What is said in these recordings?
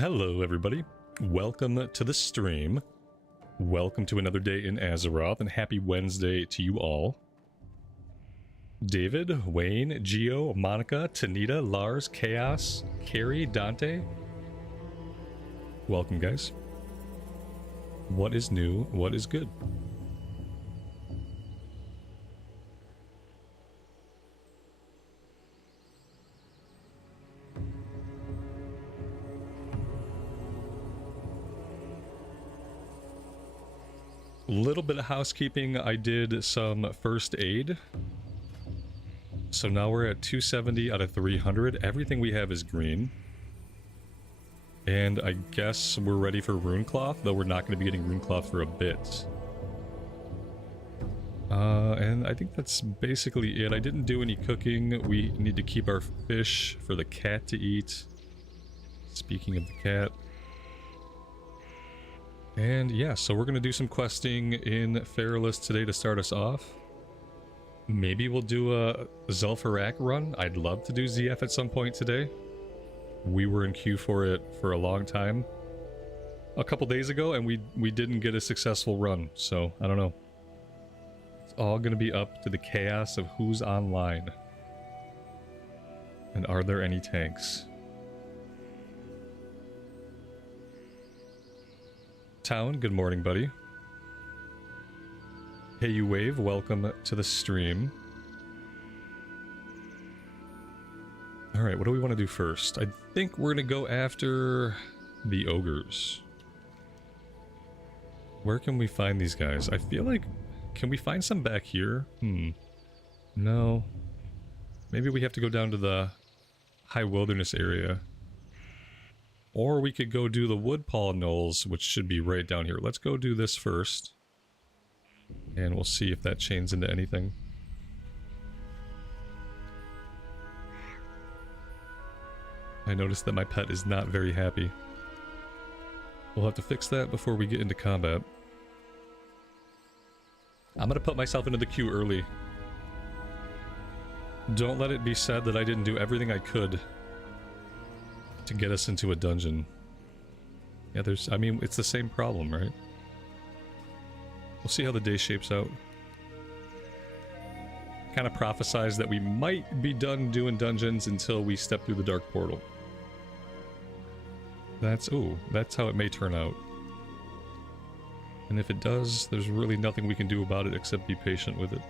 Hello everybody, welcome to the stream. Welcome to another day in Azeroth, and happy Wednesday to you all. David, Wayne, Gio, Monica, Tanita, Lars, Chaos, Carrie, Dante. Welcome guys. What is new? What is good? Little bit of housekeeping. I did some first aid. So now we're at 270 out of 300. Everything we have is green. And I guess we're ready for Runecloth, though we're not going to be getting Runecloth for a bit. And I think that's basically it. I didn't do any cooking. We need to keep our fish for the cat to eat. Speaking of the cat. And yeah, so we're going to do some questing in Feralist today to start us off. Maybe we'll do a Zul'Farrak run. I'd love to do ZF at some point today. We were in queue for it for a long time. A couple days ago, and we didn't get a successful run, so I don't know. It's all going to be up to the chaos of who's online. And are there any tanks? Town, good morning, buddy. Hey, you Wave, welcome to the stream. Alright, what do we want to do first? I think we're going to go after the ogres. Where can we find these guys? I feel like... Can we find some back here? No. Maybe we have to go down to the high wilderness area. Or we could go do the Woodpaw Knolls, which should be right down here. Let's go do this first. And we'll see if that chains into anything. I noticed that my pet is not very happy. We'll have to fix that before we get into combat. I'm gonna put myself into the queue early. Don't let it be said that I didn't do everything I could to get us into a dungeon. Yeah, I mean, it's the same problem, right? We'll see how the day shapes out. Kind of prophesize that we might be done doing dungeons until we step through the dark portal. That's how it may turn out. And if it does, there's really nothing we can do about it except be patient with it.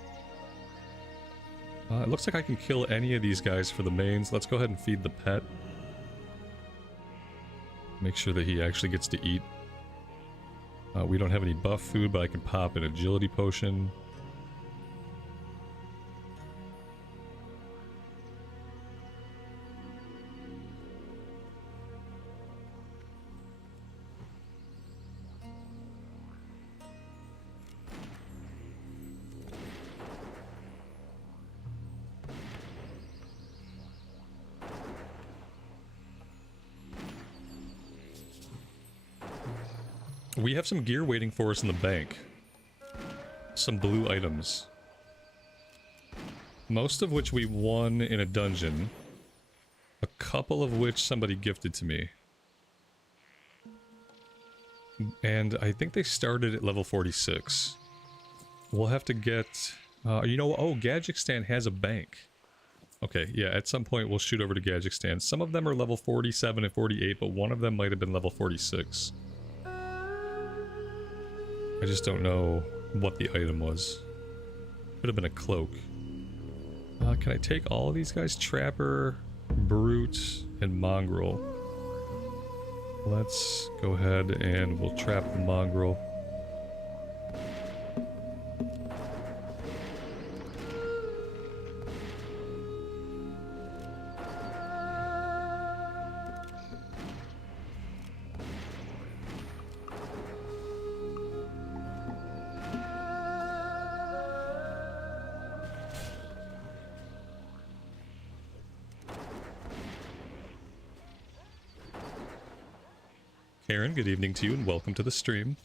It looks like I can kill any of these guys for the mains. Let's go ahead and feed the pet. Make sure that he actually gets to eat. We don't have any buff food, but I can pop an agility potion. We have some gear waiting for us in the bank. Some blue items. Most of which we won in a dungeon. A couple of which somebody gifted to me. And I think they started at level 46. We'll have to get... you know, oh, Gadgekstan has a bank. Okay, yeah, at some point we'll shoot over to Gadgekstan. Some of them are level 47 and 48, but one of them might have been level 46. I just don't know what the item was. Could have been a cloak. Can I take all of these guys? Trapper, Brute, and Mongrel. Let's go ahead and we'll trap the Mongrel. Karen, good evening to you and welcome to the stream.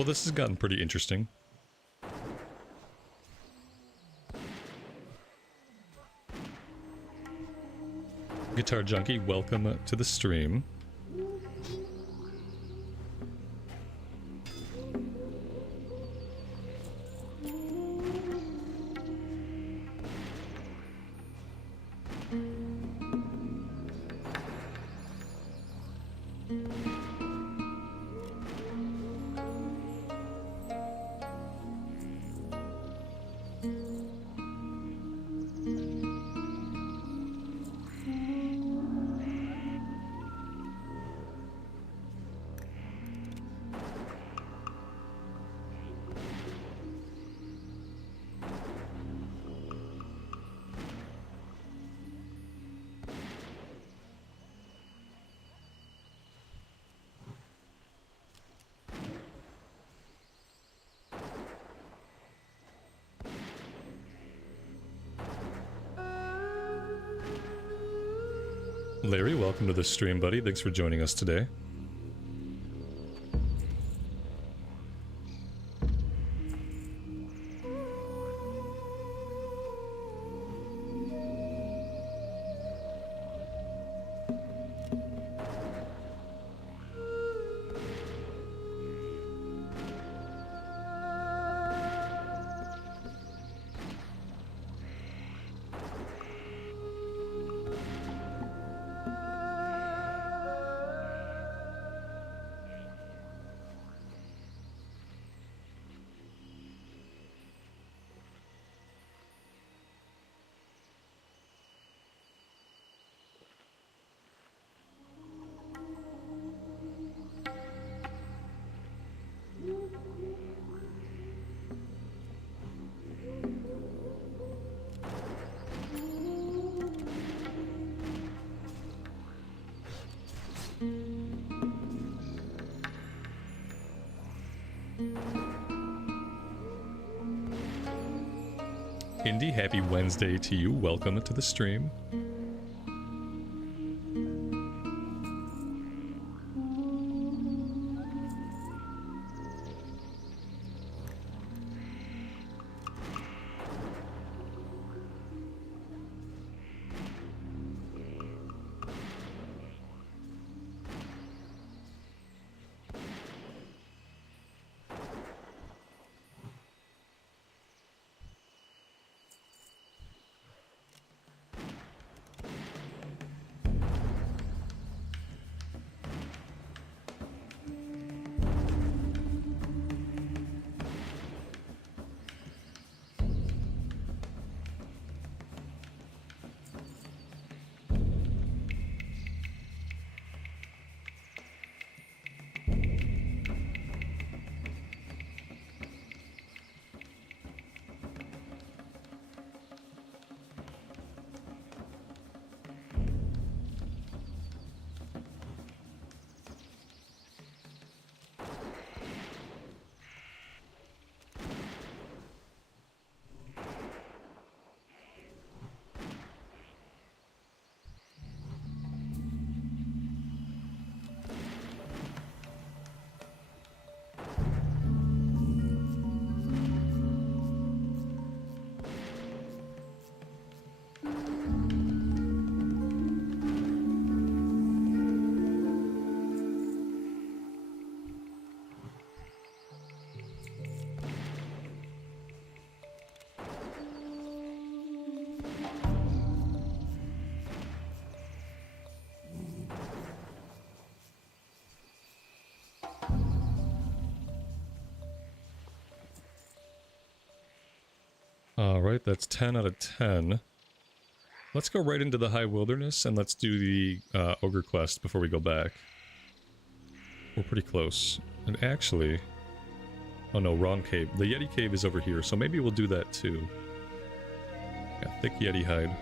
Well, this has gotten pretty interesting. Guitar Junkie, welcome to the stream. Larry, welcome to the stream, buddy. Thanks for joining us today. Indy, happy Wednesday to you. Welcome to the stream. Alright, that's 10 out of 10. Let's go right into the High Wilderness and let's do the Ogre quest before we go back. We're pretty close. And actually... Oh no, wrong cave. The Yeti cave is over here, so maybe we'll do that too. Yeah, thick Yeti hide.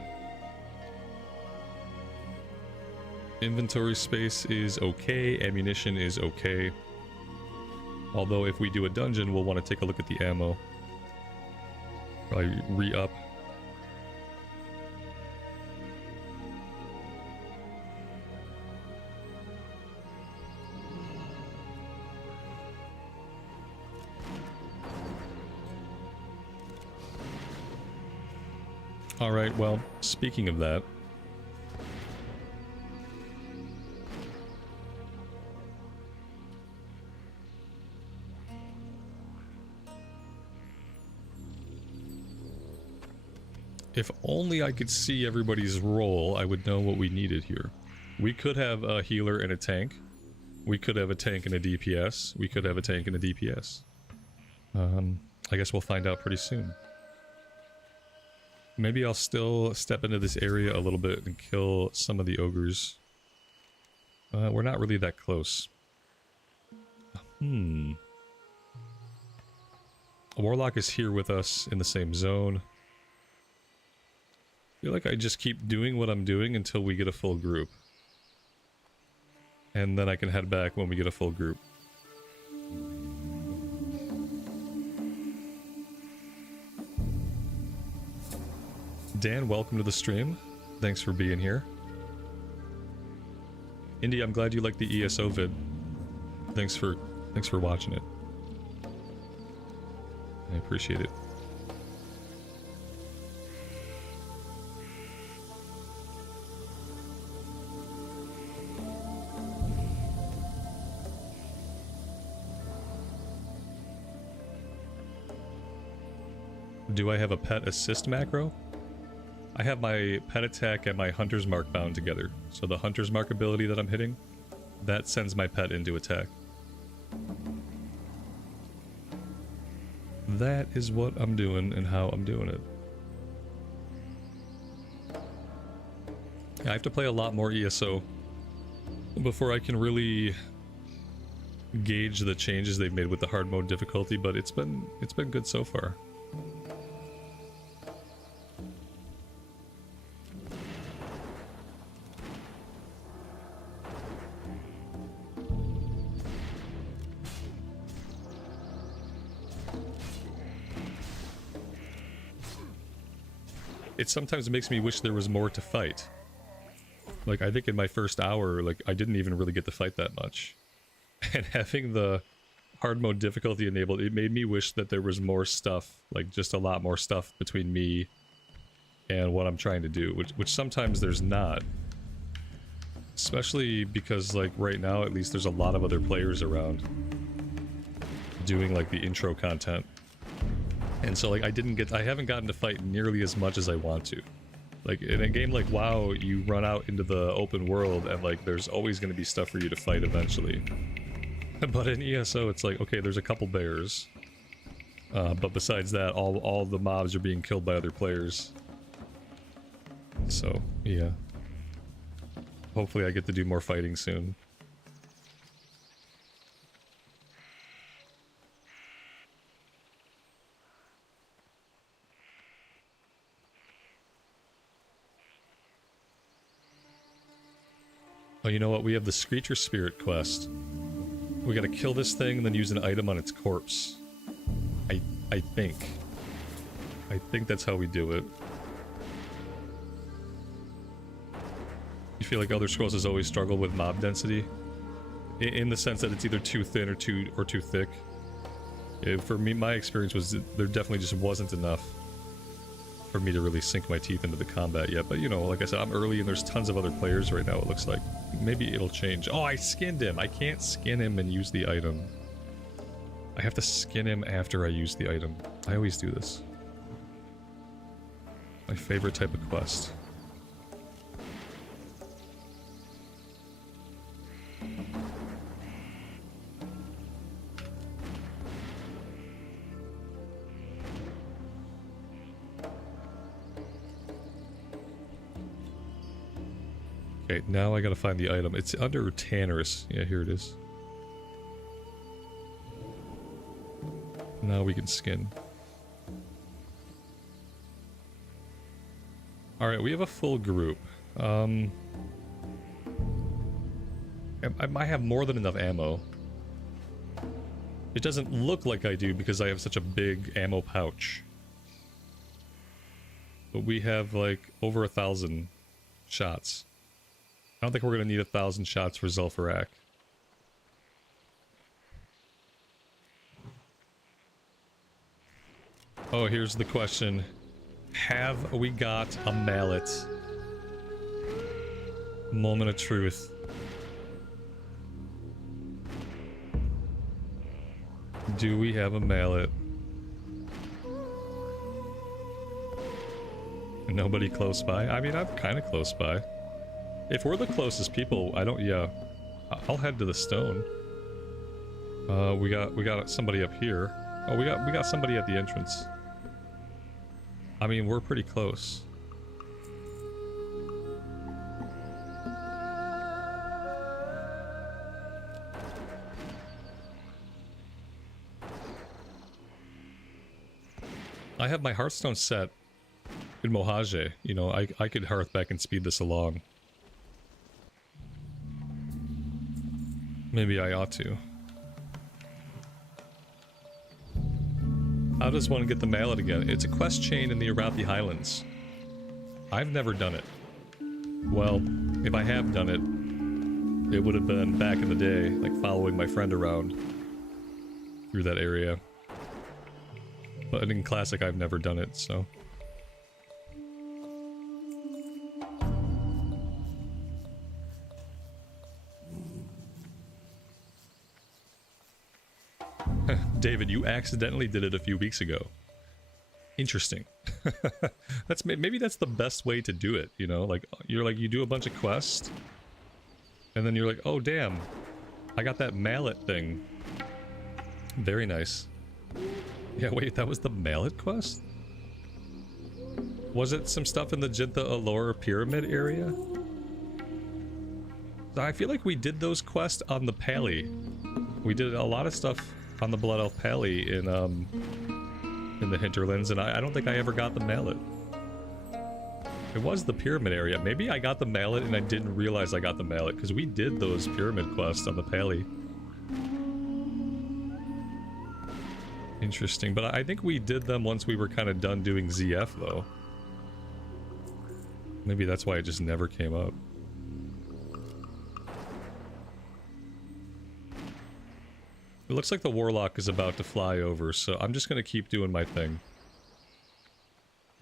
Inventory space is okay, ammunition is okay. Although if we do a dungeon, we'll want to take a look at the ammo. Probably re-up. Alright, well, speaking of that... If only I could see everybody's role, I would know what we needed here. We could have a healer and a tank. We could have a tank and a DPS. We could have a tank and a DPS. I guess we'll find out pretty soon. Maybe I'll still step into this area a little bit and kill some of the ogres. We're not really that close. A warlock is here with us in the same zone. I feel like I just keep doing what I'm doing until we get a full group. And then I can head back when we get a full group. Dan, welcome to the stream. Thanks for being here. Indy, I'm glad you liked the ESO vid. Thanks for watching it. I appreciate it. Do I have a pet assist macro? I have my pet attack and my hunter's mark bound together. So the hunter's mark ability that I'm hitting, that sends my pet into attack. That is what I'm doing and how I'm doing it. I have to play a lot more ESO before I can really gauge the changes they've made with the hard mode difficulty, but it's been good so far. It sometimes makes me wish there was more to fight. Like, I think in my first hour, like, I didn't even really get to fight that much. And having the hard mode difficulty enabled, it made me wish that there was more stuff, like, just a lot more stuff between me and what I'm trying to do, which sometimes there's not. Especially because, like, right now, at least there's a lot of other players around doing, like, the intro content. And so, like, I haven't gotten to fight nearly as much as I want to. Like, in a game like WoW, you run out into the open world and, like, there's always going to be stuff for you to fight eventually. But in ESO, it's like, okay, there's a couple bears. But besides that, all the mobs are being killed by other players. So, yeah. Hopefully I get to do more fighting soon. Oh, you know what? We have the Screecher Spirit quest. We gotta kill this thing and then use an item on its corpse. I think. I think that's how we do it. You feel like Elder Scrolls has always struggled with mob density? In the sense that it's either too thin or too thick. For me, my experience was that there definitely just wasn't enough for me to really sink my teeth into the combat yet. But, you know, like I said, I'm early and there's tons of other players right now, it looks like. Maybe it'll change. Oh, I skinned him! I can't skin him and use the item. I have to skin him after I use the item. I always do this. My favorite type of quest. Okay, now I gotta find the item. It's under Tanner's. Yeah, here it is. Now we can skin. Alright, we have a full group. I might have more than enough ammo. It doesn't look like I do because I have such a big ammo pouch. But we have like over 1,000 shots. I don't think we're going to need 1,000 shots for Zul'Farrak. Oh, here's the question. Have we got a mallet? Moment of truth. Do we have a mallet? Nobody close by? I mean, I'm kind of close by. If we're the closest people, I don't... Yeah. I'll head to the stone. We got somebody up here. Oh, we got somebody at the entrance. I mean, we're pretty close. I have my Hearthstone set in Mojave. You know, I could hearth back and speed this along. Maybe I ought to. I just want to get the mallet again. It's a quest chain in the Arathi Highlands. I've never done it. Well, if I have done it, it would have been back in the day, like following my friend around through that area. But in Classic, I've never done it, so... David, you accidentally did it a few weeks ago. Interesting. Maybe that's the best way to do it, you know? Like, you do a bunch of quests, and then you're like, oh damn, I got that mallet thing. Very nice. Yeah, wait, that was the mallet quest? Was it some stuff in the Jinta Allure pyramid area? I feel like we did those quests on the Pally. We did a lot of stuff on the Blood Elf Pally in the Hinterlands, and I don't think I ever got the mallet. It was the pyramid area. Maybe I got the mallet and I didn't realize I got the mallet, because we did those pyramid quests on the Pally. Interesting, but I think we did them once we were kind of done doing ZF, though. Maybe that's why it just never came up. It looks like the Warlock is about to fly over, so I'm just going to keep doing my thing.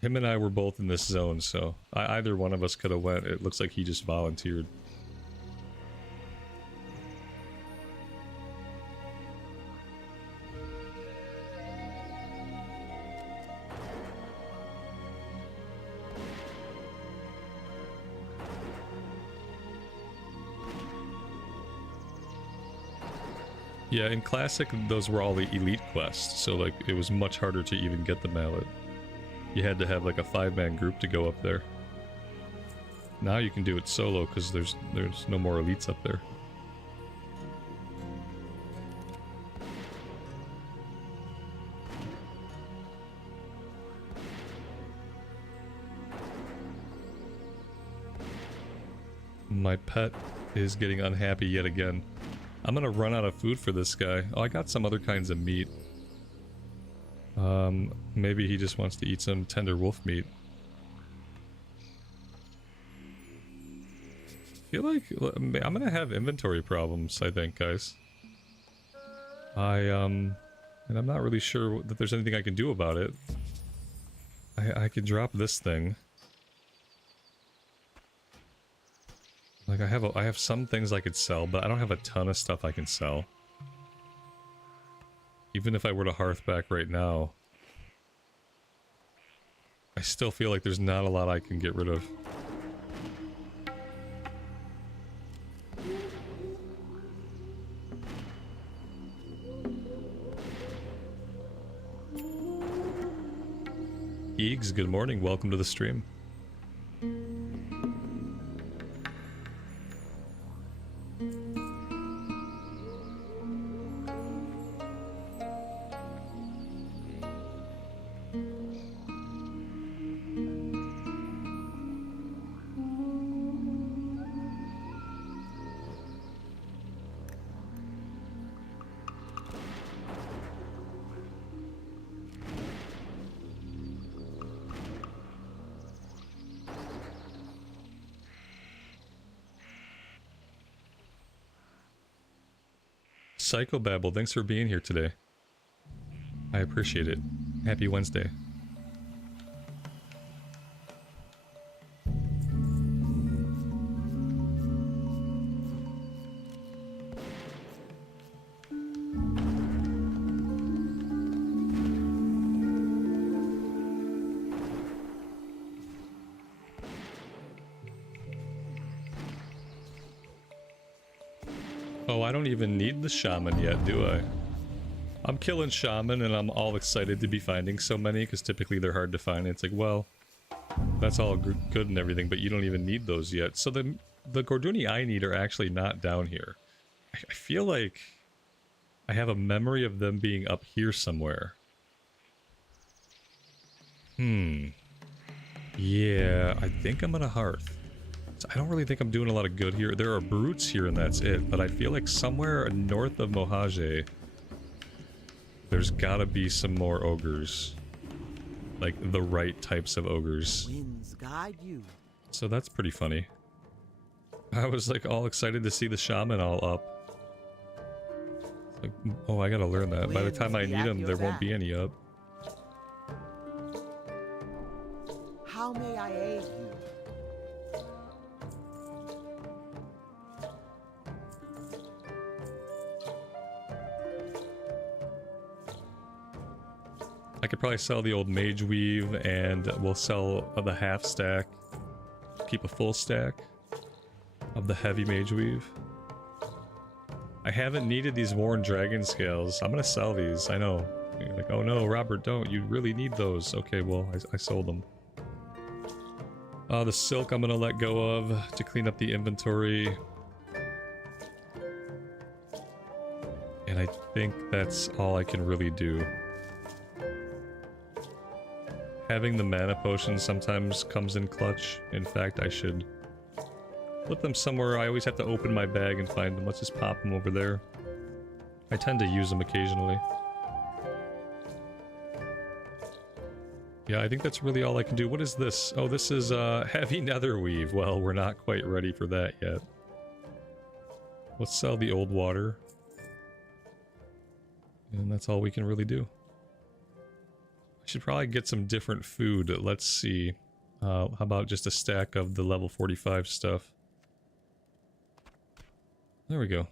Him and I were both in this zone, so either one of us could have went. It looks like he just volunteered. Yeah, in Classic, those were all the elite quests, so like it was much harder to even get the mallet. You had to have like a 5-man group to go up there. Now you can do it solo because there's no more elites up there. My pet is getting unhappy yet again. I'm gonna run out of food for this guy. Oh, I got some other kinds of meat. Maybe he just wants to eat some tender wolf meat. I feel like I'm gonna have inventory problems, I think, guys. And I'm not really sure that there's anything I can do about it. I could drop this thing. Like I have some things I could sell, but I don't have a ton of stuff I can sell. Even if I were to hearth back right now, I still feel like there's not a lot I can get rid of. Eags, good morning, welcome to the stream. Psychobabble, thanks for being here today. I appreciate it. Happy Wednesday. Oh, I don't even need the shaman yet, do I? I'm killing shaman and I'm all excited to be finding so many because typically they're hard to find. It's like, well, that's all good and everything, but you don't even need those yet. So the Gorduni I need are actually not down here. I feel like I have a memory of them being up here somewhere. Yeah, I think I'm gonna hearth. I don't really think I'm doing a lot of good here. There are brutes here and that's it, but I feel like somewhere north of Mojave, there's gotta be some more ogres. Like, the right types of ogres. Winds guide you. So that's pretty funny. I was like all excited to see the shaman all up. Like, oh, I gotta learn that. By the time I need them, there won't be any up. How may I aid you? I could probably sell the old mage weave and we'll sell the half stack. Keep a full stack of the heavy mage weave. I haven't needed these worn dragon scales. I'm gonna sell these, I know. You're like, oh no, Robert, don't. You really need those. Okay, well, I sold them. The silk I'm gonna let go of to clean up the inventory. And I think that's all I can really do. Having the mana potion sometimes comes in clutch. In fact, I should put them somewhere. I always have to open my bag and find them. Let's just pop them over there. I tend to use them occasionally. Yeah, I think that's really all I can do. What is this? Oh, this is heavy nether weave. Well, we're not quite ready for that yet. Let's sell the old water. And that's all we can really do. I should probably get some different food. Let's see. How about just a stack of the level 45 stuff? There we go.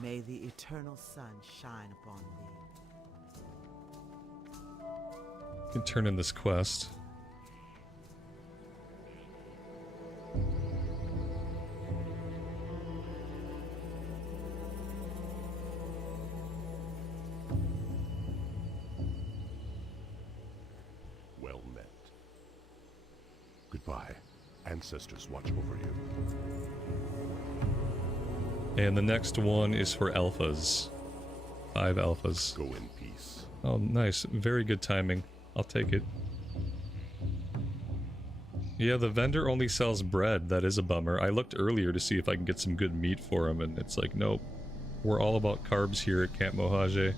May the eternal sun shine upon thee. Can turn in this quest. Well met. Goodbye. Ancestors watch over you. And the next one is for alphas. 5 alphas. Go in peace. Oh, nice. Very good timing. I'll take it. Yeah, the vendor only sells bread. That is a bummer. I looked earlier to see if I can get some good meat for him, and it's like, nope. We're all about carbs here at Camp Mojave.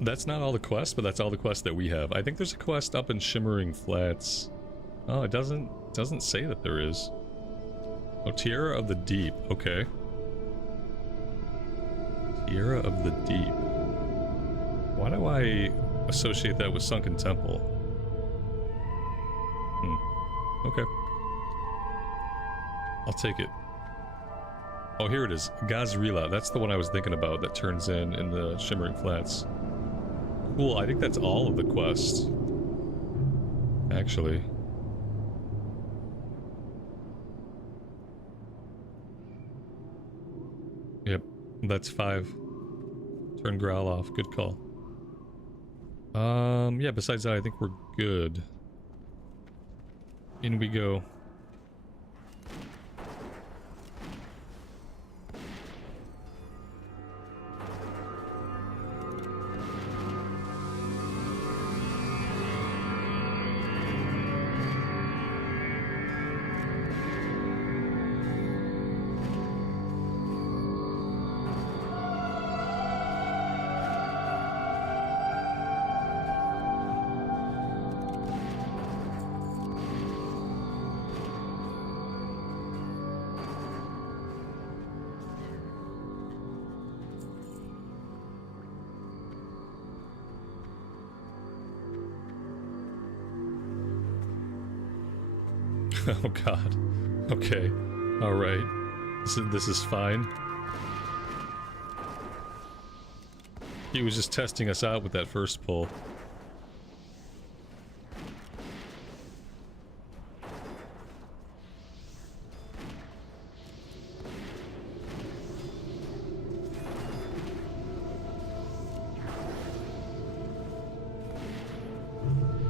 That's not all the quests, but that's all the quests that we have. I think there's a quest up in Shimmering Flats. Oh, it doesn't say that there is. Oh, Tierra of the Deep. Okay. Tierra of the Deep. Why do I associate that with Sunken Temple? Okay. I'll take it. Oh, here it is. Gazrila. That's the one I was thinking about that turns in the Shimmering Flats. Cool, I think that's all of the quests. Actually. Yep, that's 5. Turn Growl off, good call. Yeah, besides that, I think we're good. In we go. Oh god. Okay. Alright. This is fine. He was just testing us out with that first pull.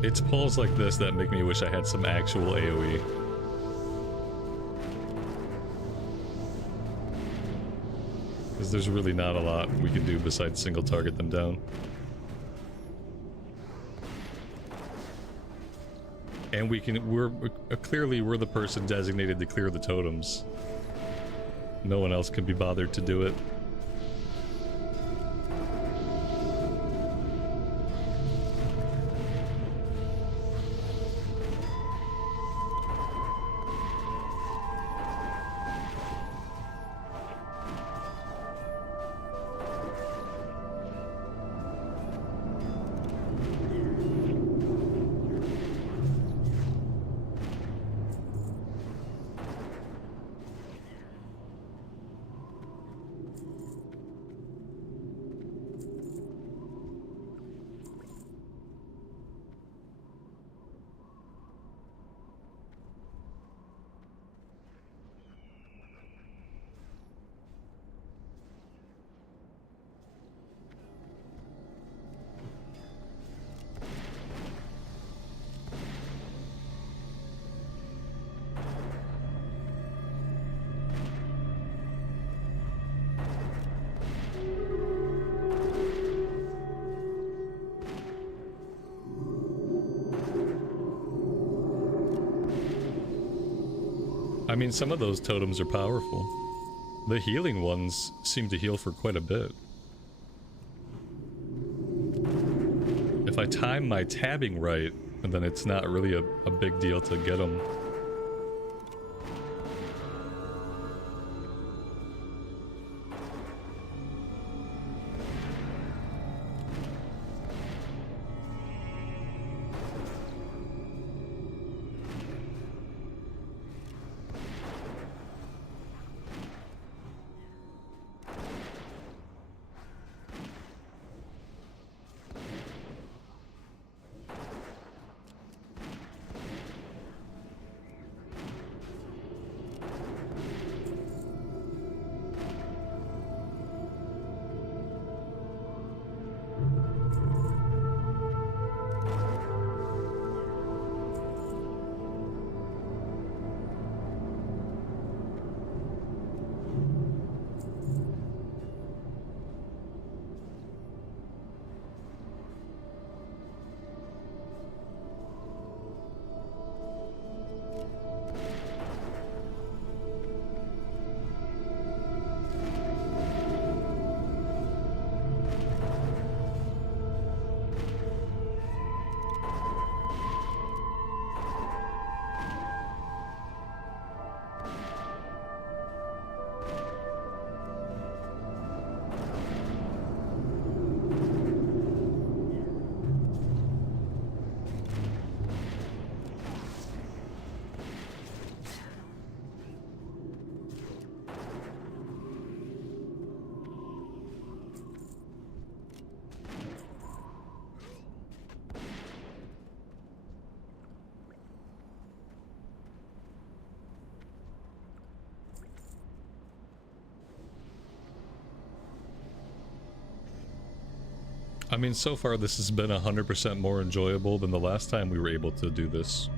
It's pulls like this that make me wish I had some actual AoE. Because there's really not a lot we can do besides single target them down. And we're clearly the person designated to clear the totems. No one else can be bothered to do it. I mean, some of those totems are powerful. The healing ones seem to heal for quite a bit. If I time my tabbing right, then it's not really a big deal to get them. I mean, so far this has been 100% more enjoyable than the last time we were able to do this.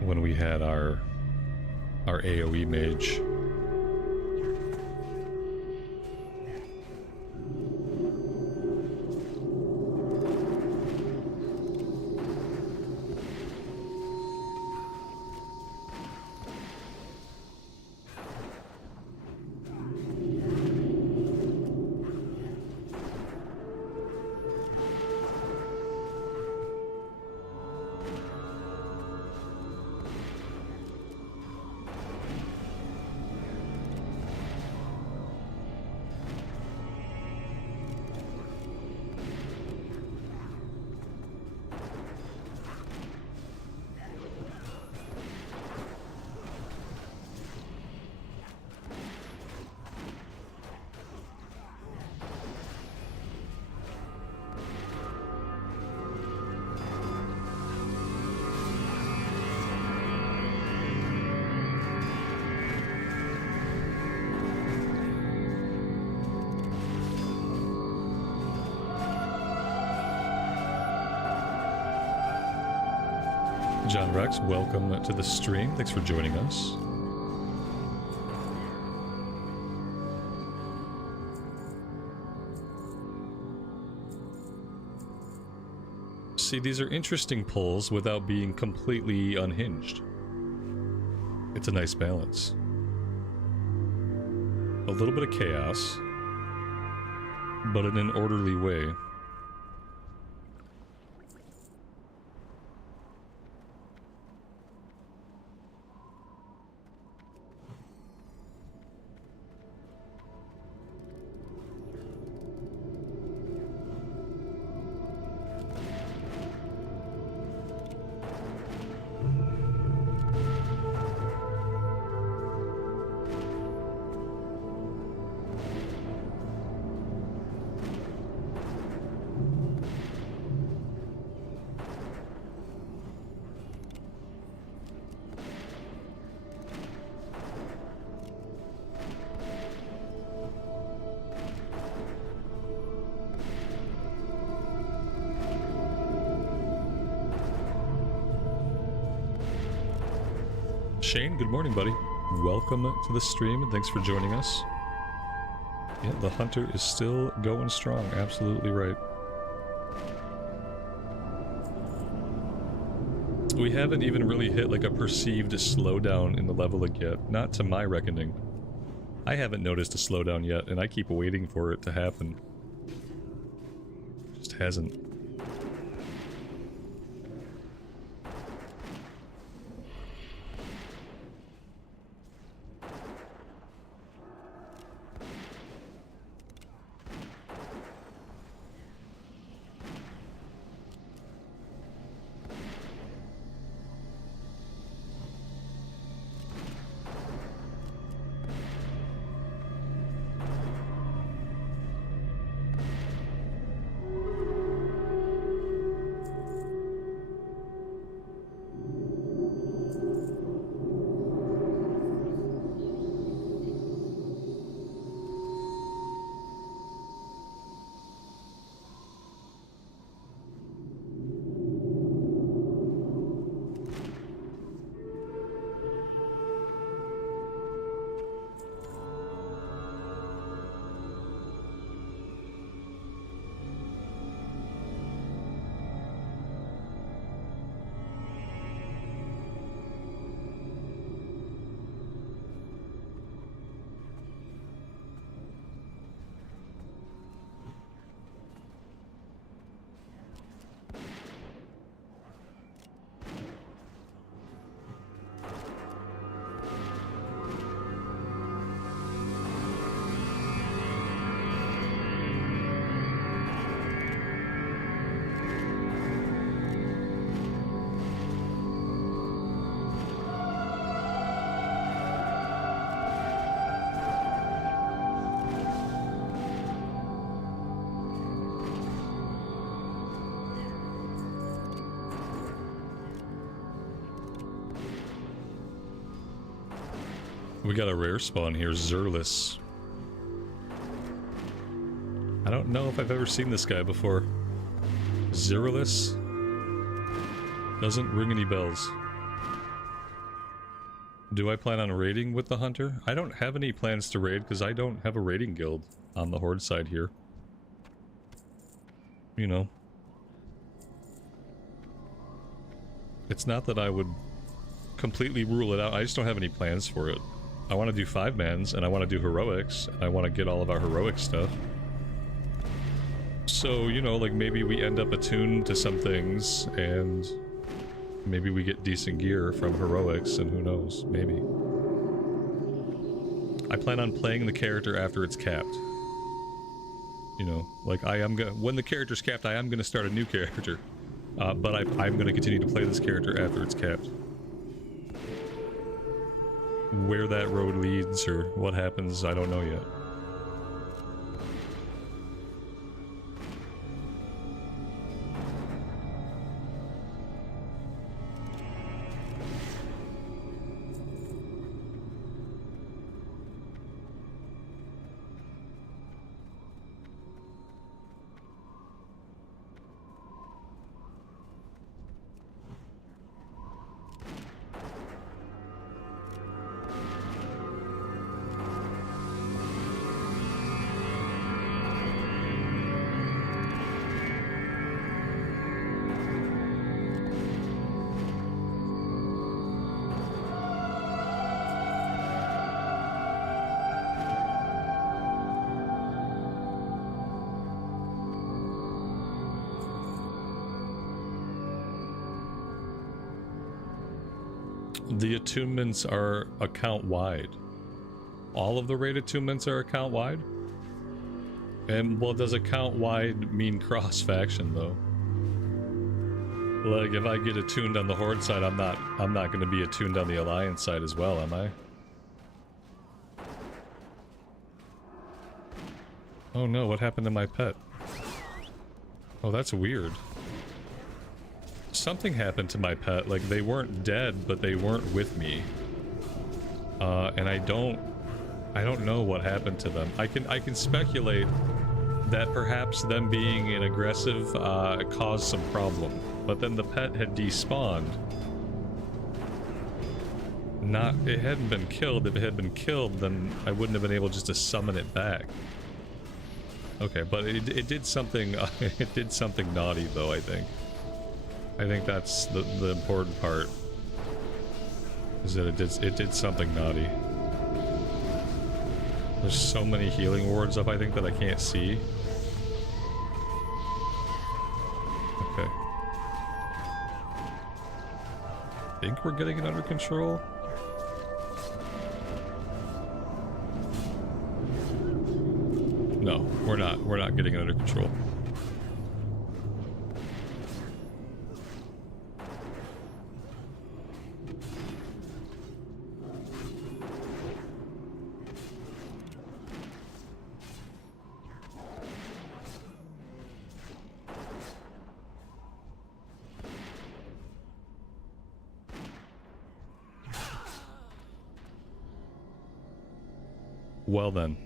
When we had our AoE mage. John Rex, welcome to the stream. Thanks for joining us. See, these are interesting pulls without being completely unhinged. It's a nice balance. A little bit of chaos, but in an orderly way. Shane, good morning, buddy. Welcome to the stream, and thanks for joining us. Yeah, the hunter is still going strong. Absolutely right. We haven't even really hit like a perceived slowdown in the leveling yet. Not to my reckoning. I haven't noticed a slowdown yet, and I keep waiting for it to happen. Just hasn't. We got a rare spawn here, Zerlis. I don't know if I've ever seen this guy before. Zerulus? Doesn't ring any bells. Do I plan on raiding with the hunter? I don't have any plans to raid because I don't have a raiding guild on the horde side here. You know. It's not that I would completely rule it out, I just don't have any plans for it. I want to do 5-mans, and I want to do heroics, and I want to get all of our heroic stuff. So, you know, like maybe we end up attuned to some things, and maybe we get decent gear from heroics, and who knows, maybe. I plan on playing the character after it's capped. You know, like when the character's capped, I am gonna start a new character. But I'm gonna continue to play this character after it's capped. Where that road leads or what happens, I don't know yet. The attunements are account-wide. All of the raid attunements are account-wide? And, well, does account-wide mean cross-faction, though? Like, if I get attuned on the Horde side, I'm not gonna be attuned on the Alliance side as well, am I? Oh no, what happened to my pet? Oh, that's weird. Something happened to my pet, like they weren't dead, but they weren't with me. And I don't know what happened to them. I can speculate that perhaps them being an aggressive caused some problem, but then the pet had despawned. It hadn't been killed. If it had been killed, then I wouldn't have been able just to summon it back. Okay, but it did something. It did something naughty, though. I think that's the important part. Is that it did something naughty. There's so many healing wards up, I think, that I can't see. Okay. I think we're getting it under control. No, we're not. We're not getting it under control. Well then.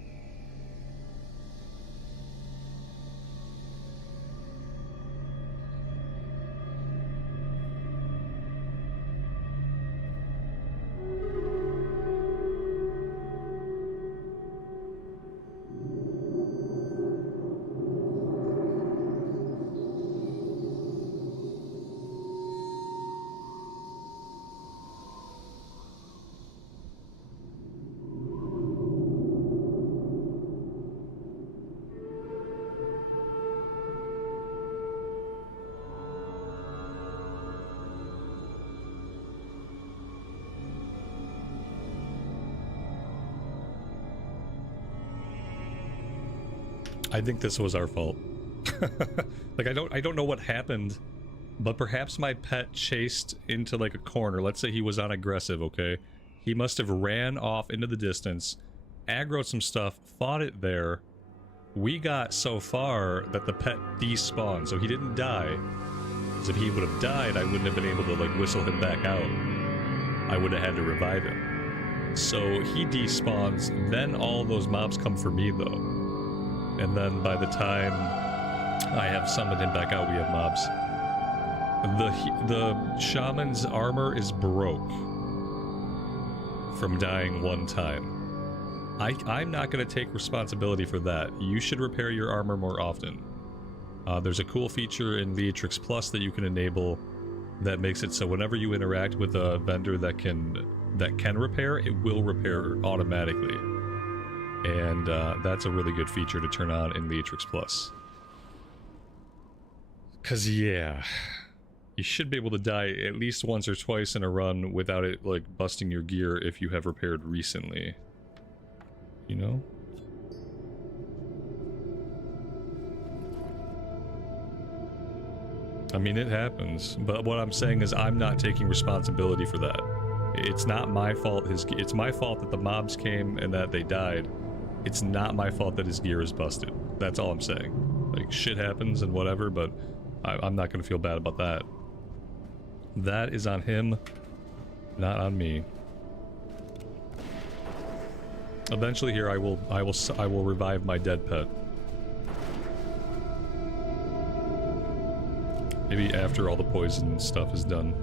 I think this was our fault. Like I don't know what happened, but perhaps my pet chased into like a corner. Let's say he was on aggressive, okay? He must have ran off into the distance, aggroed some stuff, fought it there. We got so far that the pet despawned, so he didn't die. Because if he would have died, I wouldn't have been able to like whistle him back out. I would have had to revive him. So he despawns, then all those mobs come for me though. and then by the time I have summoned him back out, we have mobs. The shaman's armor is broke from dying one time. I'm not going to take responsibility for that. You should repair your armor more often. There's a cool feature in Leatrix Plus that you can enable that makes it so whenever you interact with a vendor that can repair, it will repair automatically. And that's a really good feature to turn on in Leatrix Plus. Cause yeah, you should be able to die at least once or twice in a run without it like busting your gear if you have repaired recently. You know? I mean, it happens, but what I'm saying is I'm not taking responsibility for that. It's not my fault. It's my fault that the mobs came and that they died. It's not my fault that his gear is busted. That's all I'm saying. Like, shit happens and whatever, but I'm not gonna feel bad about that. That is on him, not on me. Eventually here I will revive my dead pet. Maybe after all the poison stuff is done.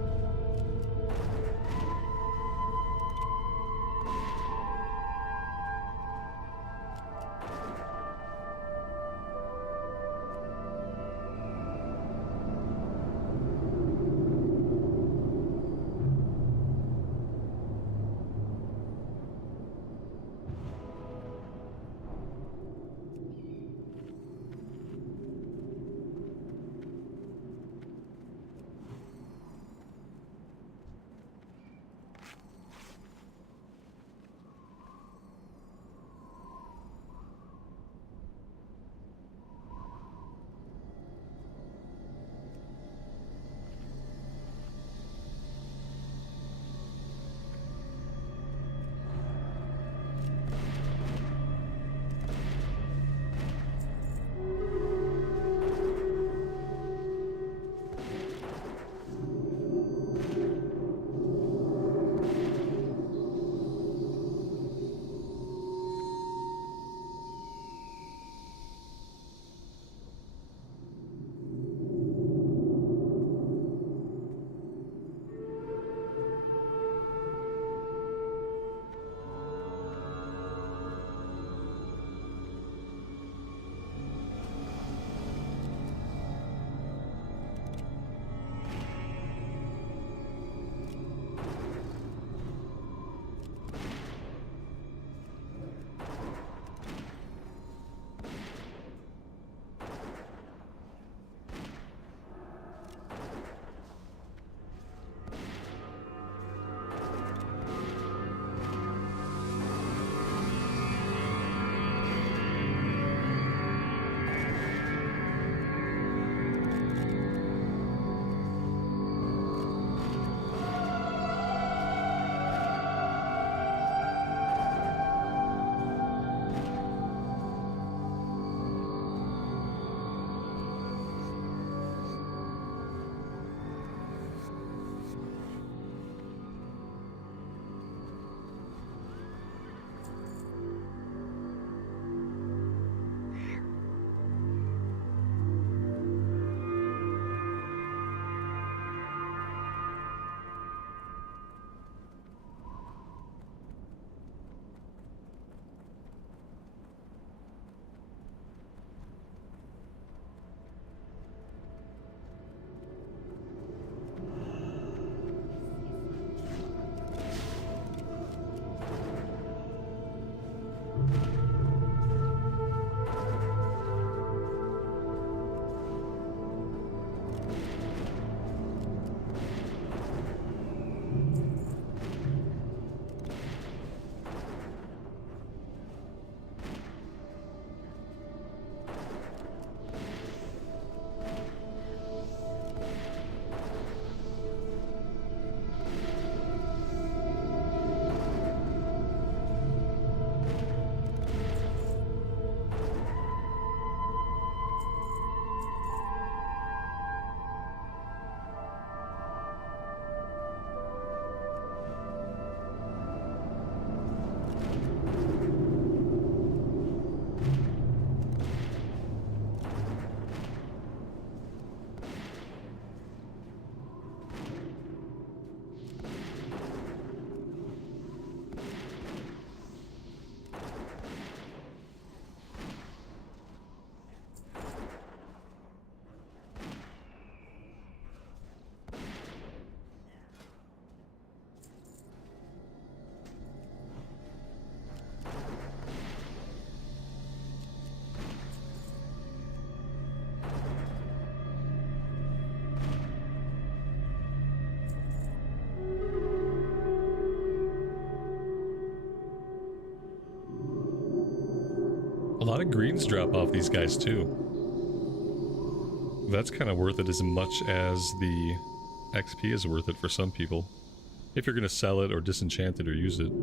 A lot of greens drop off these guys too. That's kind of worth it as much as the XP is worth it for some people. If you're going to sell it or disenchant it or use it.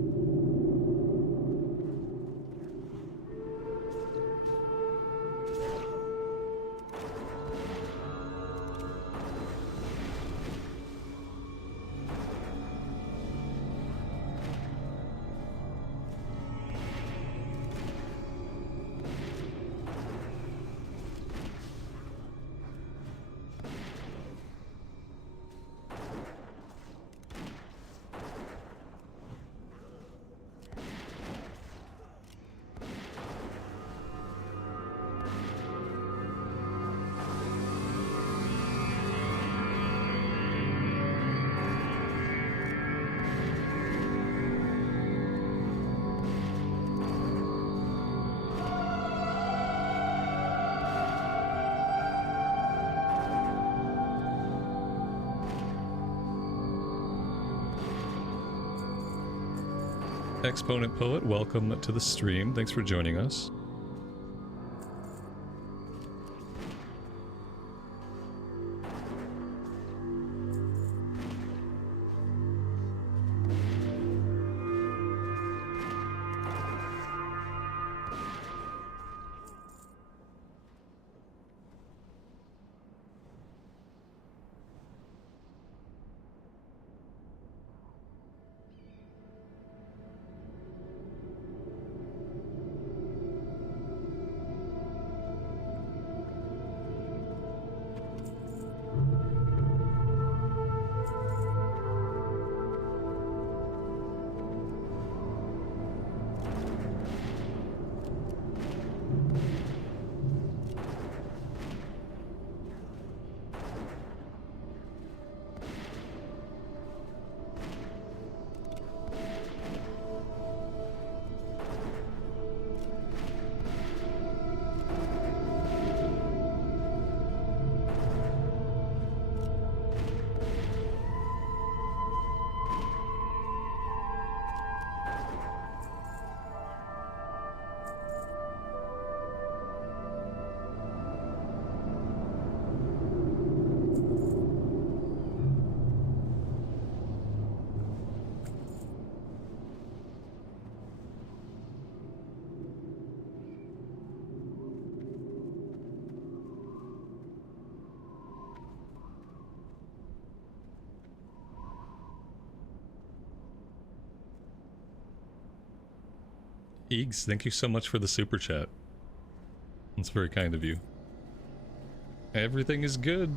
Exponent Poet, welcome to the stream. Thanks for joining us. Eags, thank you so much for the super chat. That's very kind of you. Everything is good.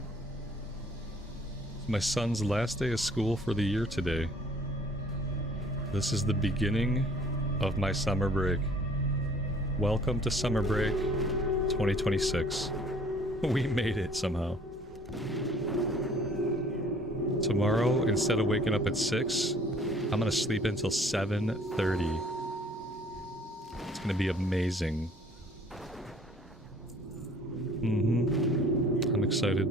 It's my son's last day of school for the year today. This is the beginning of my summer break. Welcome to summer break 2026. We made it somehow. Tomorrow, instead of waking up at 6, I'm gonna sleep until 7:30. It's gonna be amazing. I'm excited.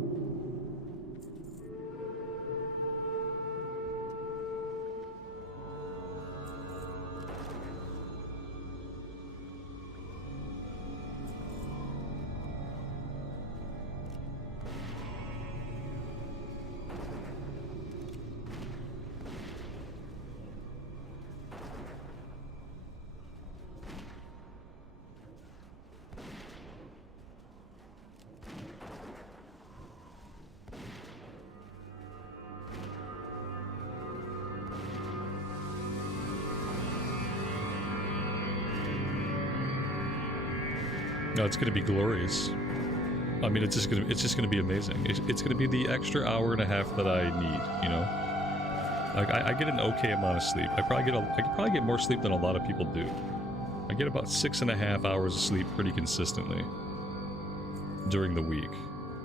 No, it's gonna be glorious. I mean, it's just gonna be amazing. It's gonna be the extra hour and a half that I need, you know? Like, I get an okay amount of sleep. I could probably get more sleep than a lot of people do. I get about 6.5 hours of sleep pretty consistently during the week.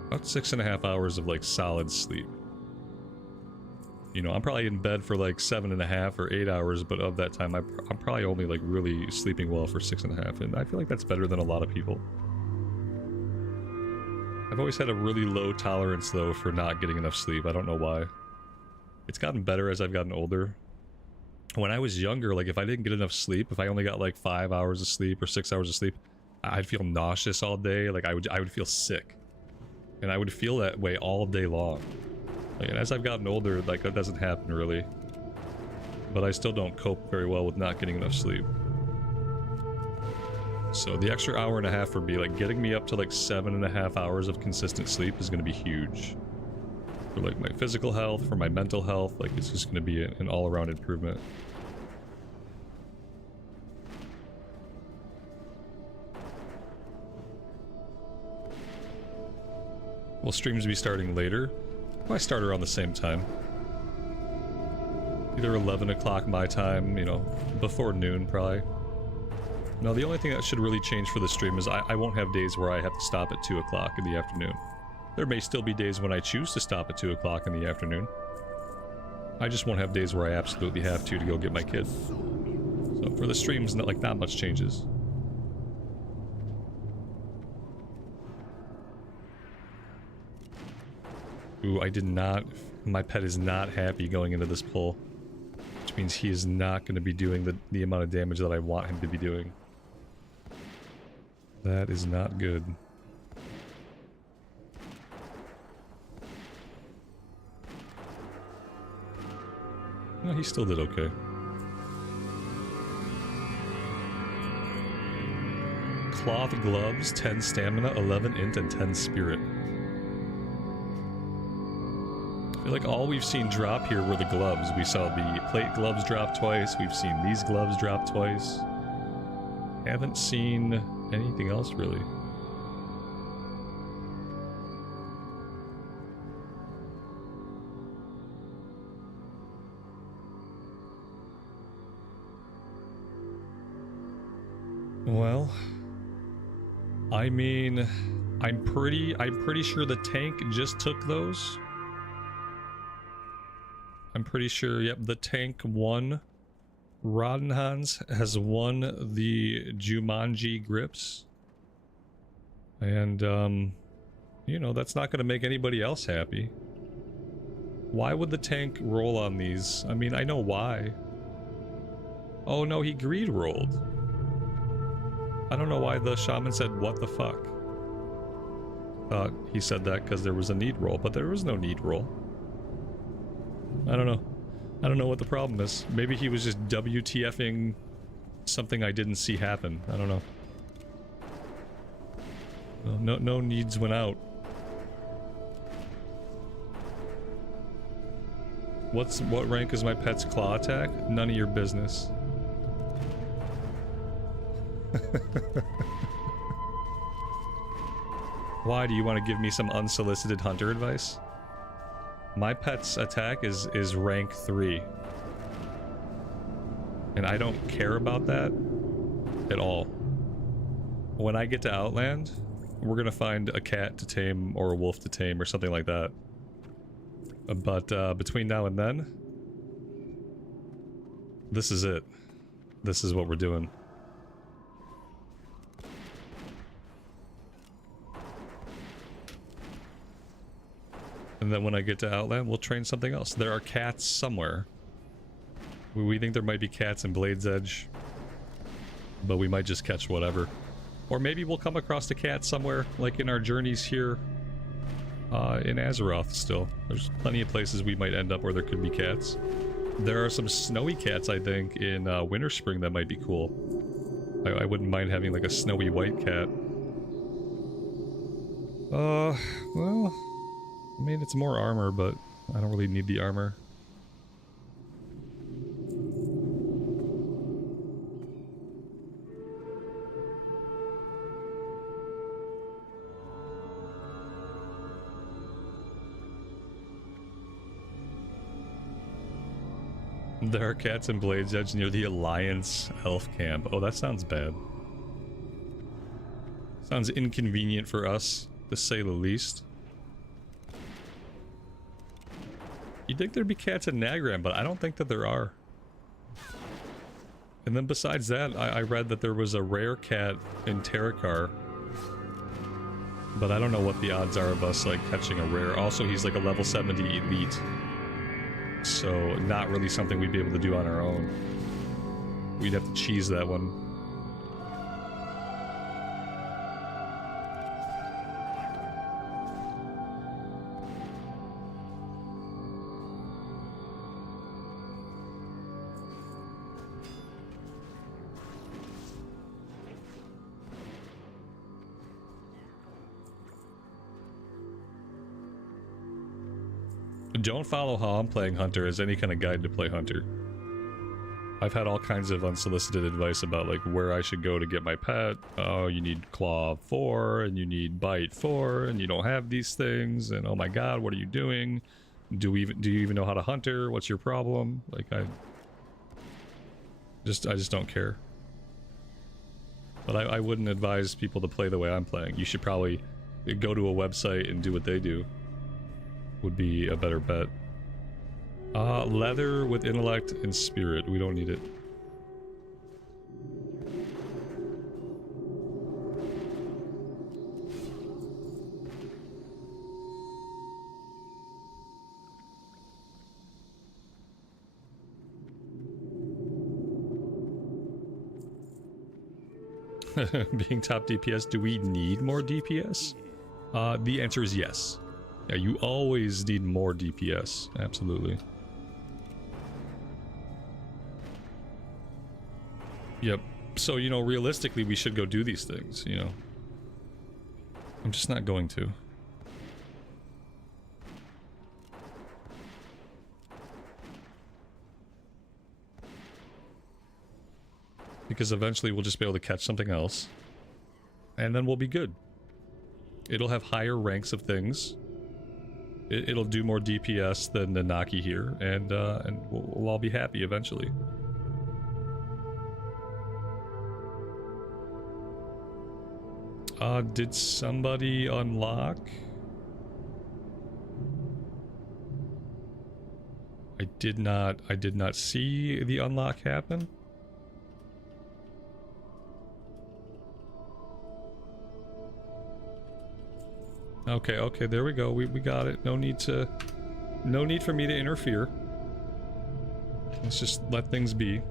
About 6.5 hours of, like, solid sleep. You know, I'm probably in bed for, like, 7.5 or 8 hours, but of that time, I'm probably only, like, really sleeping well for 6.5, and I feel like that's better than a lot of people. I've always had a really low tolerance, though, for not getting enough sleep. I don't know why. It's gotten better as I've gotten older. When I was younger, like, if I didn't get enough sleep, if I only got, like, 5 hours of sleep or 6 hours of sleep, I'd feel nauseous all day. Like I would feel sick, and I would feel that way all day long. Like, and as I've gotten older, like that doesn't happen really. But I still don't cope very well with not getting enough sleep. So the extra hour and a half for me, like getting me up to like 7.5 hours of consistent sleep is going to be huge. For like my physical health, for my mental health, like it's just going to be an all-around improvement. Will streams be starting later? Well, I start around the same time. Either 11 o'clock my time, you know, before noon probably. No, the only thing that should really change for the stream is I won't have days where I have to stop at 2 o'clock in the afternoon. There may still be days when I choose to stop at 2 o'clock in the afternoon. I just won't have days where I absolutely have to go get my kid. So for the streams, not much changes. Ooh, I did not... My pet is not happy going into this pull. Which means he is not going to be doing the amount of damage that I want him to be doing. That is not good. No, he still did okay. Cloth gloves, 10 stamina, 11 int, and 10 spirit. I feel like all we've seen drop here were the gloves. We saw the plate gloves drop twice. We've seen these gloves drop twice. Haven't seen anything else really. Well, I mean, I'm pretty sure the tank just took those. I'm pretty sure, yep, the tank won. Roddenhans has won the Jumanji grips. And, you know, that's not going to make anybody else happy. Why would the tank roll on these? I mean, I know why. Oh no, he greed rolled. I don't know why the shaman said, what the fuck? Thought he said that because there was a need roll, but there was no need roll. I don't know. I don't know what the problem is. Maybe he was just WTFing something I didn't see happen. I don't know. Well, no needs went out. What rank is my pet's claw attack? None of your business. Why do you want to give me some unsolicited hunter advice? My pet's attack is rank 3. And I don't care about that at all. When I get to Outland, we're gonna find a cat to tame or a wolf to tame or something like that. But between now and then, this is it. This is what we're doing. And then when I get to Outland, we'll train something else. There are cats somewhere. We think there might be cats in Blade's Edge. But we might just catch whatever. Or maybe we'll come across a cat somewhere, like in our journeys here in Azeroth still. There's plenty of places we might end up where there could be cats. There are some snowy cats, I think, in Winter Spring that might be cool. I wouldn't mind having like a snowy white cat. Well... I mean, it's more armor, but I don't really need the armor. There are cats in Blade's Edge near the Alliance elf camp. Oh, that sounds bad. Sounds inconvenient for us, to say the least. You'd think there'd be cats in Nagram, but I don't think that there are. And then besides that, I read that there was a rare cat in Terrakar. But I don't know what the odds are of us, like, catching a rare. Also, he's like a level 70 elite. So, not really something we'd be able to do on our own. We'd have to cheese that one. Don't follow how I'm playing Hunter as any kind of guide to play Hunter. I've had all kinds of unsolicited advice about like where I should go to get my pet. Oh, you need Claw 4 and you need Bite 4 and you don't have these things, and oh my god, what are you doing? Do you even know how to Hunter? What's your problem? Like I just don't care. But I wouldn't advise people to play the way I'm playing. You should probably go to a website and do what they do. Would be a better bet. Leather with intellect and spirit. We don't need it. Being top DPS, do we need more DPS? The answer is yes. Yeah, you always need more DPS. Absolutely. Yep. So, you know, realistically, we should go do these things, you know. I'm just not going to. Because eventually we'll just be able to catch something else. And then we'll be good. It'll have higher ranks of things. It'll do more DPS than the Naki here, and we'll all be happy eventually. Did somebody unlock? I did not see the unlock happen. Okay, there we go. We got it. No need for me to interfere. Let's just let things be.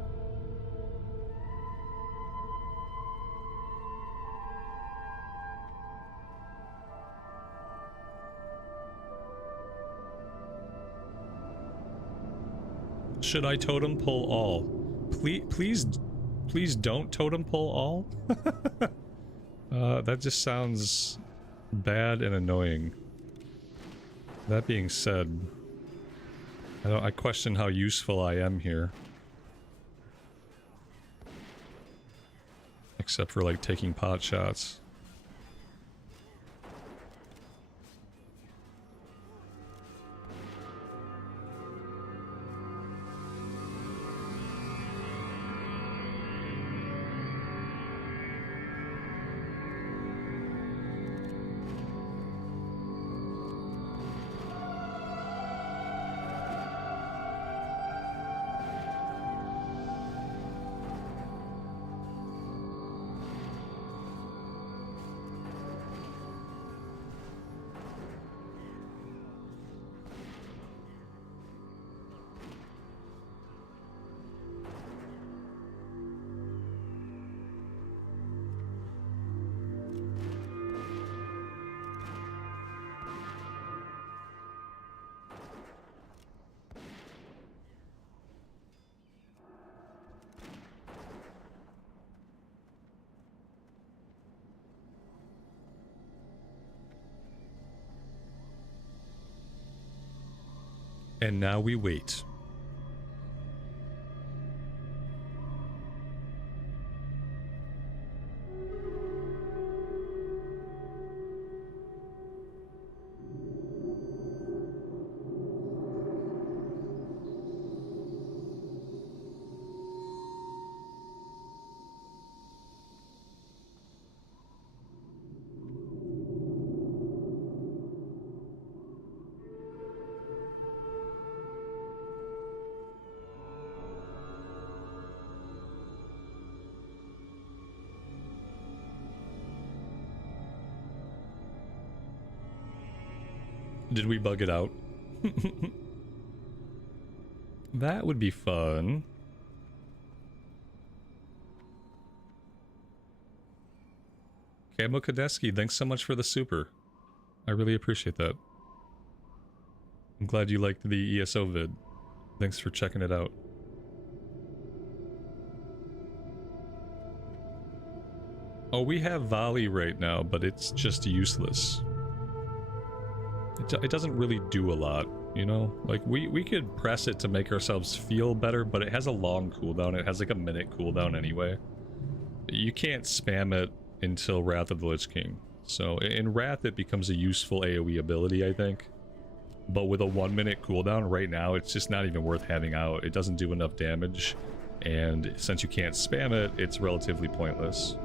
Should I totem pull all? Please don't totem pull all. That just sounds bad and annoying. That being said, I question how useful I am here. Except for like taking pot shots. And now we wait. Did we bug it out? That would be fun. Camo Kadeski, thanks so much for the super. I really appreciate that. I'm glad you liked the ESO vid. Thanks for checking it out. Oh, we have volley right now, but it's just useless. It doesn't really do a lot. You know, like we could press it to make ourselves feel better, but it has a long cooldown. It has like a minute cooldown anyway. You can't spam it until Wrath of the Lich King. So in Wrath it becomes a useful AoE ability, I think. But with a 1 minute cooldown right now, it's just not even worth having out. It doesn't do enough damage, and since you can't spam it, it's relatively pointless.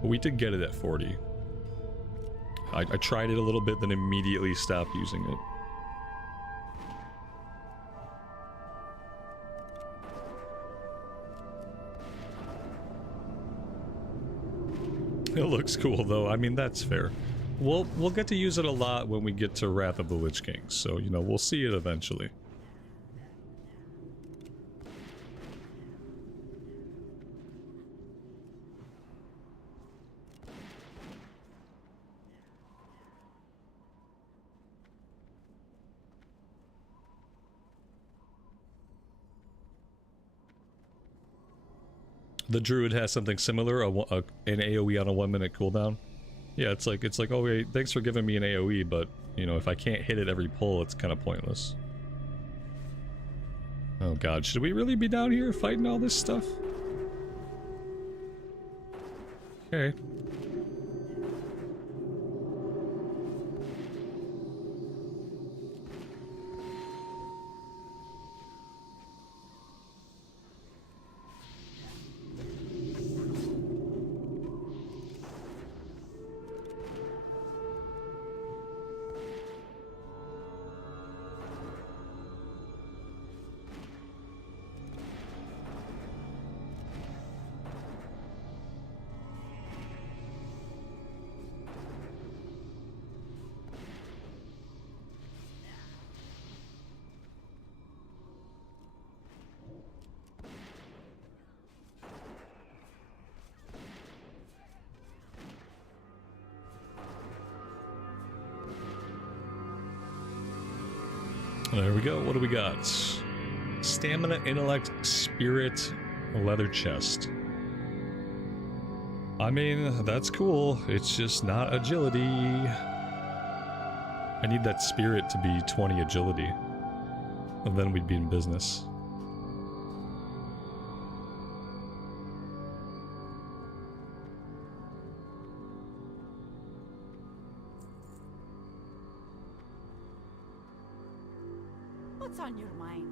But we did get it at 40. I tried it a little bit, then immediately stopped using it. It looks cool though, I mean that's fair. We'll get to use it a lot when we get to Wrath of the Lich King, so you know, we'll see it eventually. The druid has something similar, an AoE on a 1 minute cooldown. Yeah, it's like, oh wait, thanks for giving me an AoE, but, you know, if I can't hit it every pull, it's kind of pointless. Oh god, should we really be down here fighting all this stuff? Okay. There we go. What do we got? Stamina, intellect, spirit, leather chest. I mean, that's cool. It's just not agility. I need that spirit to be 20 agility. And then we'd be in business. What's on your mind?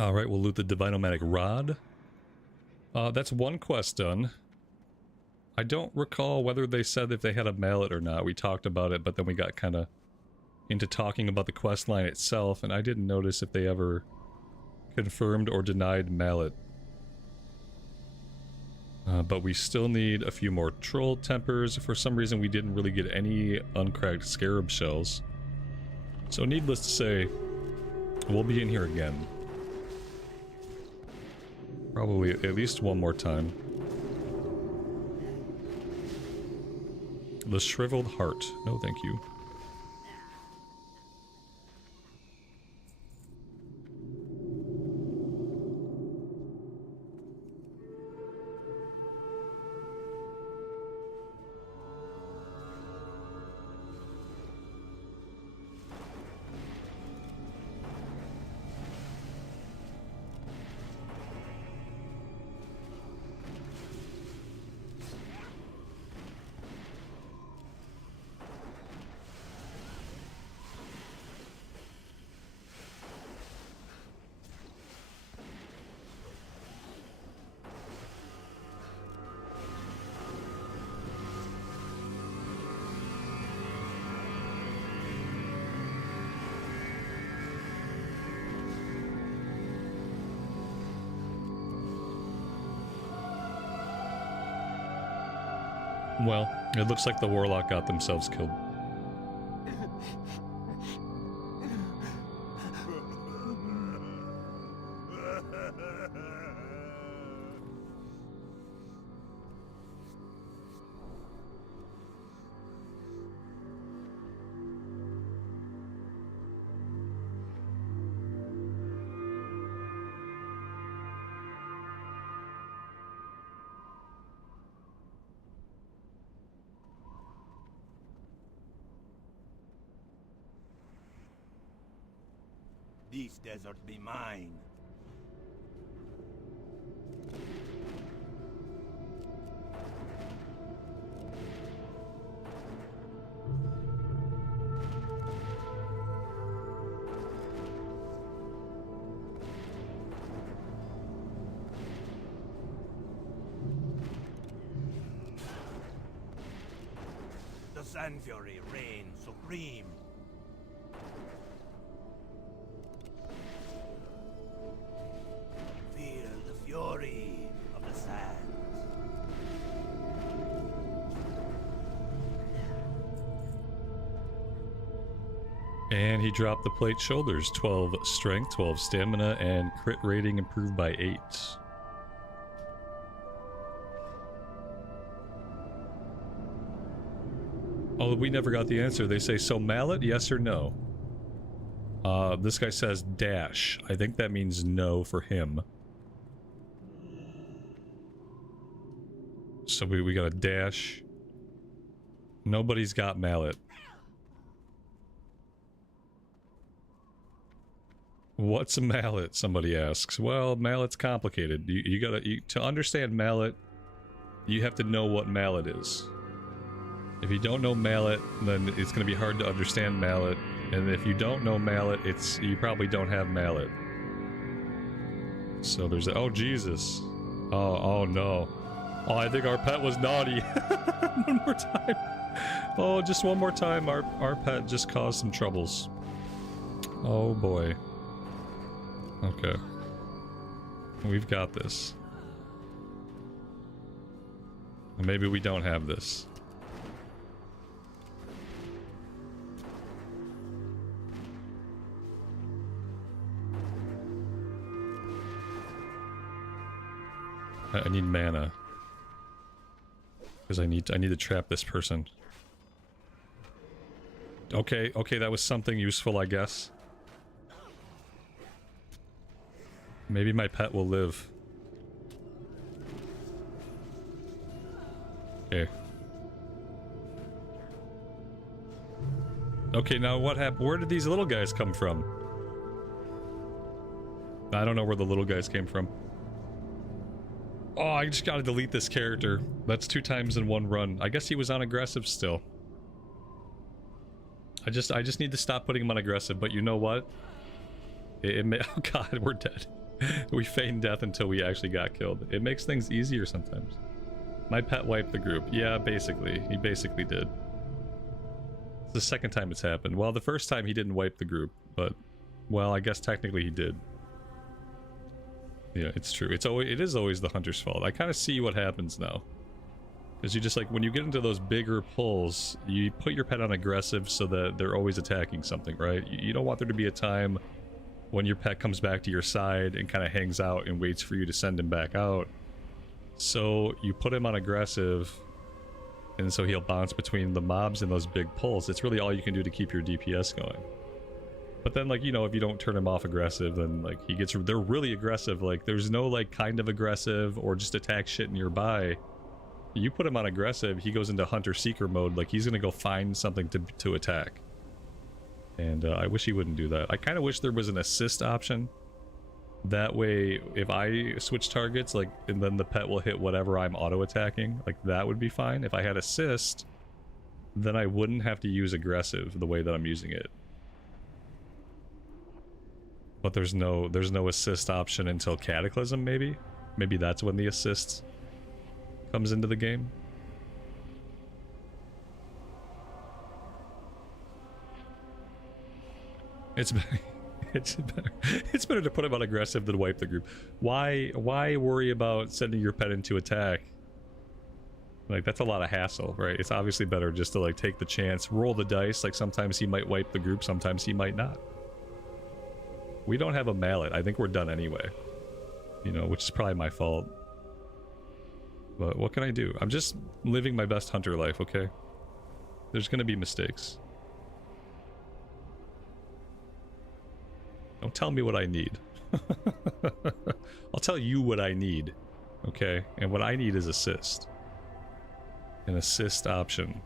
Alright, we'll loot the Divinomatic Rod. That's one quest done. I don't recall whether they said if they had a mallet or not. We talked about it, but then we got kind of into talking about the quest line itself, and I didn't notice if they ever confirmed or denied mallet. But we still need a few more troll tempers. For some reason, we didn't really get any uncracked scarab shells. So needless to say, we'll be in here again. Probably at least one more time. The Shriveled Heart. No, thank you. Well, it looks like the Warlock got themselves killed. This desert be mine. The Sand Fury reigns supreme. Feel the fury of the sands. And he dropped the plate shoulders. 12 strength, 12 stamina, and crit rating improved by 8. Oh, we never got the answer. They say, so mallet, yes or no? This guy says dash. I think that means no for him. So we got a dash. Nobody's got mallet. What's a mallet? Somebody asks. Well, mallet's complicated. You gotta to understand mallet, you have to know what mallet is. If you don't know mallet, then it's gonna be hard to understand mallet. And if you don't know mallet, you probably don't have mallet. So there's oh Jesus. Oh no. Oh, I think our pet was naughty. One more time. Oh, just one more time. Our pet just caused some troubles. Oh boy. Okay. We've got this. Maybe we don't have this. I need mana. Because I need to trap this person. Okay, that was something useful, I guess. Maybe my pet will live. Okay. Okay, now what happened? Where did these little guys come from? I don't know where the little guys came from. Oh, I just gotta delete this character. That's 2 times in one run. I guess he was on aggressive still. I just need to stop putting him on aggressive, but you know what? Oh god, we're dead. We feigned death until we actually got killed. It makes things easier sometimes. My pet wiped the group. Yeah, basically. He basically did. It's the second time it's happened. Well, the first time he didn't wipe the group, but... Well, I guess technically he did. Yeah, it's true. It is always the hunter's fault. I kind of see what happens now. Because you just like, when you get into those bigger pulls, you put your pet on aggressive so that they're always attacking something, right? You don't want there to be a time when your pet comes back to your side and kind of hangs out and waits for you to send him back out. So you put him on aggressive, and so he'll bounce between the mobs and those big pulls. It's really all you can do to keep your DPS going. But then, like, you know, if you don't turn him off aggressive, then, like, they're really aggressive. Like, there's no, like, kind of aggressive or just attack shit nearby. You put him on aggressive, he goes into hunter-seeker mode. Like, he's gonna go find something to attack. And I wish he wouldn't do that. I kind of wish there was an assist option. That way, if I switch targets, like, and then the pet will hit whatever I'm auto-attacking, like, that would be fine. If I had assist, then I wouldn't have to use aggressive the way that I'm using it. But there's no assist option until Cataclysm, maybe? Maybe that's when the assist comes into the game. It's better to put him on aggressive than wipe the group. Why worry about sending your pet into attack Like, that's a lot of hassle, right? It's obviously better just to, like, take the chance, roll the dice. Like, sometimes he might wipe the group, sometimes he might not. We don't have a mallet. I think we're done anyway. You know, which is probably my fault. But what can I do? I'm just living my best hunter life, okay? There's gonna be mistakes. Don't tell me what I need. I'll tell you what I need, okay? And what I need is assist. An assist option.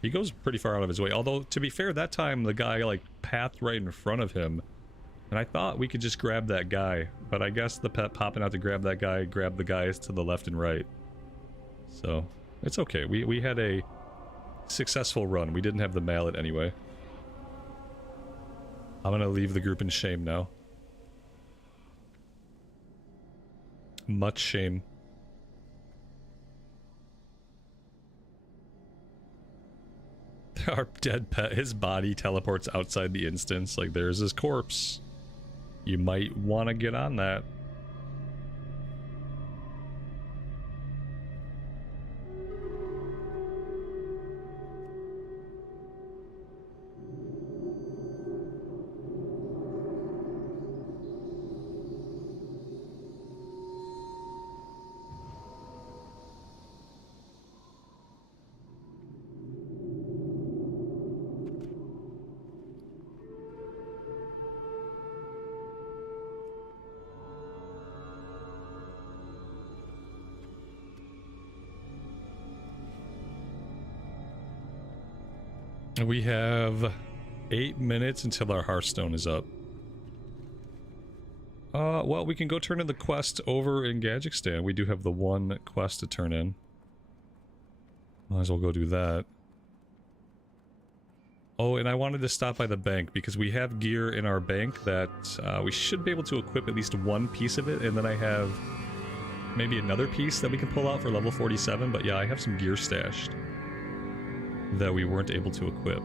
He goes pretty far out of his way. Although, to be fair, that time the guy, like, pathed right in front of him. And I thought we could just grab that guy. But I guess the pet popping out to grab that guy grabbed the guys to the left and right. So, it's okay. We had a successful run. We didn't have the mallet anyway. I'm gonna leave the group in shame now. Much shame. Our dead pet, his body teleports outside the instance. Like, there's his corpse. You might want to get on that. We have 8 minutes until our Hearthstone is up. Well, we can go turn in the quest over in Gadgekstan. We do have the one quest to turn in. Might as well go do that. Oh, and I wanted to stop by the bank because we have gear in our bank that we should be able to equip at least one piece of it, and then I have maybe another piece that we can pull out for level 47, but yeah, I have some gear stashed that we weren't able to equip.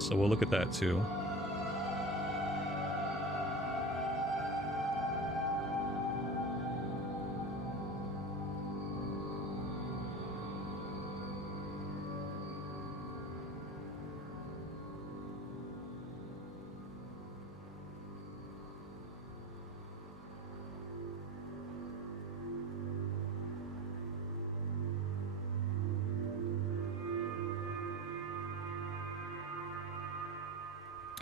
So we'll look at that too.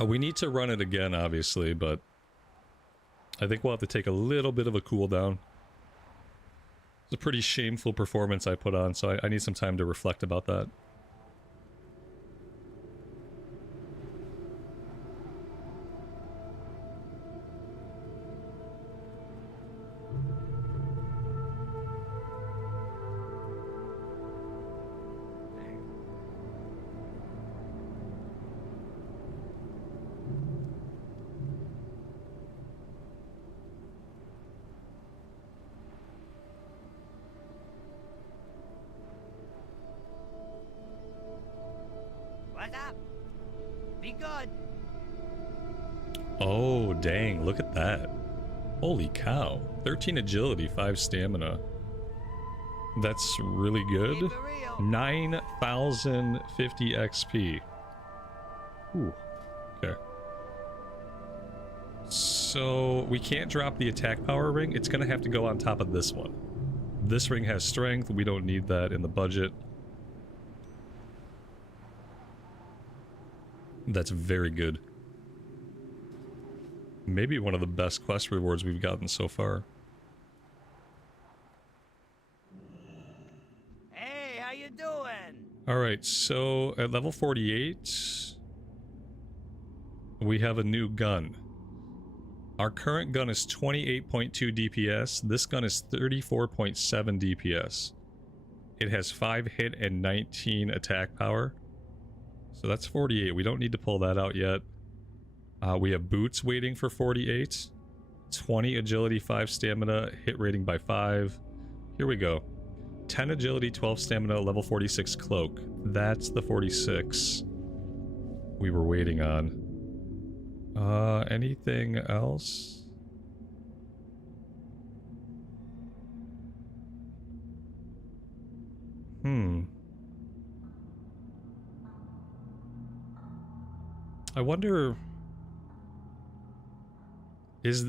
We need to run it again, obviously, but I think we'll have to take a little bit of a cooldown. It's a pretty shameful performance I put on, so I need some time to reflect about that. What's up? Be good. Oh, dang, look at that. Holy cow. 13 agility, 5 stamina. That's really good. Keep it real. 9,050 XP. Ooh, okay. So, we can't drop the attack power ring. It's gonna have to go on top of this one. This ring has strength. We don't need that in the budget. That's very good. Maybe one of the best quest rewards we've gotten so far. Hey, how you doing? Alright, so at level 48, we have a new gun. Our current gun is 28.2 DPS. This gun is 34.7 DPS. It has 5 hit and 19 attack power. So that's 48. We don't need to pull that out yet. We have boots waiting for 48. 20 agility, 5 stamina, hit rating by 5. Here we go. 10 agility, 12 stamina, level 46 cloak. That's the 46 we were waiting on. Anything else? I wonder... Is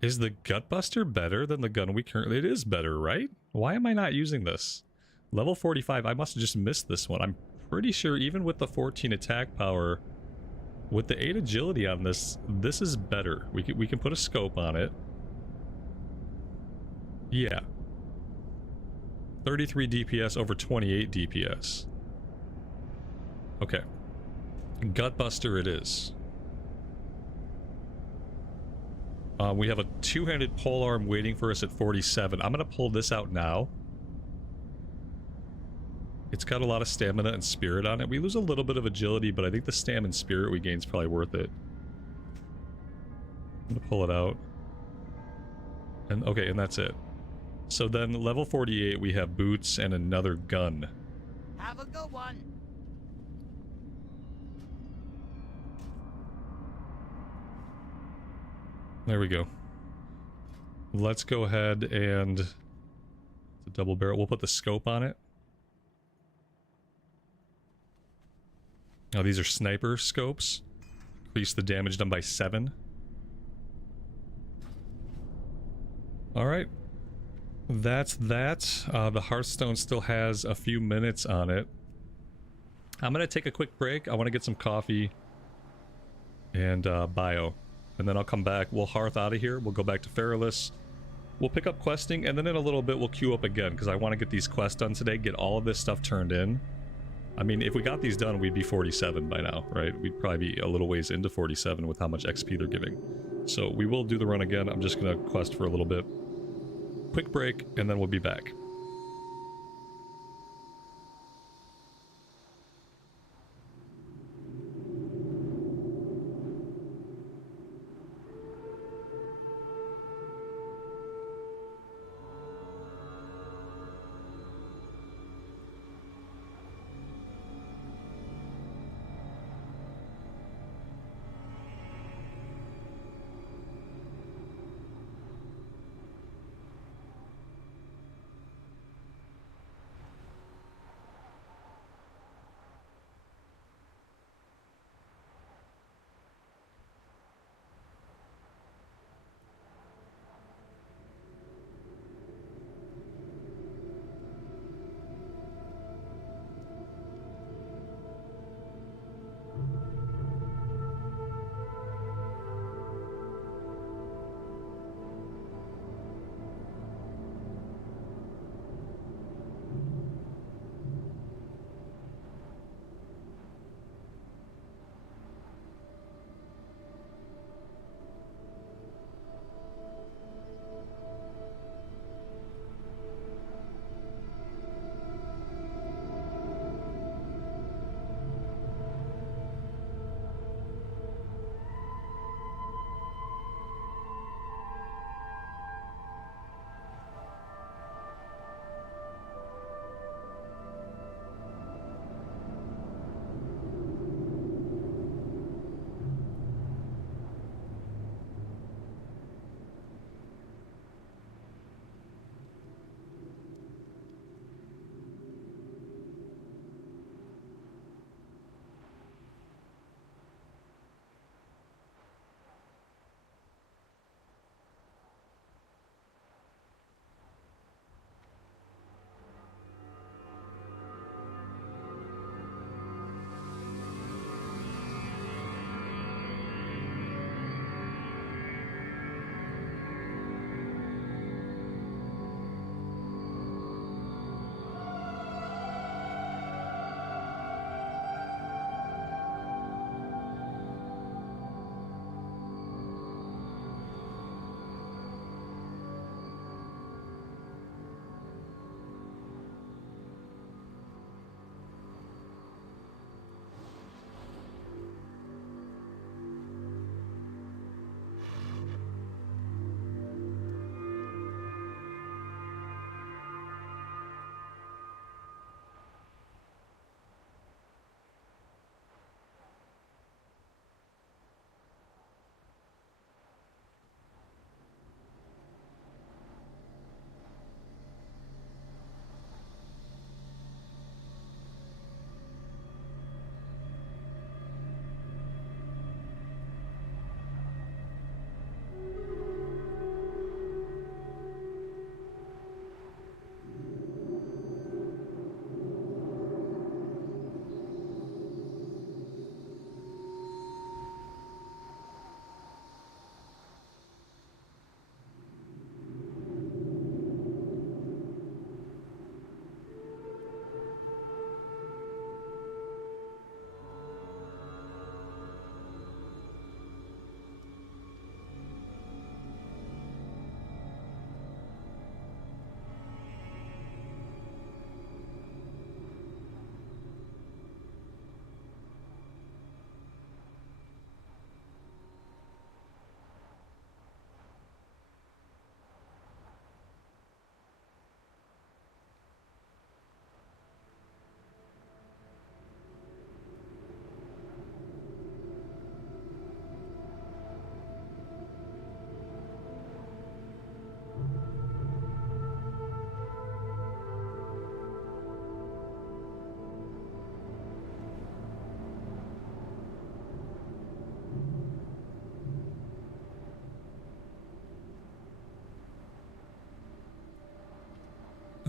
the Gutbuster better than the gun we currently... It is better, right? Why am I not using this? Level 45, I must have just missed this one. I'm pretty sure even with the 14 attack power, with the 8 agility on this, this is better. We can put a scope on it. Yeah. 33 DPS over 28 DPS. Okay. Gutbuster it is. We have a two-handed polearm waiting for us at 47. I'm going to pull this out now. It's got a lot of stamina and spirit on it. We lose a little bit of agility, but I think the stamina and spirit we gain is probably worth it. I'm going to pull it out. And okay, and that's it. So then level 48, we have boots and another gun. Have a good one. There we go. Let's go ahead and... It's a double barrel. We'll put the scope on it. Now these are sniper scopes. Increase the damage done by 7. Alright. That's that. The Hearthstone still has a few minutes on it. I'm going to take a quick break. I want to get some coffee and bio. And then I'll come back. We'll Hearth out of here. We'll go back to Feralus. We'll pick up questing, and then in a little bit we'll queue up again, because I want to get these quests done today, get all of this stuff turned in. I mean, if we got these done, we'd be 47 by now, right? We'd probably be a little ways into 47 with how much XP they're giving. So we will do the run again. I'm just going to quest for a little bit. Quick break, and then we'll be back.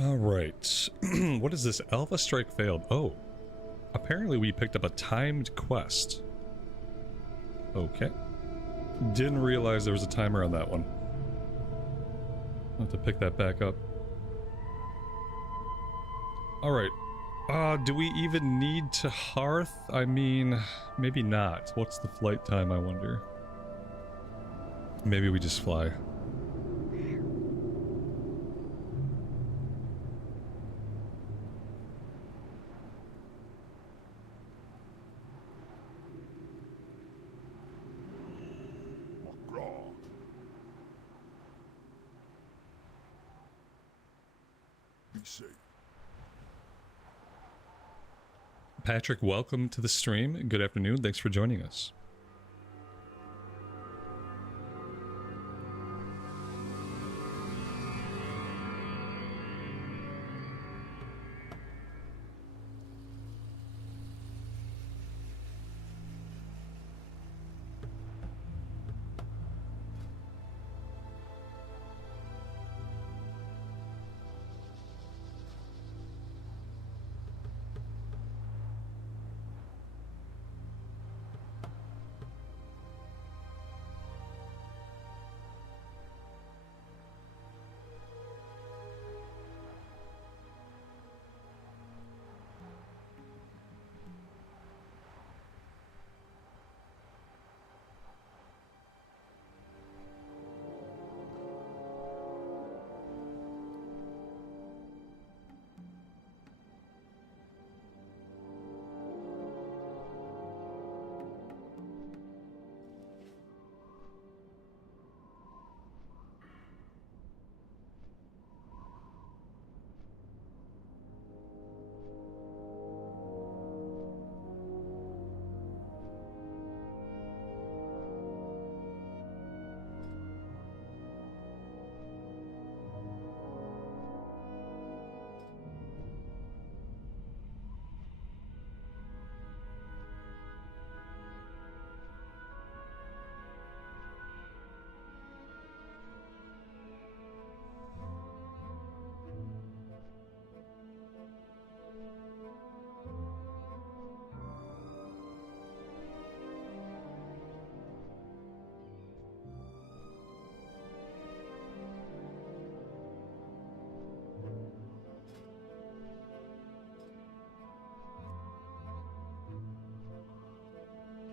Alright. What is this? Alpha Strike failed. Oh. Apparently we picked up a timed quest. Okay. Didn't realize there was a timer on that one. I'll have to pick that back up. Alright. Do we even need to hearth? I mean, maybe not. What's the flight time, I wonder? Maybe we just fly. Patrick, welcome to the stream. Good afternoon. Thanks for joining us.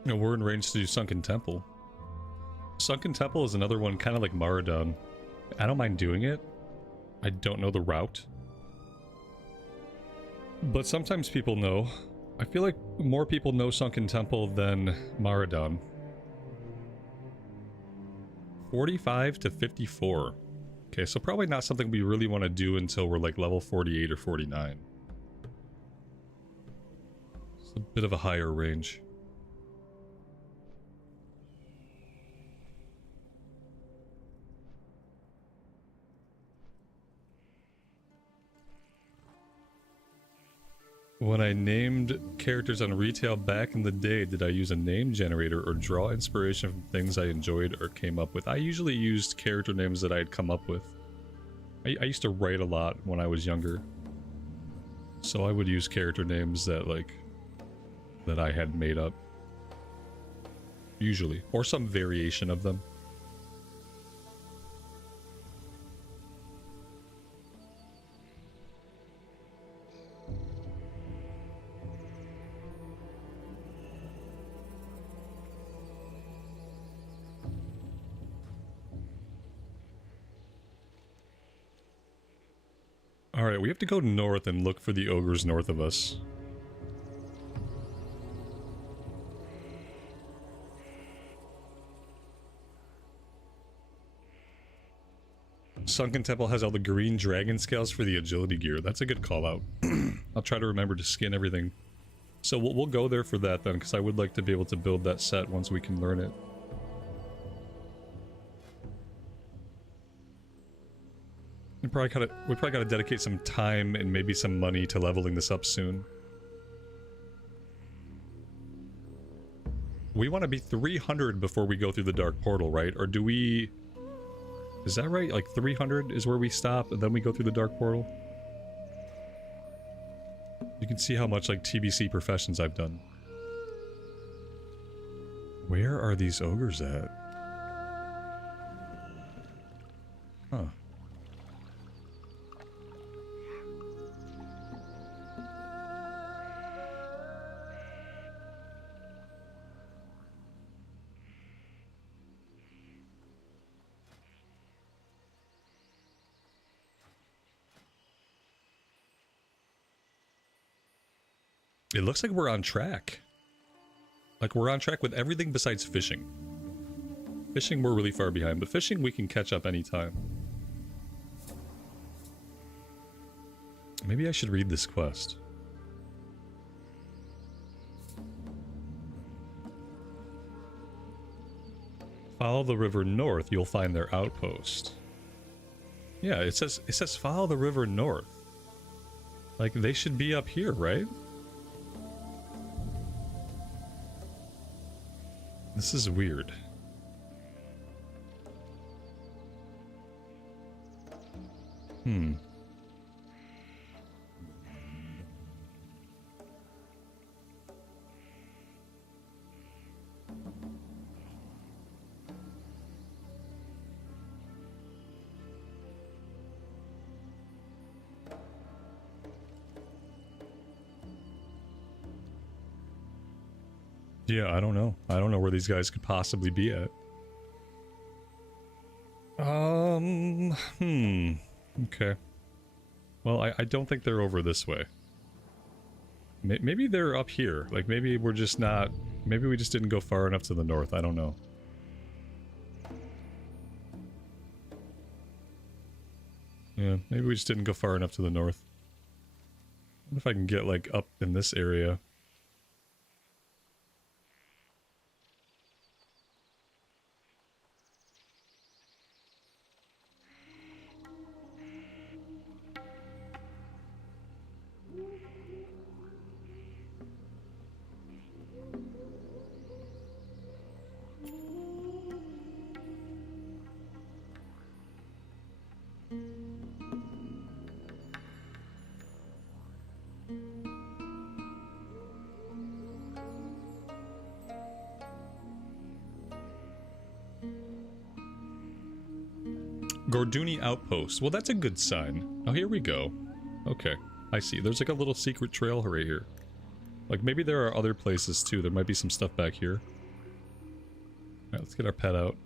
No, we're in range to do Sunken Temple. Sunken Temple is another one kind of like Maradon. I don't mind doing it. I don't know the route. But sometimes people know. I feel like more people know Sunken Temple than Maradon. 45 to 54. Okay, so probably not something we really want to do until we're like level 48 or 49. It's a bit of a higher range. When I named characters on retail back in the day, did I use a name generator or draw inspiration from things I enjoyed or came up with? I usually used character names that I had come up with. I used to write a lot when I was younger. So I would use character names that I had made up. Usually. Or some variation of them. Alright, we have to go north and look for the ogres north of us. Sunken Temple has all the green dragon scales for the agility gear. That's a good call out. I'll try to remember to skin everything. So we'll go there for that then, because I would like to be able to build that set once we can learn it. We probably gotta dedicate some time and maybe some money to leveling this up soon. We want to be 300 before we go through the dark portal, right? Or do we... Is that right? Like 300 is where we stop and then we go through the dark portal? You can see how much like TBC professions I've done. Where are these ogres at? Huh. It looks like we're on track. Like we're on track with everything besides fishing. Fishing we're really far behind, but fishing we can catch up anytime. Maybe I should read this quest. Follow the river north, you'll find their outpost. Yeah, it says follow the river north. Like they should be up here, right? This is weird. Yeah, I don't know. I don't know where these guys could possibly be at. Okay. Well, I don't think they're over this way. Maybe they're up here. Like, maybe we're just not... Maybe we just didn't go far enough to the north. I don't know. Yeah, maybe we just didn't go far enough to the north. I wonder if I can get, like, up in this area. Gorduni Outpost. Well, that's a good sign. Oh, here we go. Okay, I see. There's like a little secret trail right here. Like, maybe there are other places too. There might be some stuff back here. Alright, let's get our pet out.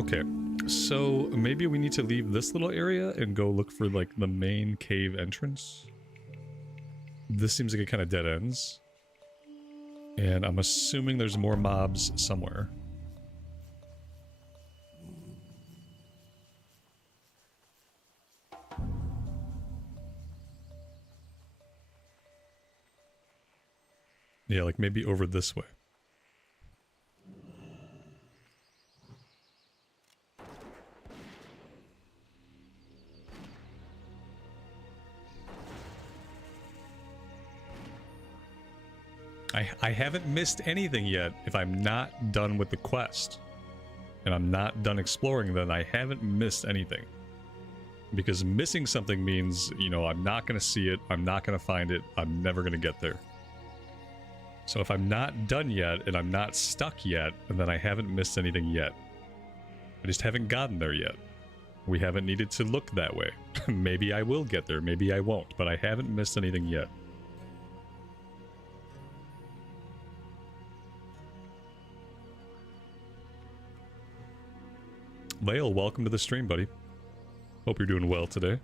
Okay, so maybe we need to leave this little area and go look for like the main cave entrance. This seems like it kind of dead ends. And I'm assuming there's more mobs somewhere. Yeah, like maybe over this way. I haven't missed anything yet if I'm not done with the quest. And I'm not done exploring, then I haven't missed anything. Because missing something means, you know, I'm not going to see it, I'm not going to find it, I'm never going to get there. So if I'm not done yet, and I'm not stuck yet, then I haven't missed anything yet. I just haven't gotten there yet. We haven't needed to look that way. Maybe I will get there, maybe I won't, but I haven't missed anything yet. Lael, welcome to the stream, buddy. Hope you're doing well today.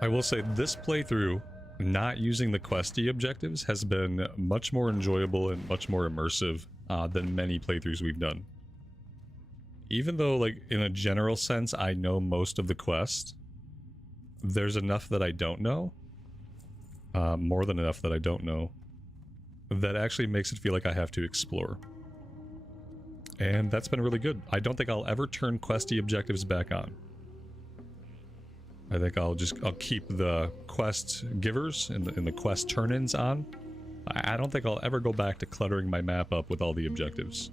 I will say this playthrough, not using the questy objectives, has been much more enjoyable and much more immersive than many playthroughs we've done. Even though, like, in a general sense, I know most of the quest, there's enough that I don't know, more than enough that I don't know, that actually makes it feel like I have to explore. And that's been really good. I don't think I'll ever turn questy objectives back on. I think I'll keep the quest givers and the quest turn-ins on. I don't think I'll ever go back to cluttering my map up with all the objectives.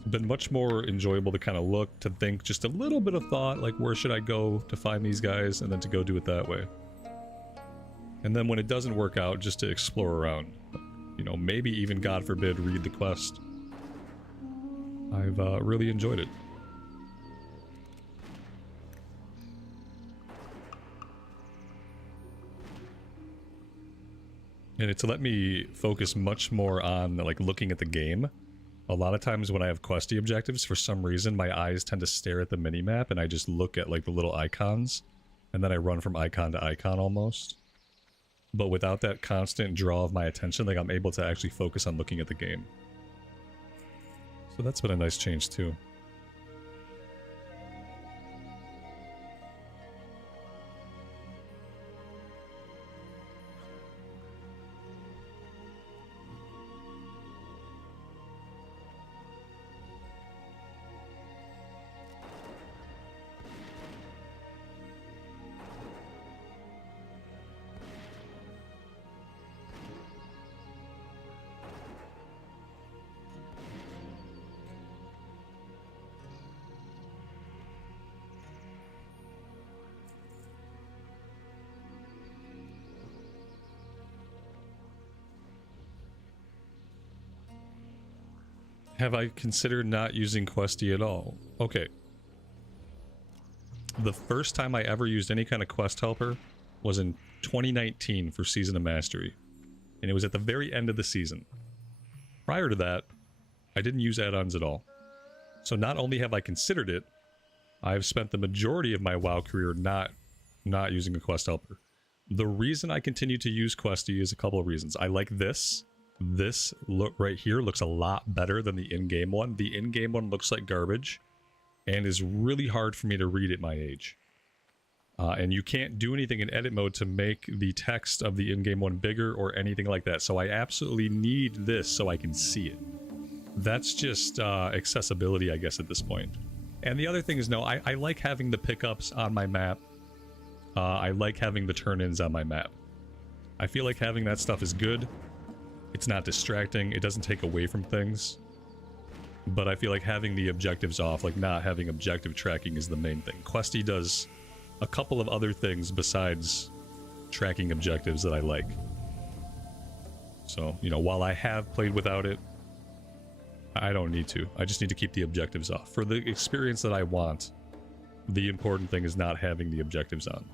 It's been much more enjoyable to kind of look, to think just a little bit of thought, like where should I go to find these guys, and then to go do it that way. And then when it doesn't work out, just to explore around. You know, maybe even, God forbid, read the quest. I've really enjoyed it. And it's let me focus much more on, like, looking at the game. A lot of times when I have questy objectives, for some reason, my eyes tend to stare at the minimap, and I just look at, like, the little icons, and then I run from icon to icon almost. But without that constant draw of my attention, like, I'm able to actually focus on looking at the game. So that's been a nice change, too. Have I considered not using Questy at all? Okay. The first time I ever used any kind of quest helper was in 2019 for Season of Mastery. And it was at the very end of the season. Prior to that, I didn't use add-ons at all. So not only have I considered it, I've spent the majority of my WoW career not using a quest helper. The reason I continue to use Questy is a couple of reasons. I like this. This look right here looks a lot better than the in-game one. The in-game one looks like garbage and is really hard for me to read at my age. And you can't do anything in edit mode to make the text of the in-game one bigger or anything like that. So I absolutely need this so I can see it. That's just accessibility, I guess, at this point. And the other thing is, no, I like having the pickups on my map. I like having the turn-ins on my map. I feel like having that stuff is good. It's not distracting. It doesn't take away from things. But I feel like having the objectives off, like not having objective tracking, is the main thing. Questy does a couple of other things besides tracking objectives that I like. So, you know, while I have played without it, I don't need to. I just need to keep the objectives off. For the experience that I want, the important thing is not having the objectives on.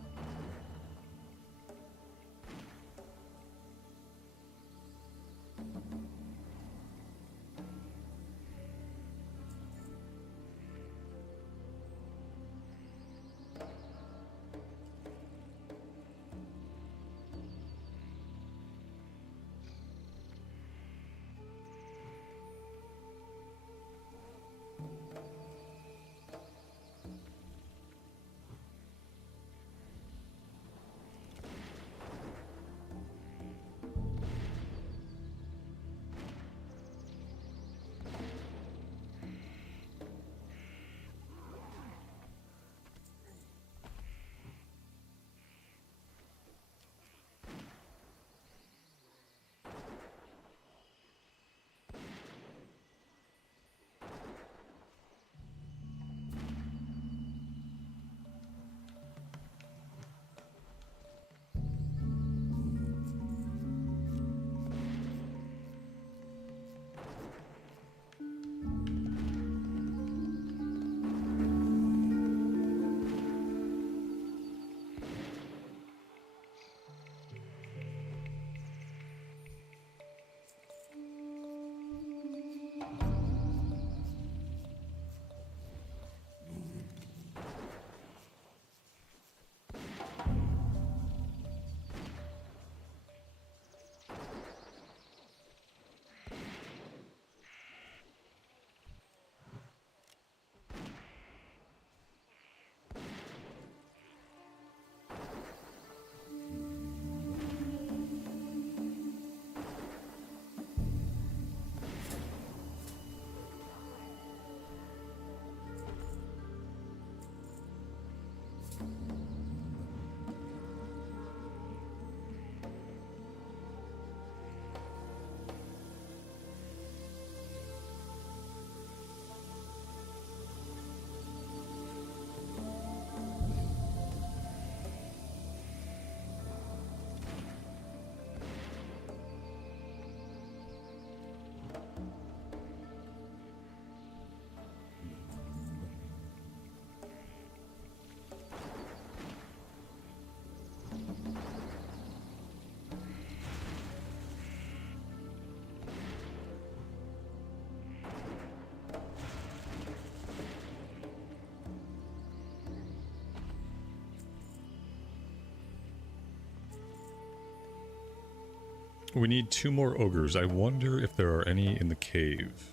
We need 2 more ogres. I wonder if there are any in the cave.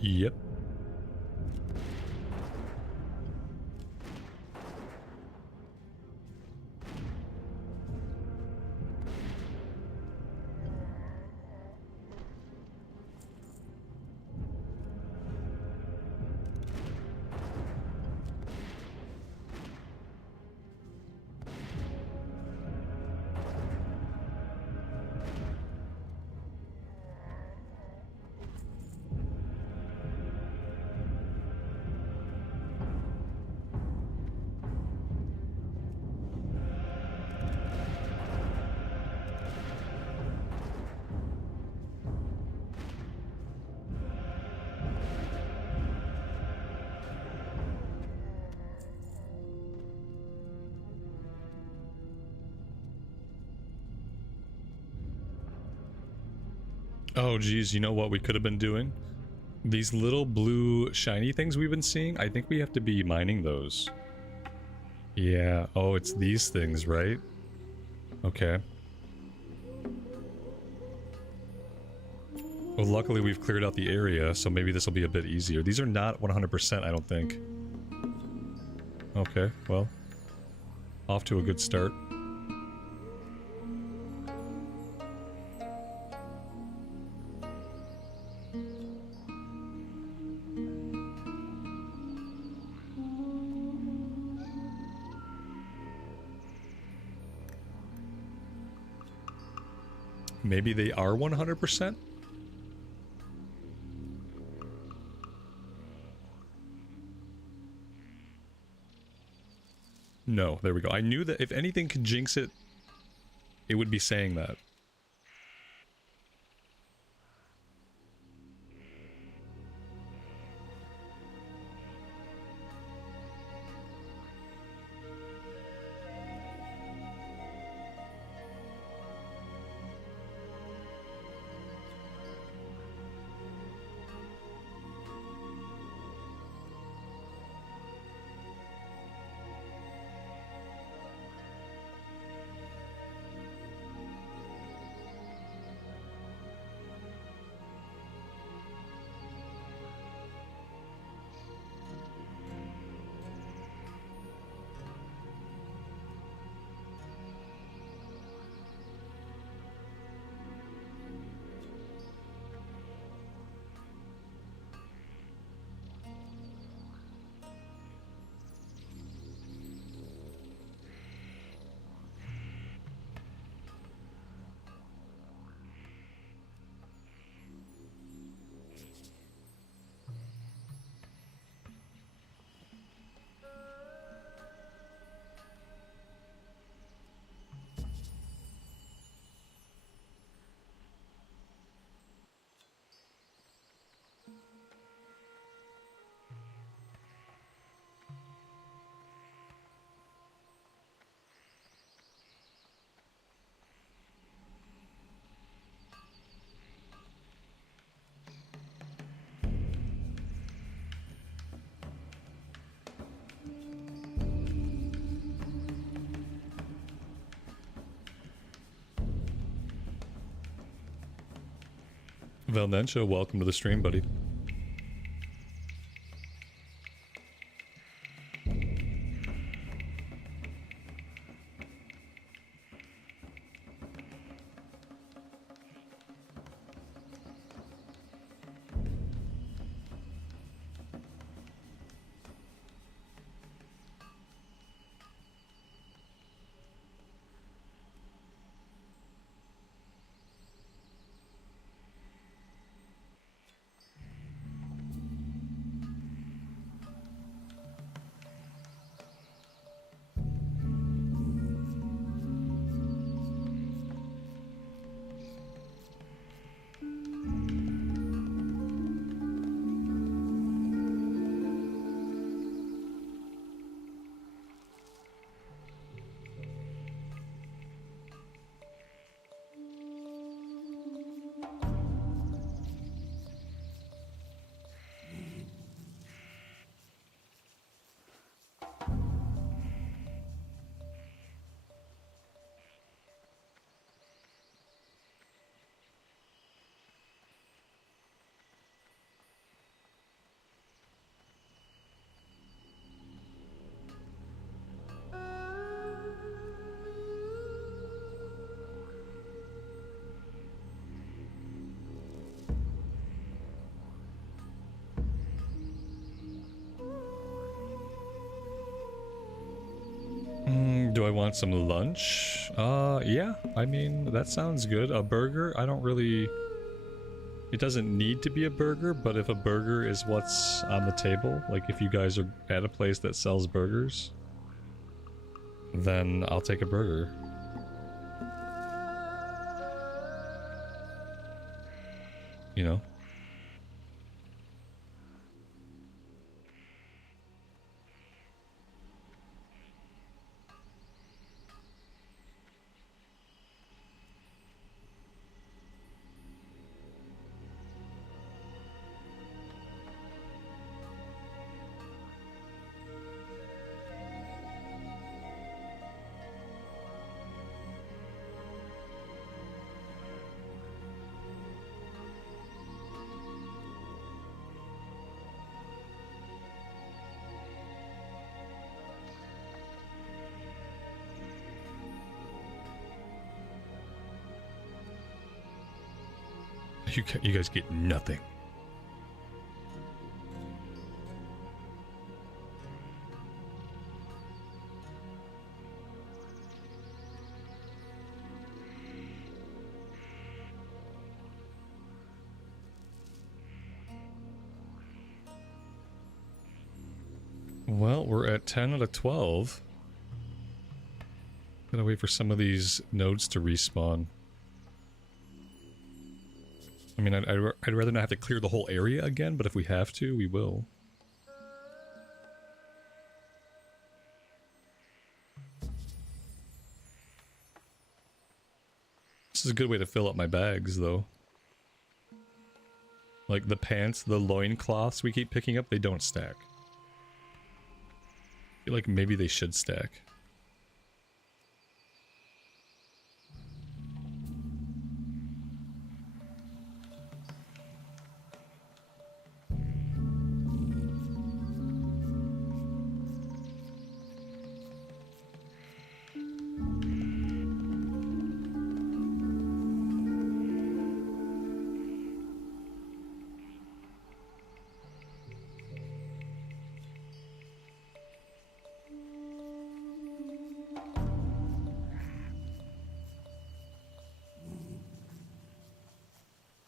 Yep. Oh geez, you know what we could have been doing? These little blue shiny things we've been seeing, I think we have to be mining those. Yeah, oh, it's these things, right? Okay. Well, luckily we've cleared out the area, so maybe this will be a bit easier. These are not 100%, I don't think. Okay, well. Off to a good start. Maybe they are 100%? No, there we go. I knew that if anything could jinx it, it would be saying that. Valdentia, welcome to the stream, buddy. Do I want some lunch? Yeah. I mean, that sounds good. A burger? I don't really... It doesn't need to be a burger, but if a burger is what's on the table, like if you guys are at a place that sells burgers, then I'll take a burger. You know? You guys get nothing. Well, we're at 10 out of 12. Gotta wait for some of these nodes to respawn. I mean, I'd rather not have to clear the whole area again, but if we have to, we will. This is a good way to fill up my bags, though. Like the pants, the loincloths we keep picking up, they don't stack. I feel like maybe they should stack.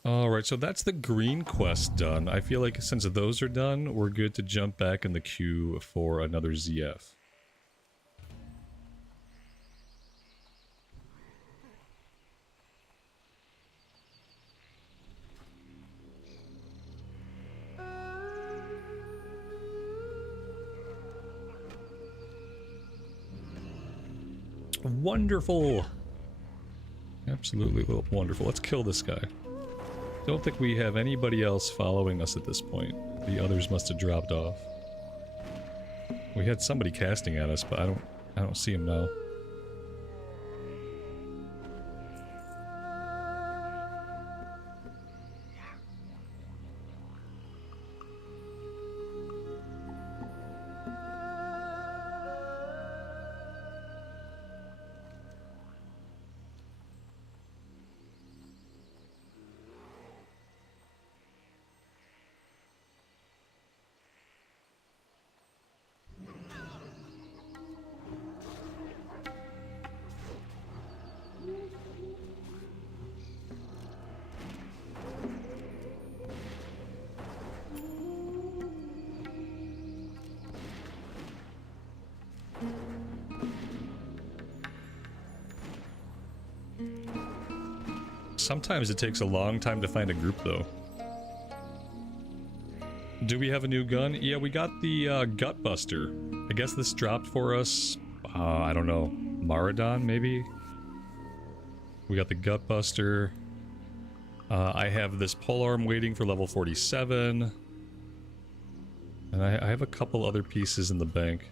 Alright, so that's the green quest done. I feel like since those are done, we're good to jump back in the queue for another ZF. Wonderful! Absolutely wonderful. Let's kill this guy. Don't think we have anybody else following us at this point. The others must have dropped off. We had somebody casting at us, but I don't see him now. Sometimes it takes a long time to find a group, though. Do we have a new gun? Yeah, we got the Gutbuster. I guess this dropped for us, I don't know, Maradon, maybe? We got the Gutbuster. I have this polearm waiting for level 47. And I have a couple other pieces in the bank.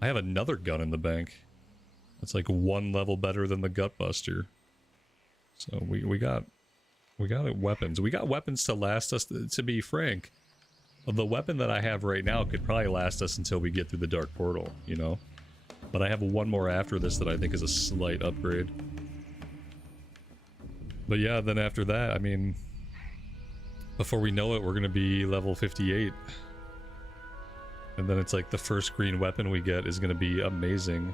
I have another gun in the bank. That's like one level better than the Gutbuster. So we got weapons. We got weapons to last us, to be frank. The weapon that I have right now could probably last us until we get through the Dark Portal, you know? But I have one more after this that I think is a slight upgrade. But yeah, then after that, I mean, before we know it, we're gonna be level 58. And then it's like the first green weapon we get is gonna be amazing.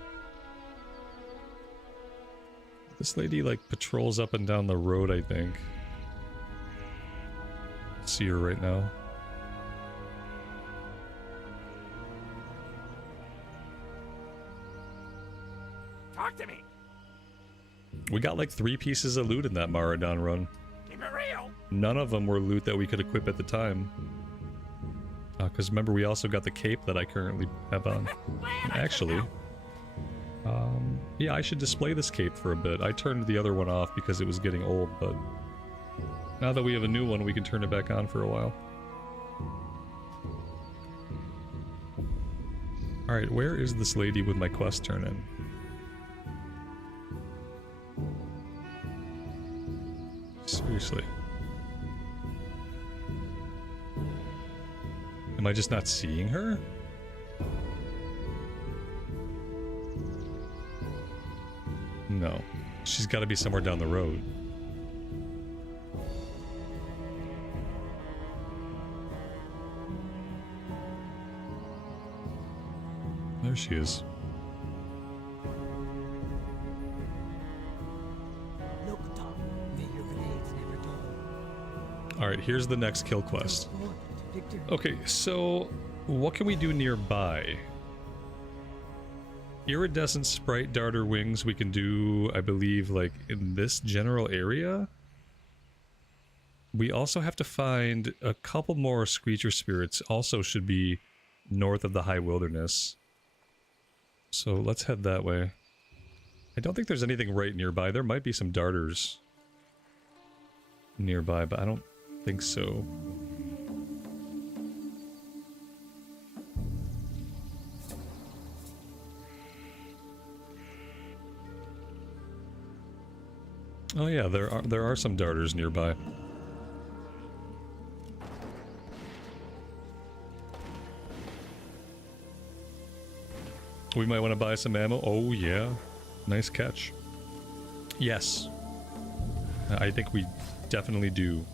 This lady, like, patrols up and down the road, I think. See her right now. Talk to me. We got like 3 pieces of loot in that Maradon run. Keep it real. None of them were loot that we could equip at the time. Because remember, we also got the cape that I currently have on. Actually, yeah, I should display this cape for a bit. I turned the other one off because it was getting old, but now that we have a new one, we can turn it back on for a while. Alright, where is this lady with my quest turn in? Seriously. Am I just not seeing her? No. She's got to be somewhere down the road. There she is. Look, Tom, may your blades never dull. Alright, here's the next kill quest. Okay, so what can we do nearby? Iridescent sprite darter wings we can do, I believe, like in this general area. We also have to find a couple more Screecher spirits, also should be north of the high wilderness. So let's head that way. I don't think there's anything right nearby. There might be some darters nearby, but I don't think so. Oh yeah, there are some darters nearby. We might want to buy some ammo. Oh yeah, nice catch. Yes, I think we definitely do.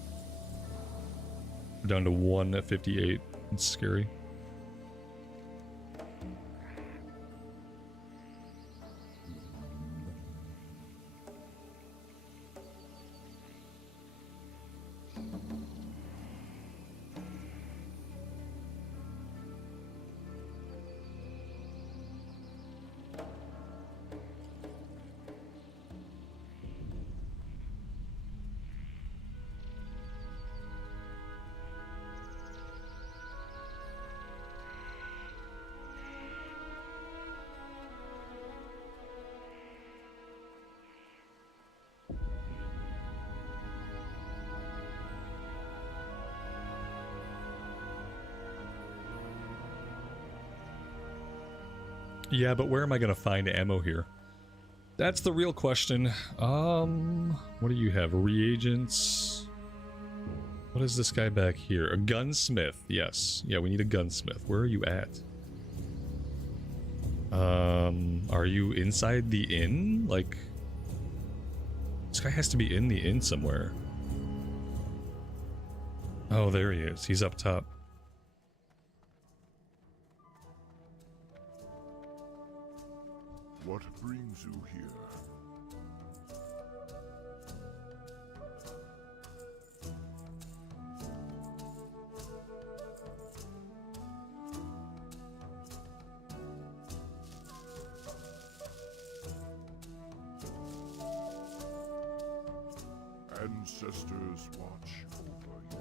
We're down to 158. It's scary. Yeah, but where am I gonna find ammo here? That's the real question. What do you have? Reagents? What is this guy back here? A gunsmith, yes. Yeah, we need a gunsmith. Where are you at? Are you inside the inn? Like, this guy has to be in the inn somewhere. Oh, there he is. He's up top. What brings you here? Ancestors watch over you.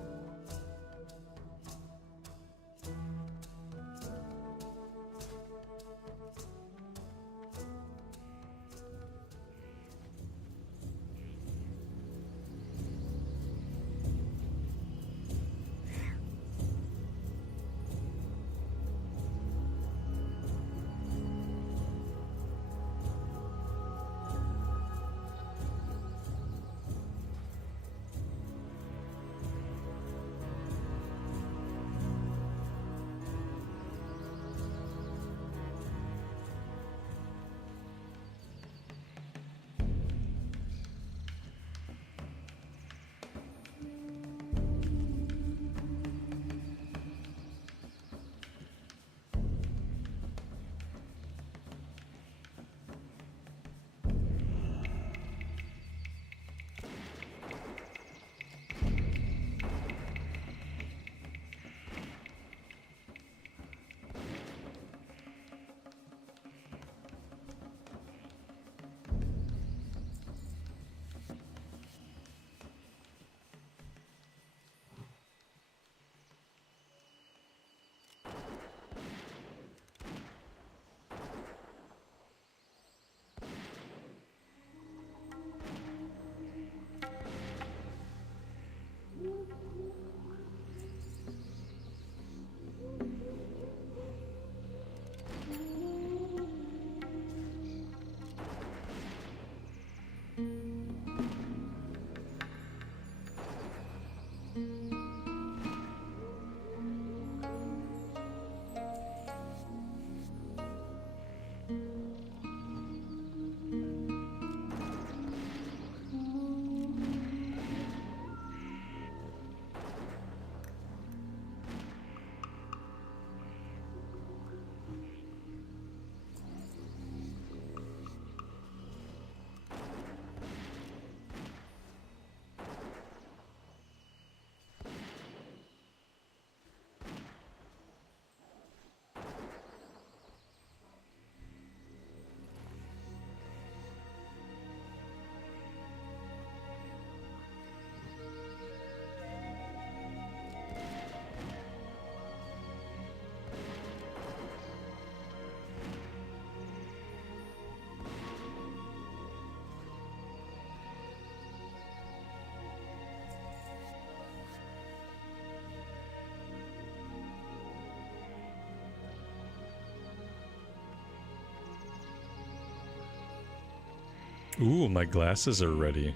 Ooh, my glasses are ready.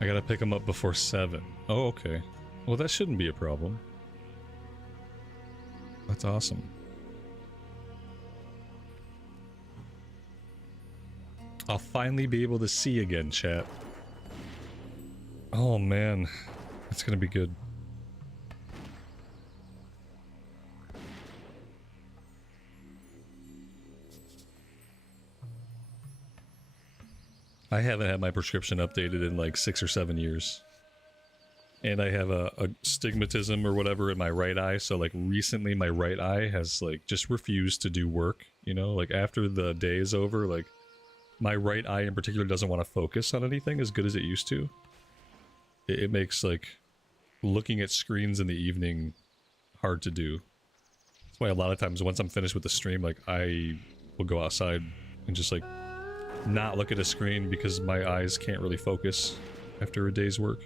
I gotta pick them up before 7. Oh, okay. Well, that shouldn't be a problem. That's awesome. I'll finally be able to see again, chat. Oh man, that's gonna be good. I haven't had my prescription updated in like 6 or 7 years. And I have a stigmatism or whatever in my right eye, so like recently my right eye has like just refused to do work, you know? Like after the day is over, like my right eye in particular doesn't want to focus on anything as good as it used to. It makes like looking at screens in the evening hard to do. That's why a lot of times once I'm finished with the stream, like I will go outside and just like not look at a screen because my eyes can't really focus after a day's work.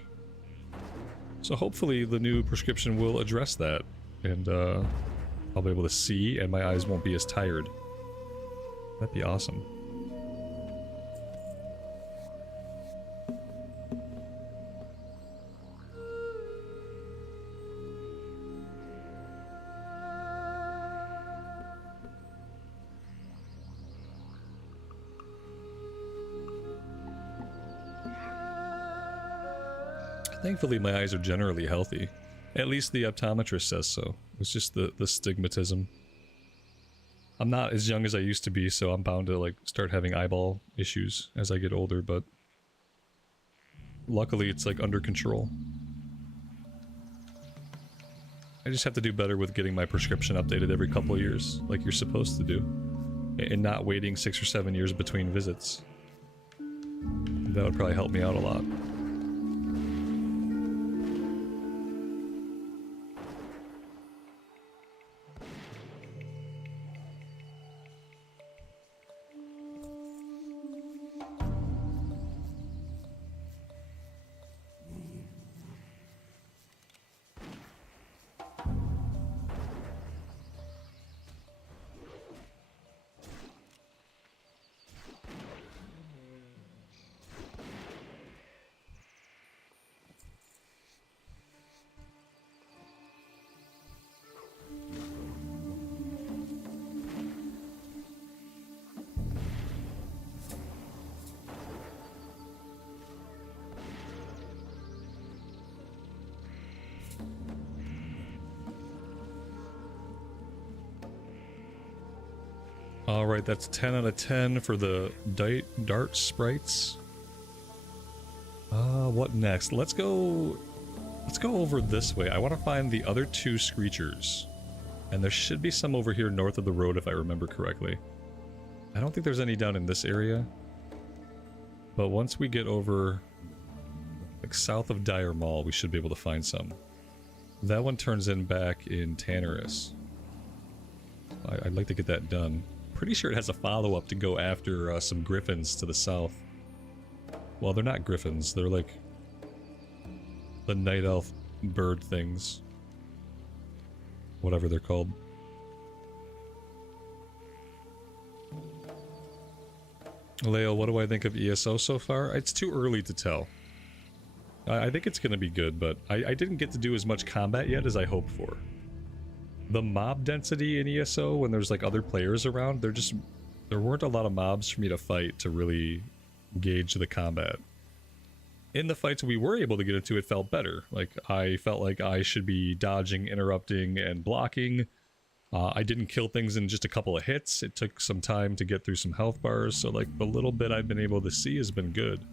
So hopefully the new prescription will address that, and I'll be able to see and my eyes won't be as tired. That'd be awesome. Thankfully, my eyes are generally healthy. At least the optometrist says so. It's just the stigmatism. I'm not as young as I used to be, so I'm bound to like start having eyeball issues as I get older, but luckily it's like under control. I just have to do better with getting my prescription updated every couple of years, like you're supposed to do. And not waiting 6 or 7 years between visits. That would probably help me out a lot. Alright, that's 10 out of 10 for the dart sprites. What next? Let's go over this way. I want to find the other 2 screechers. And there should be some over here north of the road if I remember correctly. I don't think there's any down in this area. But once we get over like south of Dire Mall, we should be able to find some. That one turns in back in Tannerus. I'd like to get that done. Pretty sure it has a follow-up to go after some griffins to the south. Well, they're not griffins. They're like the night elf bird things. Whatever they're called. Leo, what do I think of ESO so far? It's too early to tell. I think it's going to be good, but I didn't get to do as much combat yet as I hoped for. The mob density in ESO, when there's like other players around, there weren't a lot of mobs for me to fight to really gauge the combat. In the fights we were able to get into, it felt better. Like, I felt like I should be dodging, interrupting, and blocking. I didn't kill things in just a couple of hits. It took some time to get through some health bars, so like the little bit I've been able to see has been good.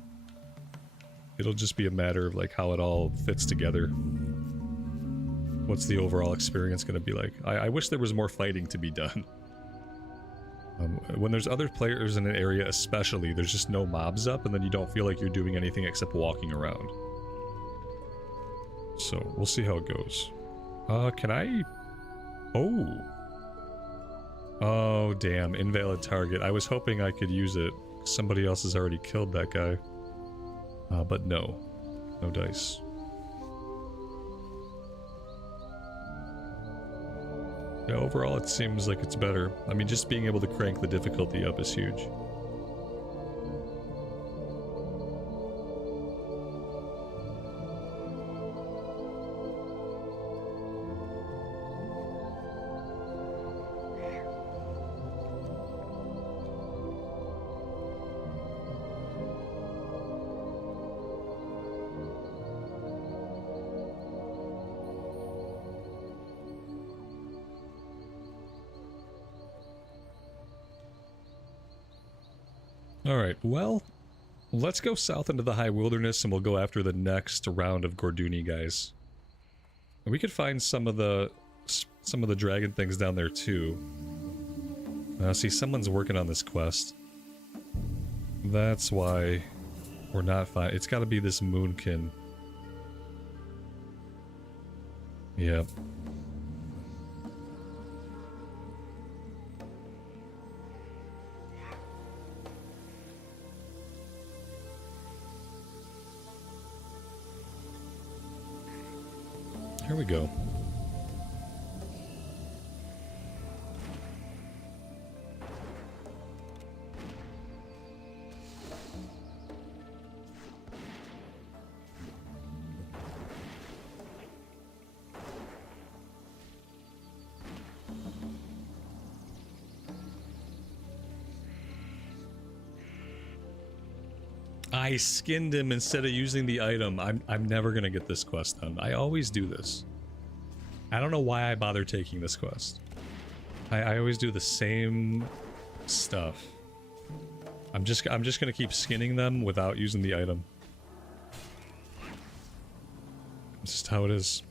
It'll just be a matter of like how it all fits together. What's the overall experience going to be like? I wish there was more fighting to be done. When there's other players in an area especially, there's just no mobs up, and then you don't feel like you're doing anything except walking around. So, we'll see how it goes. Can I... Oh! Oh, damn. Invalid target. I was hoping I could use it. Somebody else has already killed that guy. But no. No dice. Yeah, overall it seems like it's better. I mean, just being able to crank the difficulty up is huge. Alright, well, let's go south into the high wilderness and we'll go after the next round of Gorduni guys. We could find some of the dragon things down there too. See, someone's working on this quest. That's why we're not fine. It's gotta be this Moonkin. Yep. Here we go. I skinned him instead of using the item. I'm never gonna get this quest done. I always do this. I don't know why I bother taking this quest. I always do the same stuff. I'm just gonna keep skinning them without using the item. It's just how it is.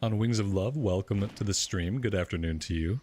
On Wings of Love, welcome to the stream. Good afternoon to you.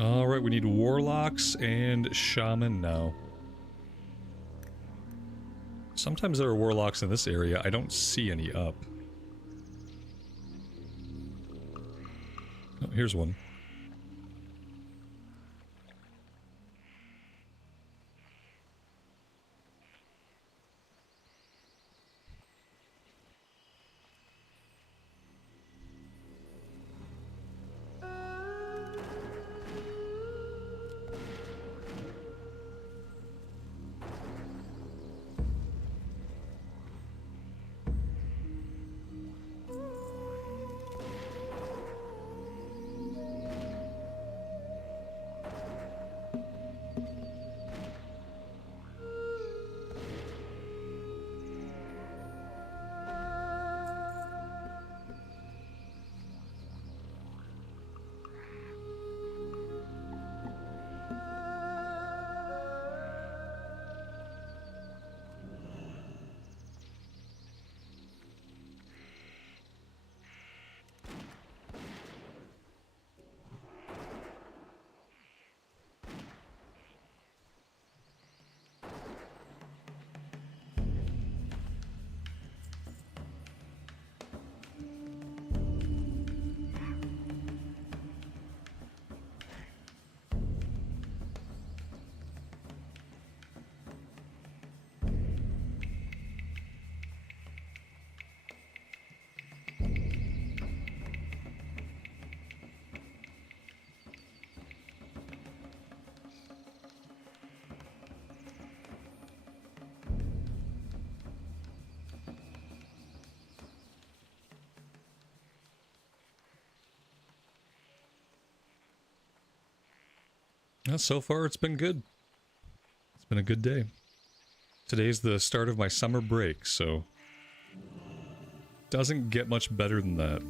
Alright, we need warlocks and shaman now. Sometimes there are warlocks in this area. I don't see any up. Oh, here's one. So far, it's been good. It's been a good day. Today's the start of my summer break, so doesn't get much better than that.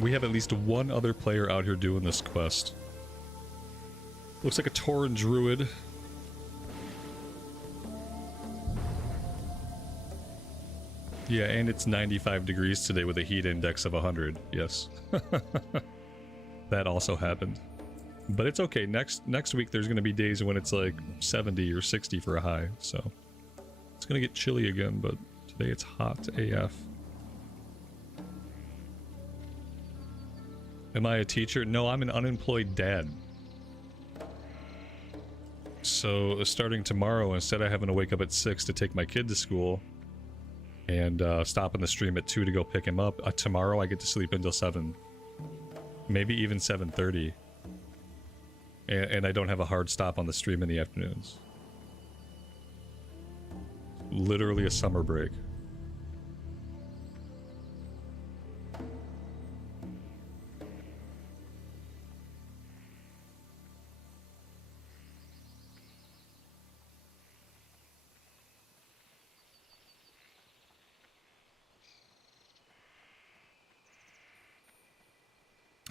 We have at least one other player out here doing this quest. Looks like a Tauren Druid. Yeah, and it's 95 degrees today with a heat index of 100. Yes. That also happened. But it's okay. Next week there's going to be days when it's like 70 or 60 for a high. So it's going to get chilly again, but today it's hot AF. Am I a teacher? No, I'm an unemployed dad. So starting tomorrow, instead of having to wake up at 6 to take my kid to school and stop in the stream at 2 to go pick him up, tomorrow I get to sleep until 7. Maybe even 7:30. And I don't have a hard stop on the stream in the afternoons. Literally a summer break.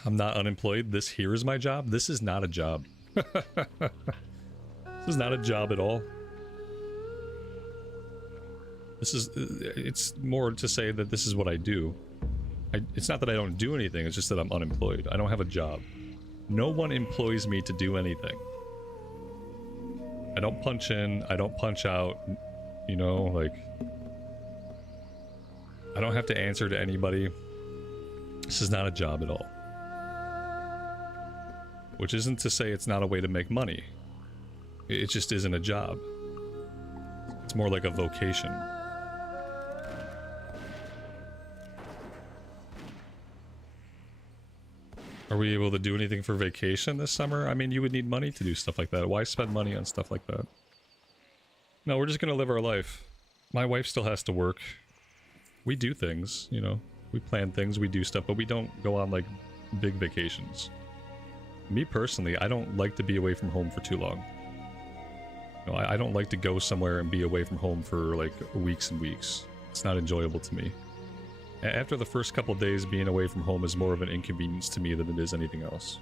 I'm not unemployed. This here is my job. This is not a job. This is not a job at all. This is, it's more to say that this is what I do. It's not that I don't do anything, it's just that I'm unemployed. I don't have a job. No one employs me to do anything. I don't punch in, I don't punch out, you know, like... I don't have to answer to anybody. This is not a job at all. Which isn't to say it's not a way to make money. It just isn't a job. It's more like a vocation. Are we able to do anything for vacation this summer? I mean, you would need money to do stuff like that. Why spend money on stuff like that? No, we're just gonna live our life. My wife still has to work. We do things, you know. We plan things, we do stuff, but we don't go on, like, big vacations. Me personally, I don't like to be away from home for too long. No, I don't like to go somewhere and be away from home for like weeks and weeks. It's not enjoyable to me. After the first couple days, being away from home is more of an inconvenience to me than it is anything else.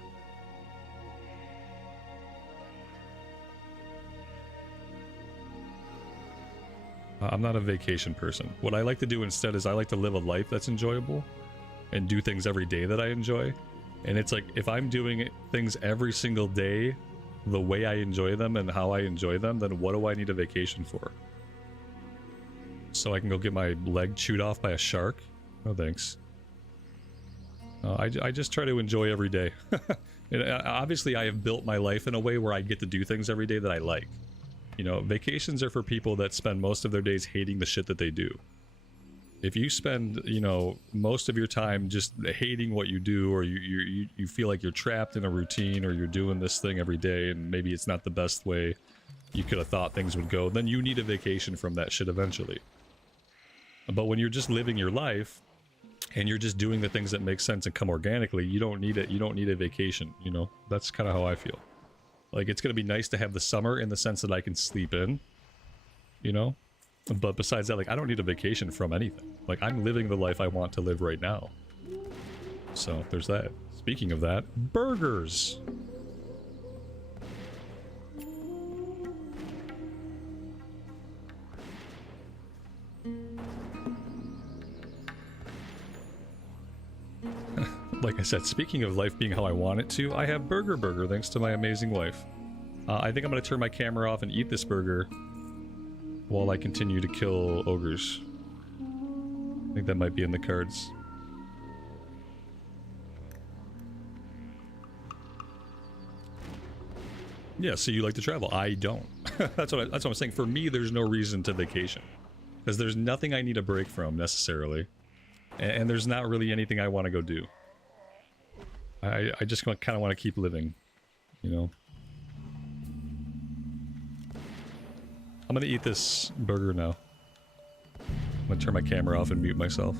I'm not a vacation person. What I like to do instead is I like to live a life that's enjoyable and do things every day that I enjoy. And it's like, if I'm doing things every single day the way I enjoy them and how I enjoy them, then what do I need a vacation for? So I can go get my leg chewed off by a shark? No thanks. I just try to enjoy every day. And obviously I have built my life in a way where I get to do things every day that I like. You know, vacations are for people that spend most of their days hating the shit that they do. If you spend, you know, most of your time just hating what you do, or you feel like you're trapped in a routine, or you're doing this thing every day and maybe it's not the best way you could have thought things would go, then you need a vacation from that shit eventually. But when you're just living your life and you're just doing the things that make sense and come organically, you don't need it. You don't need a vacation, you know? That's kind of how I feel. Like, it's going to be nice to have the summer in the sense that I can sleep in, you know? But besides that, like, I don't need a vacation from anything. Like, I'm living the life I want to live right now. So, there's that. Speaking of that, burgers! Like I said, speaking of life being how I want it to, I have Burger thanks to my amazing wife. I think I'm going to turn my camera off and eat this burger while I continue to kill ogres. I think that might be in the cards. Yeah, so you like to travel. I don't. That's what I'm saying. For me, there's no reason to vacation. Because there's nothing I need a break from, necessarily. And there's not really anything I want to go do. I just kind of want to keep living, you know? I'm gonna eat this burger now. I'm gonna turn my camera off and mute myself.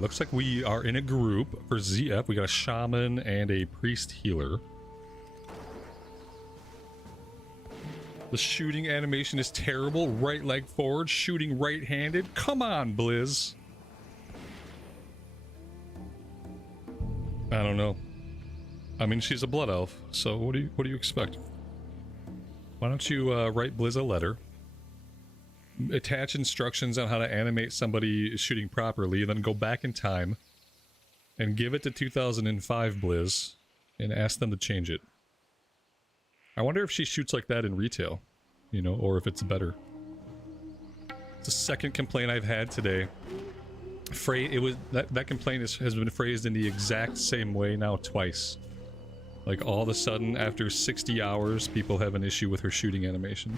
looks like we are in a group for ZF. We got a shaman and a priest healer. The shooting animation is terrible. Right leg forward, shooting right-handed. Come on, Blizz. I don't know. I mean, she's a blood elf, so what do you expect? Why don't you write Blizz a letter? Attach instructions on how to animate somebody shooting properly, then go back in time and give it to 2005 Blizz and ask them to change it. I wonder if she shoots like that in retail, you know, or if it's better. It's the second complaint I've had today. That complaint has been phrased in the exact same way now twice. Like all of a sudden, after 60 hours, people have an issue with her shooting animation.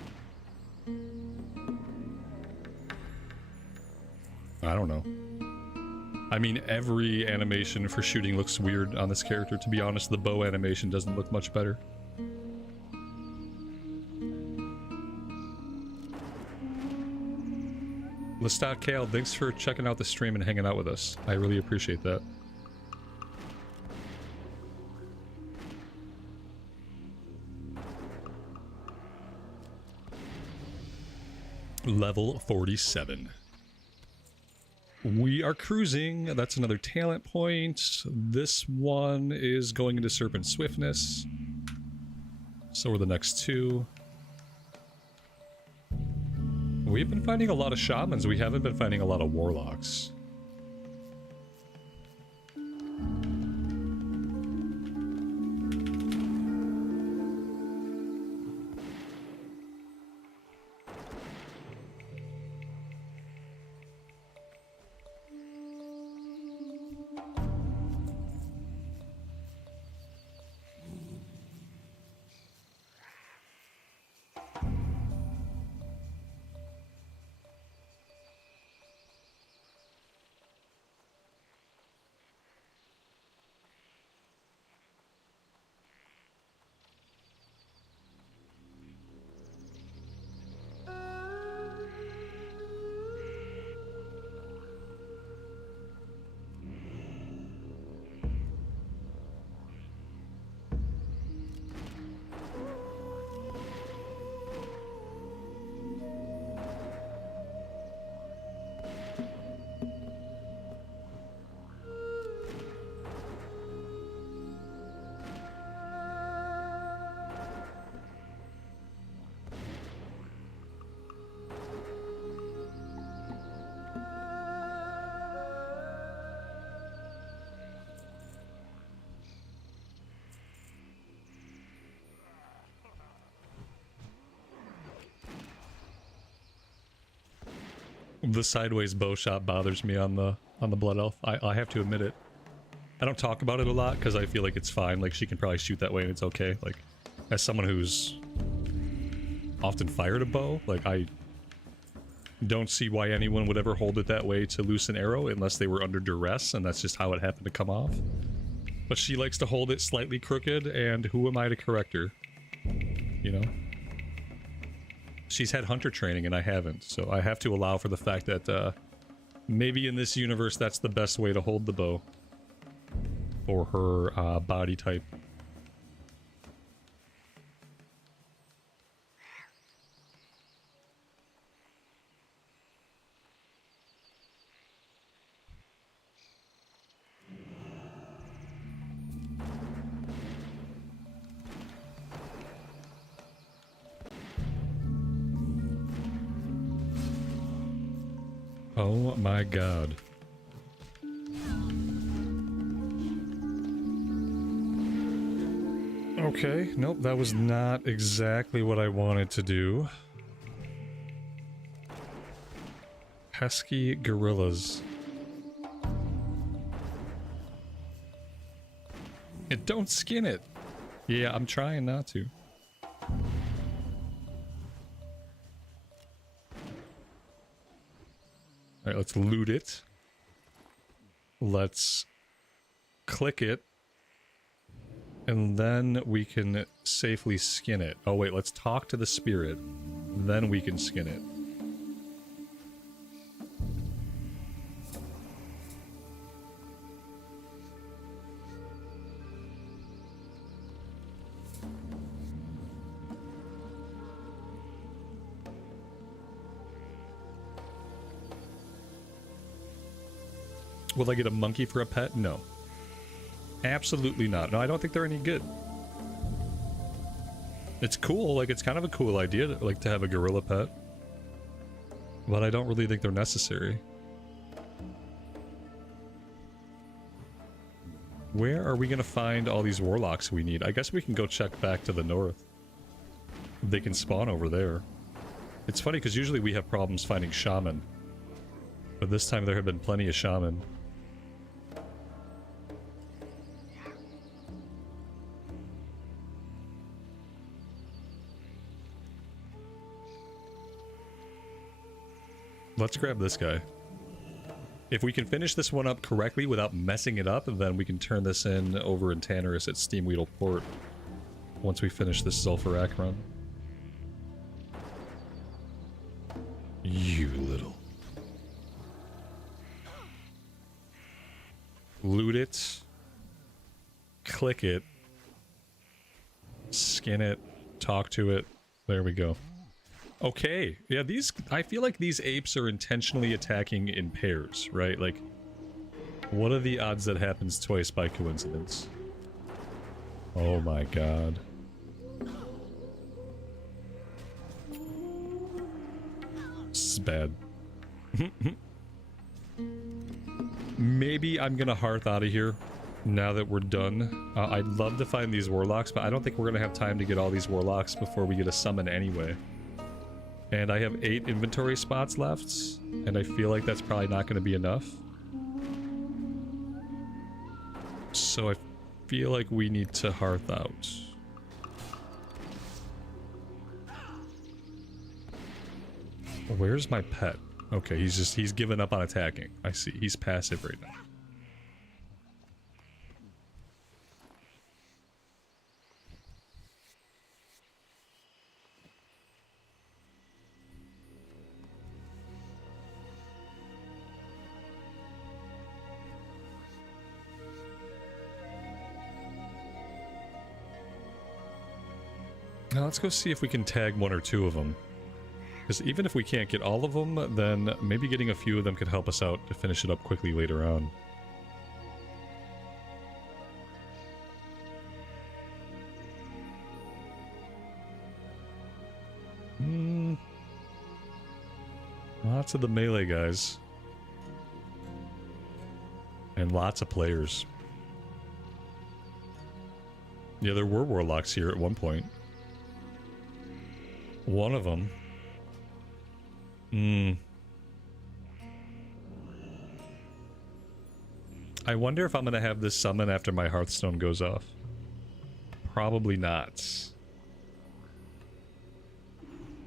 I don't know. I mean, every animation for shooting looks weird on this character. To be honest, the bow animation doesn't look much better. Lestat Kale, thanks for checking out the stream and hanging out with us. I really appreciate that. Level 47. We are cruising. That's another talent point. This one is going into Serpent Swiftness. So are the next two. We've been finding a lot of shamans. We haven't been finding a lot of warlocks. The sideways bow shot bothers me on the blood elf. I have to admit it. I don't talk about it a lot because I feel like it's fine. Like she can probably shoot that way and it's okay. Like as someone who's often fired a bow, like I don't see why anyone would ever hold it that way to loose an arrow unless they were under duress, and that's just how it happened to come off. But she likes to hold it slightly crooked, and who am I to correct her? You know? She's had hunter training and I haven't, so I have to allow for the fact that maybe in this universe that's the best way to hold the bow for her body type. Oh my god. Okay, nope, that was not exactly what I wanted to do. Pesky gorillas. And don't skin it! Yeah, I'm trying not to. Alright, let's loot it. Let's click it. And then we can safely skin it. Oh wait, let's talk to the spirit. Then we can skin it. Will I get a monkey for a pet? No. Absolutely not. No, I don't think they're any good. It's cool, like it's kind of a cool idea to, like, to have a gorilla pet. But I don't really think they're necessary. Where are we gonna find all these warlocks we need? I guess we can go check back to the north. They can spawn over there. It's funny because usually we have problems finding shaman. But this time there have been plenty of shaman. Let's grab this guy. If we can finish this one up correctly without messing it up, then we can turn this in over in Tannerus at Steamweedle Port once we finish this Zul'Farrak run. You little... Loot it. Click it. Skin it. Talk to it. There we go. Okay, yeah, these, I feel like these apes are intentionally attacking in pairs, right? Like, what are the odds that happens twice by coincidence? Oh my god. This is bad. Maybe I'm gonna hearth out of here now that we're done. I'd love to find these warlocks, but I don't think we're gonna have time to get all these warlocks before we get a summon anyway. And I have 8 inventory spots left, and I feel like that's probably not going to be enough. So I feel like we need to hearth out. Where's my pet? Okay, he's given up on attacking. I see. He's passive right now. Now let's go see if we can tag 1 or 2 of them. Because even if we can't get all of them, then maybe getting a few of them could help us out to finish it up quickly later on. Lots of the melee guys. And lots of players. Yeah, there were warlocks here at one point. One of them. I wonder if I'm going to have this summon after my Hearthstone goes off. Probably not.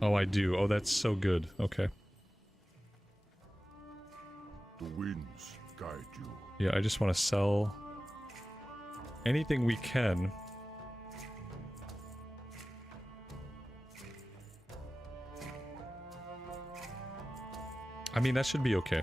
Oh, I do. Oh, that's so good. Okay. The winds guide you. Yeah, I just want to sell anything we can. I mean, that should be okay.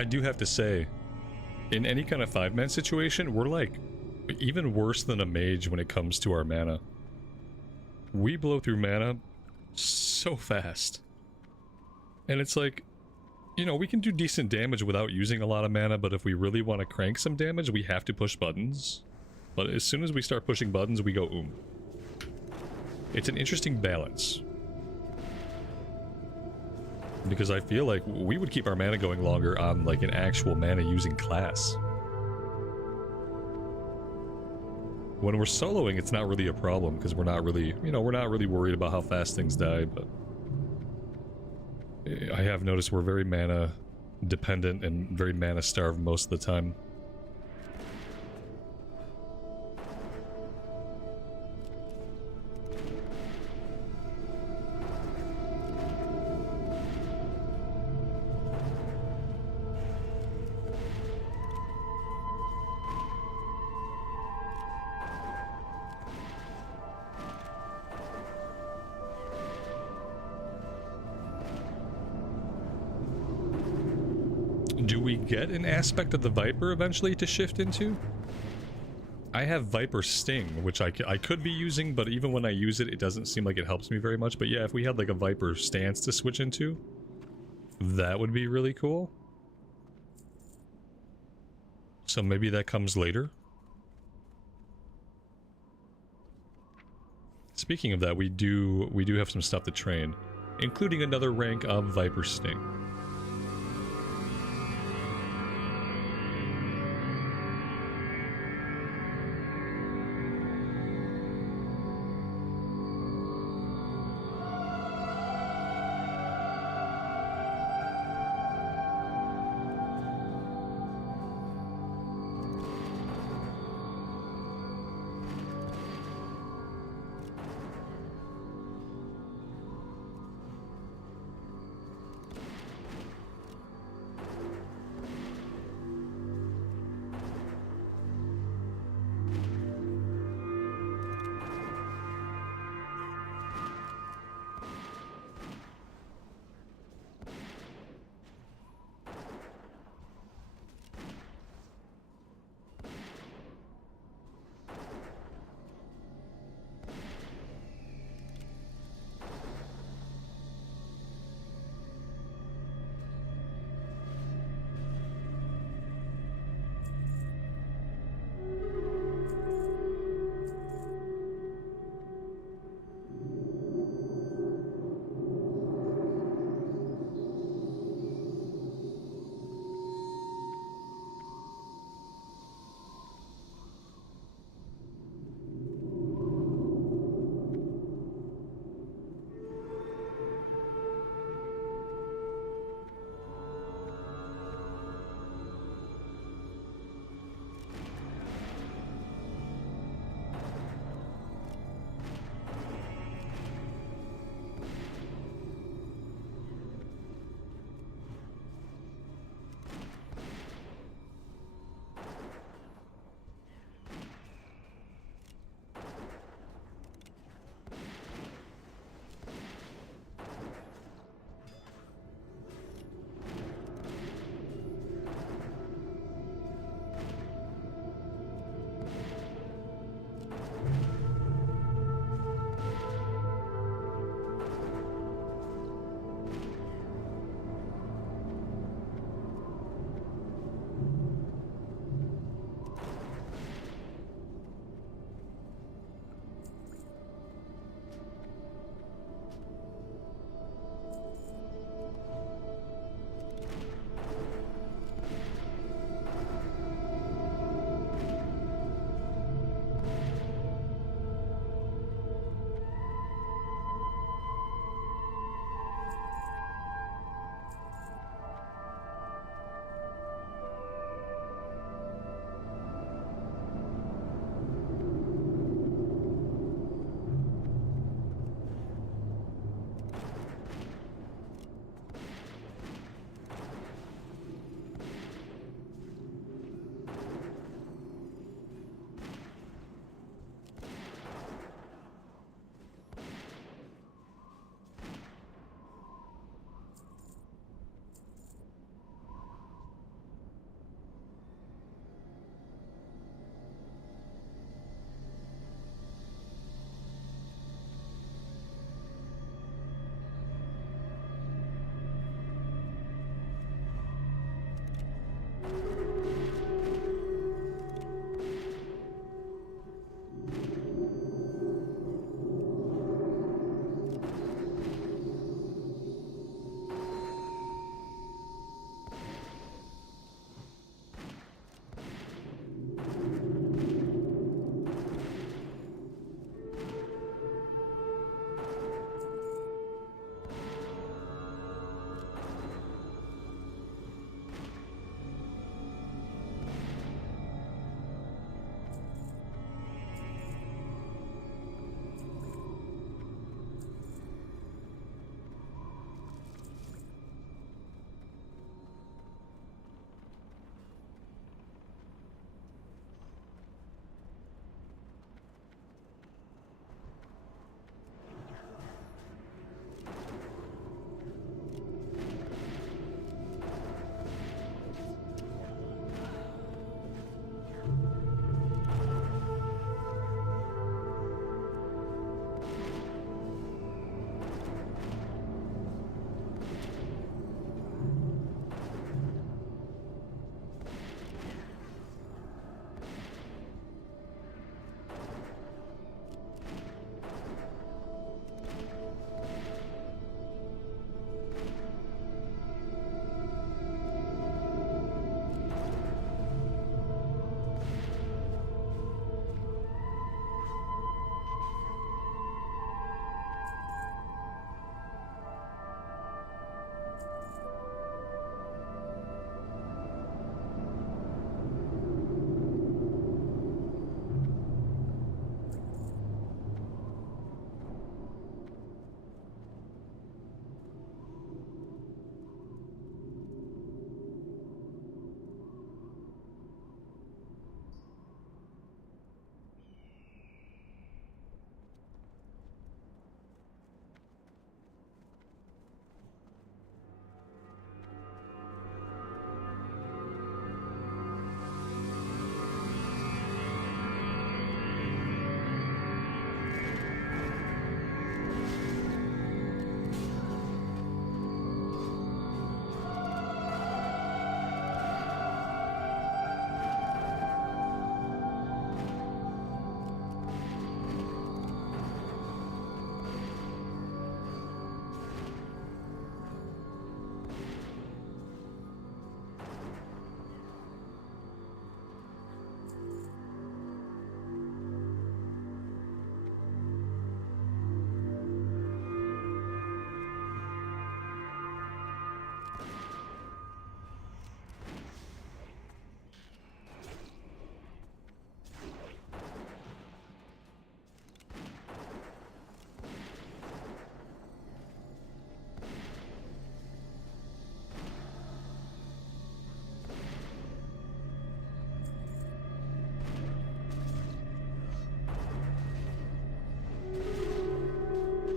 I do have to say, in any kind of 5-man situation, we're like even worse than a mage when it comes to our mana. We blow through mana so fast. And it's like, you know, we can do decent damage without using a lot of mana, but if we really want to crank some damage, we have to push buttons. But as soon as we start pushing buttons, we go It's an interesting balance. Because I feel like we would keep our mana going longer on like an actual mana using class. When we're soloing, it's not really a problem because we're not really, you know, we're not really worried about how fast things die, but I have noticed we're very mana dependent and very mana starved most of the time. Do we get an aspect of the Viper eventually to shift into? I have Viper Sting, which I could be using, but even when I use it, it doesn't seem like it helps me very much. But yeah, if we had like a Viper Stance to switch into, that would be really cool. So maybe that comes later. Speaking of that, we do have some stuff to train, including another rank of Viper Sting.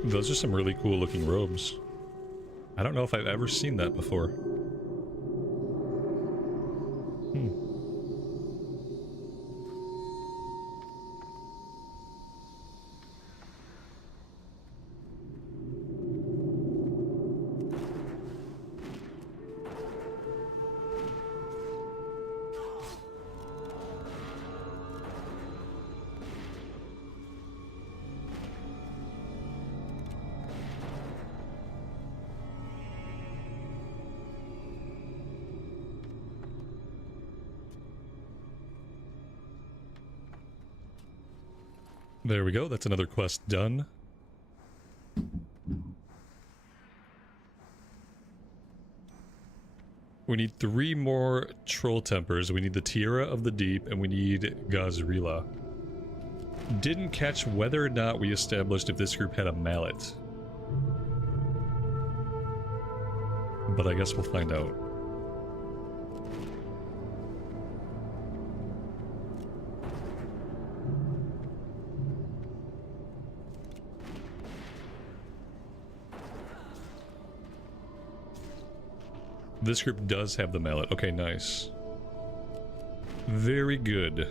Those are some really cool looking robes. I don't know if I've ever seen that before. There we go, that's another quest done. We need 3 more troll tempers. We need the Tiara of the Deep, and we need Gazrila. Didn't catch whether or not we established if this group had a mallet. But I guess we'll find out. This group does have the mallet. Okay, nice. Very good.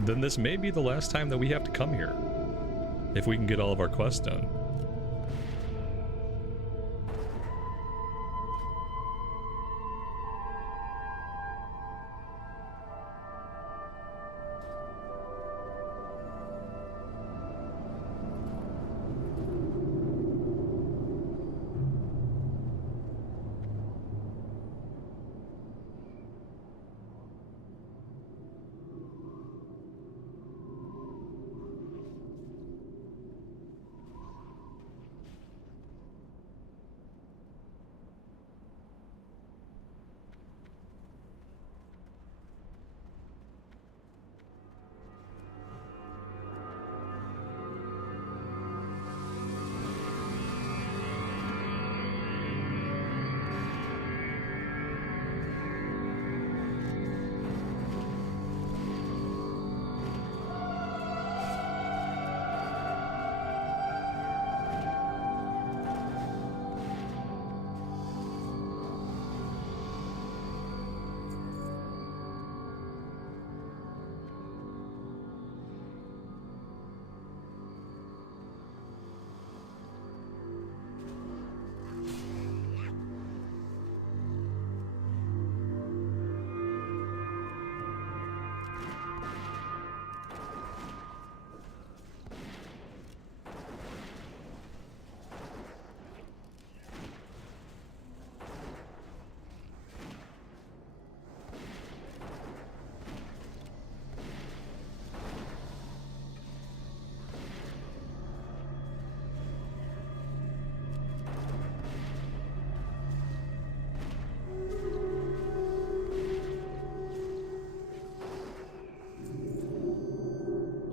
Then this may be the last time that we have to come here. If we can get all of our quests done.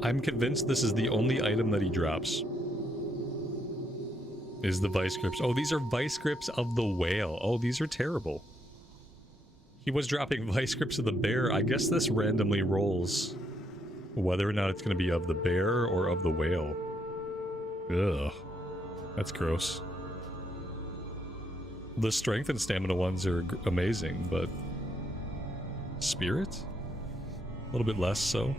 I'm convinced this is the only item that he drops. Is the vice grips. Oh, these are vice grips of the whale. Oh, these are terrible. He was dropping vice grips of the bear. I guess this randomly rolls whether or not it's going to be of the bear or of the whale. Ugh. That's gross. The strength and stamina ones are amazing, but... Spirit? A little bit less so.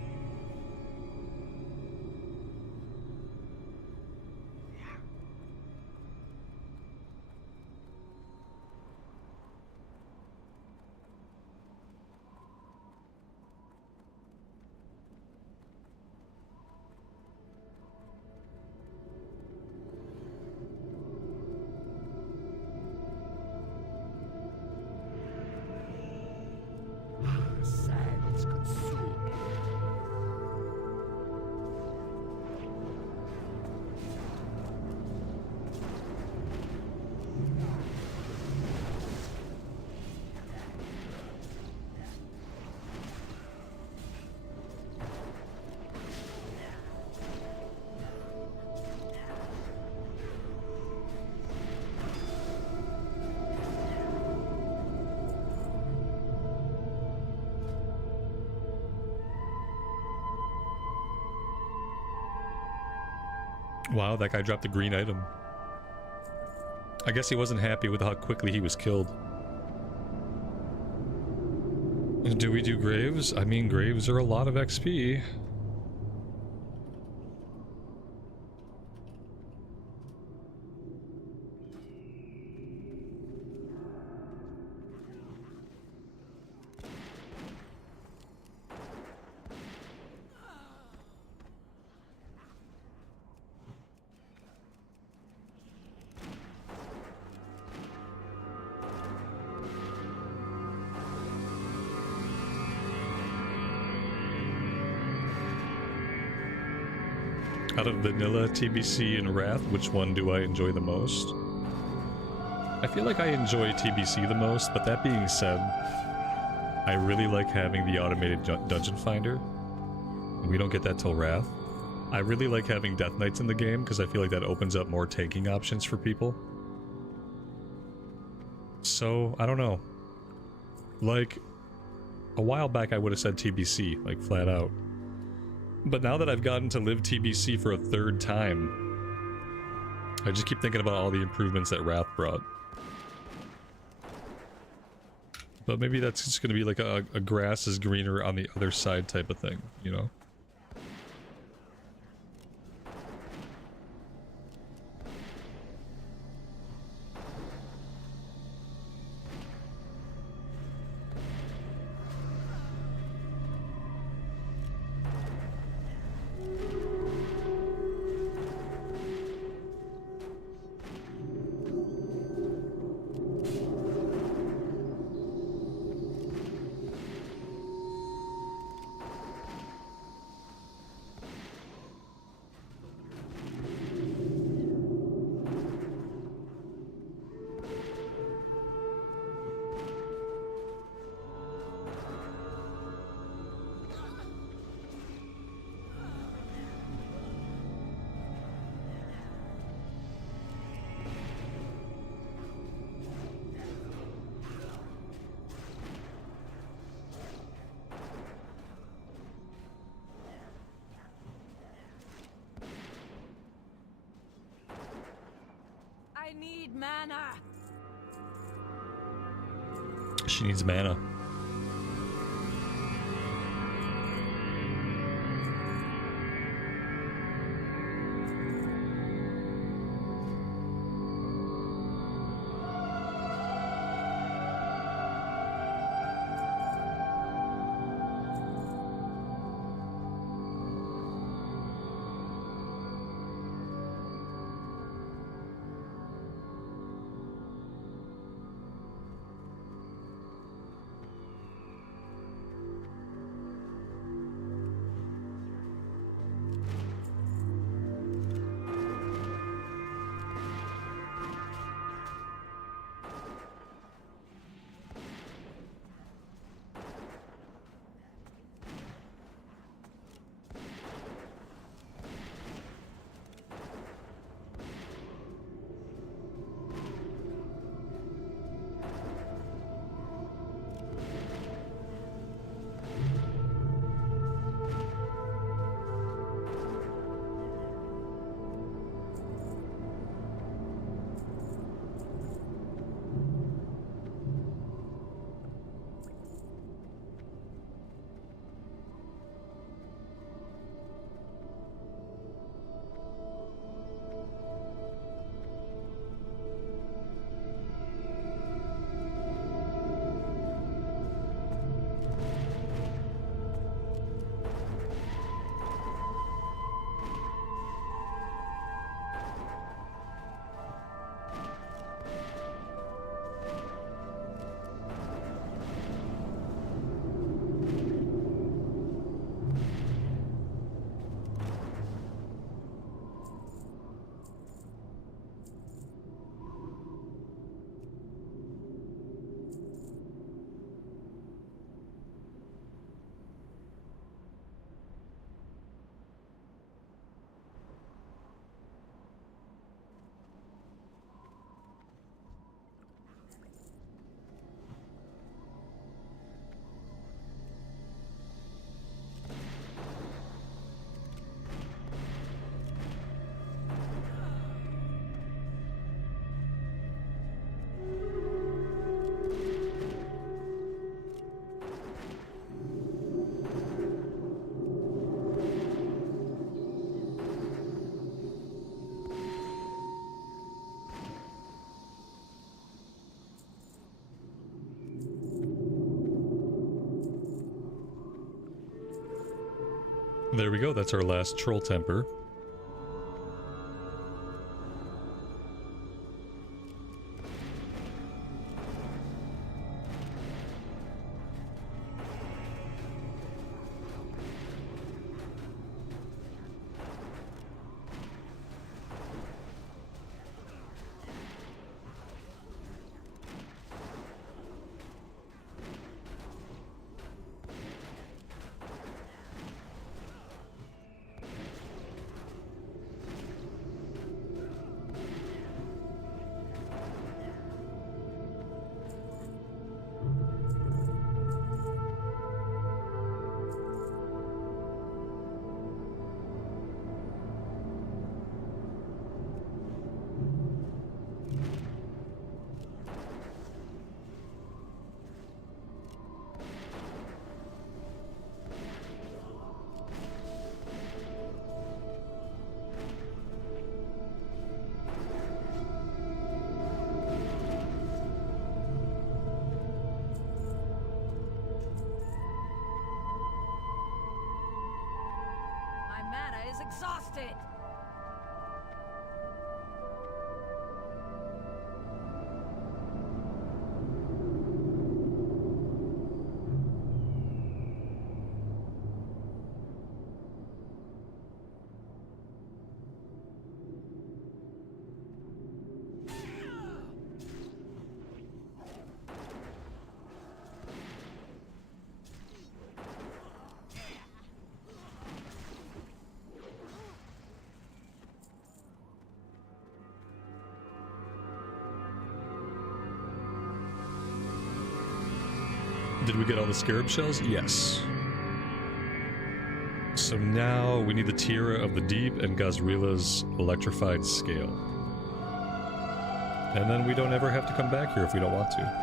Sands consumed. Wow, that guy dropped a green item. I guess he wasn't happy with how quickly he was killed. Do we do graves? I mean, graves are a lot of XP. Out of Vanilla, TBC, and Wrath, which one do I enjoy the most? I feel like I enjoy TBC the most, but that being said, I really like having the automated dungeon finder. We don't get that till Wrath. I really like having Death Knights in the game, because I feel like that opens up more tanking options for people. So, I don't know. Like, a while back I would have said TBC, like flat out. But now that I've gotten to live TBC for a third time, I just keep thinking about all the improvements that Wrath brought. But maybe that's just going to be like a grass is greener on the other side type of thing, you know? I need mana. She needs mana. There we go, that's our last troll temper. My mana is exhausted. Did we get all the scarab shells? Yes. So now we need the Tiara of the Deep and Gazrila's Electrified Scale. And then we don't ever have to come back here if we don't want to.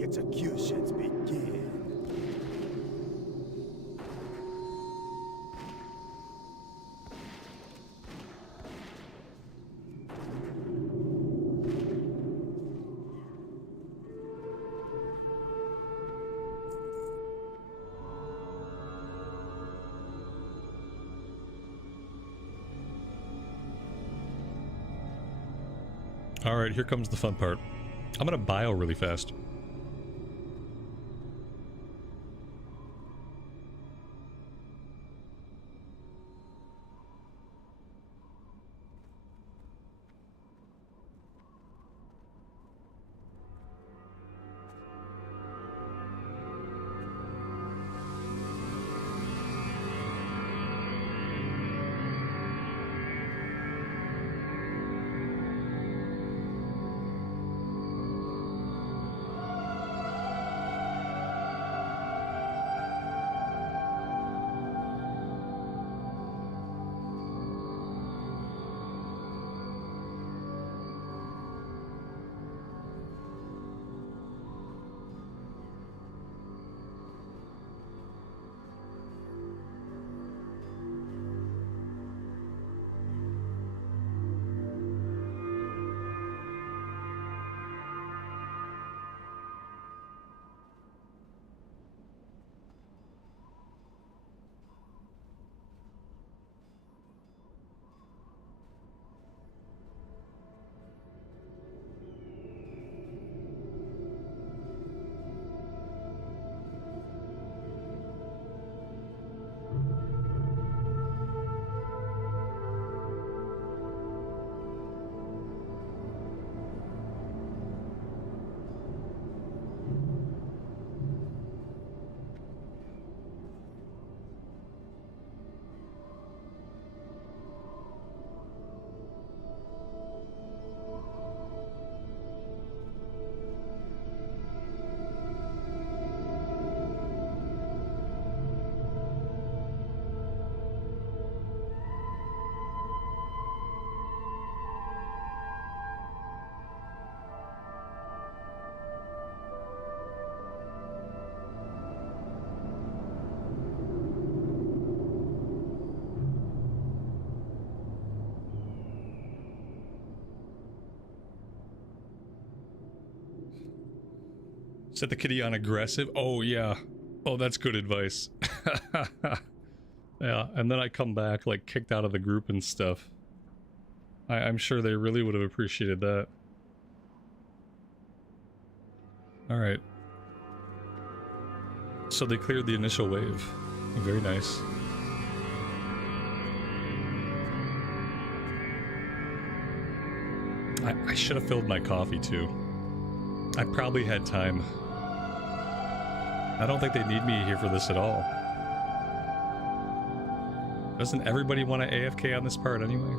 Executions begin. Alright, here comes the fun part. I'm gonna bio really fast. Set the kitty on aggressive. Oh, yeah. Oh, that's good advice. Yeah, and then I come back, like, kicked out of the group and stuff. I'm sure they really would have appreciated that. Alright. So they cleared the initial wave. Very nice. I should have filled my coffee too. I probably had time. I don't think they need me here for this at all. Doesn't everybody want to AFK on this part anyway?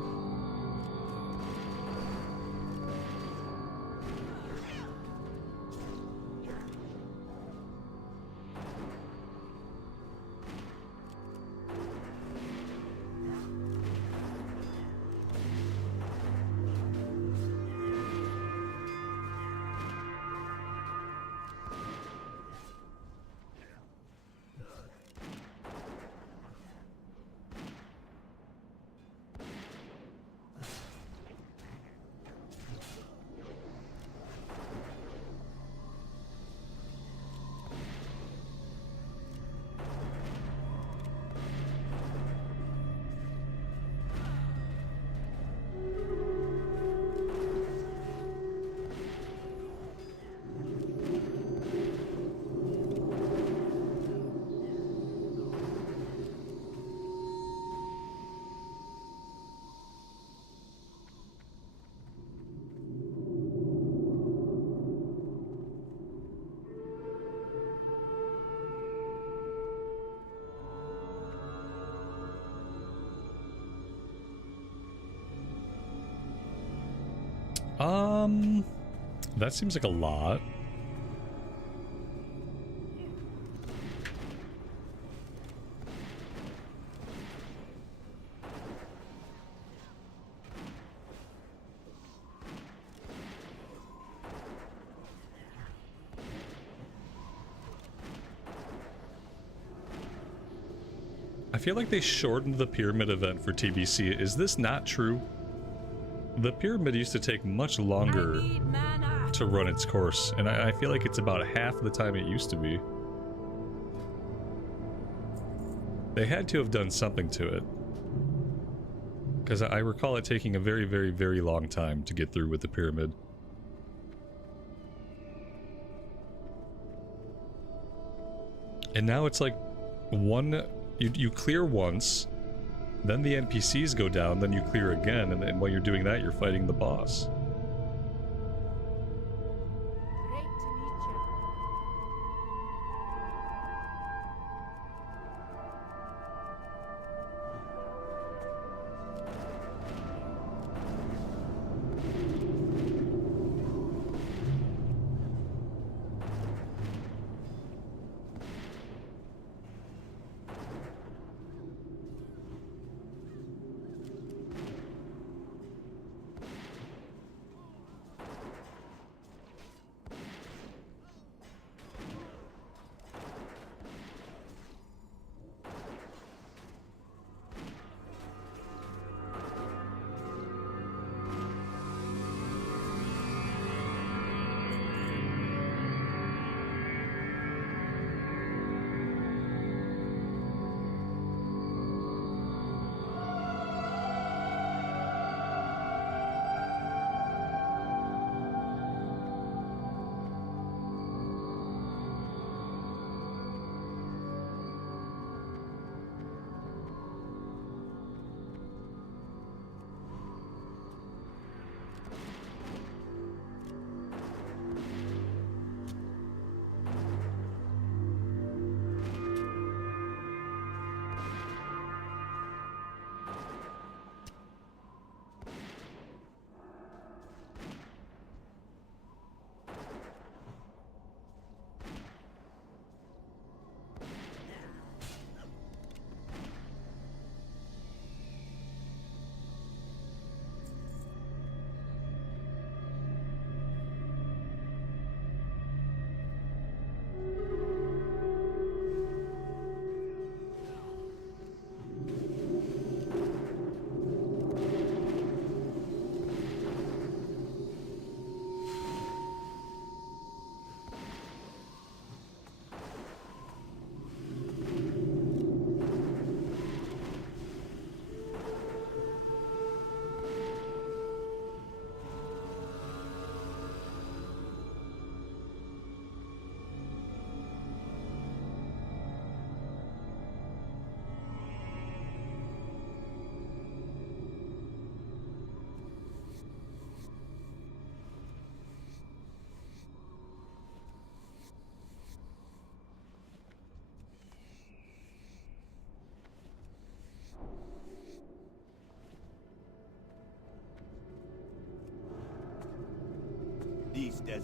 That seems like a lot. I feel like they shortened the pyramid event for TBC. Is this not true? The pyramid used to take much longer to run its course, and I feel like it's about half the time it used to be. They had to have done something to it. Because I recall it taking a very, very, very long time to get through with the pyramid. And now it's like you clear once, then the NPCs go down, then you clear again, and while you're doing that, you're fighting the boss. Great to meet you.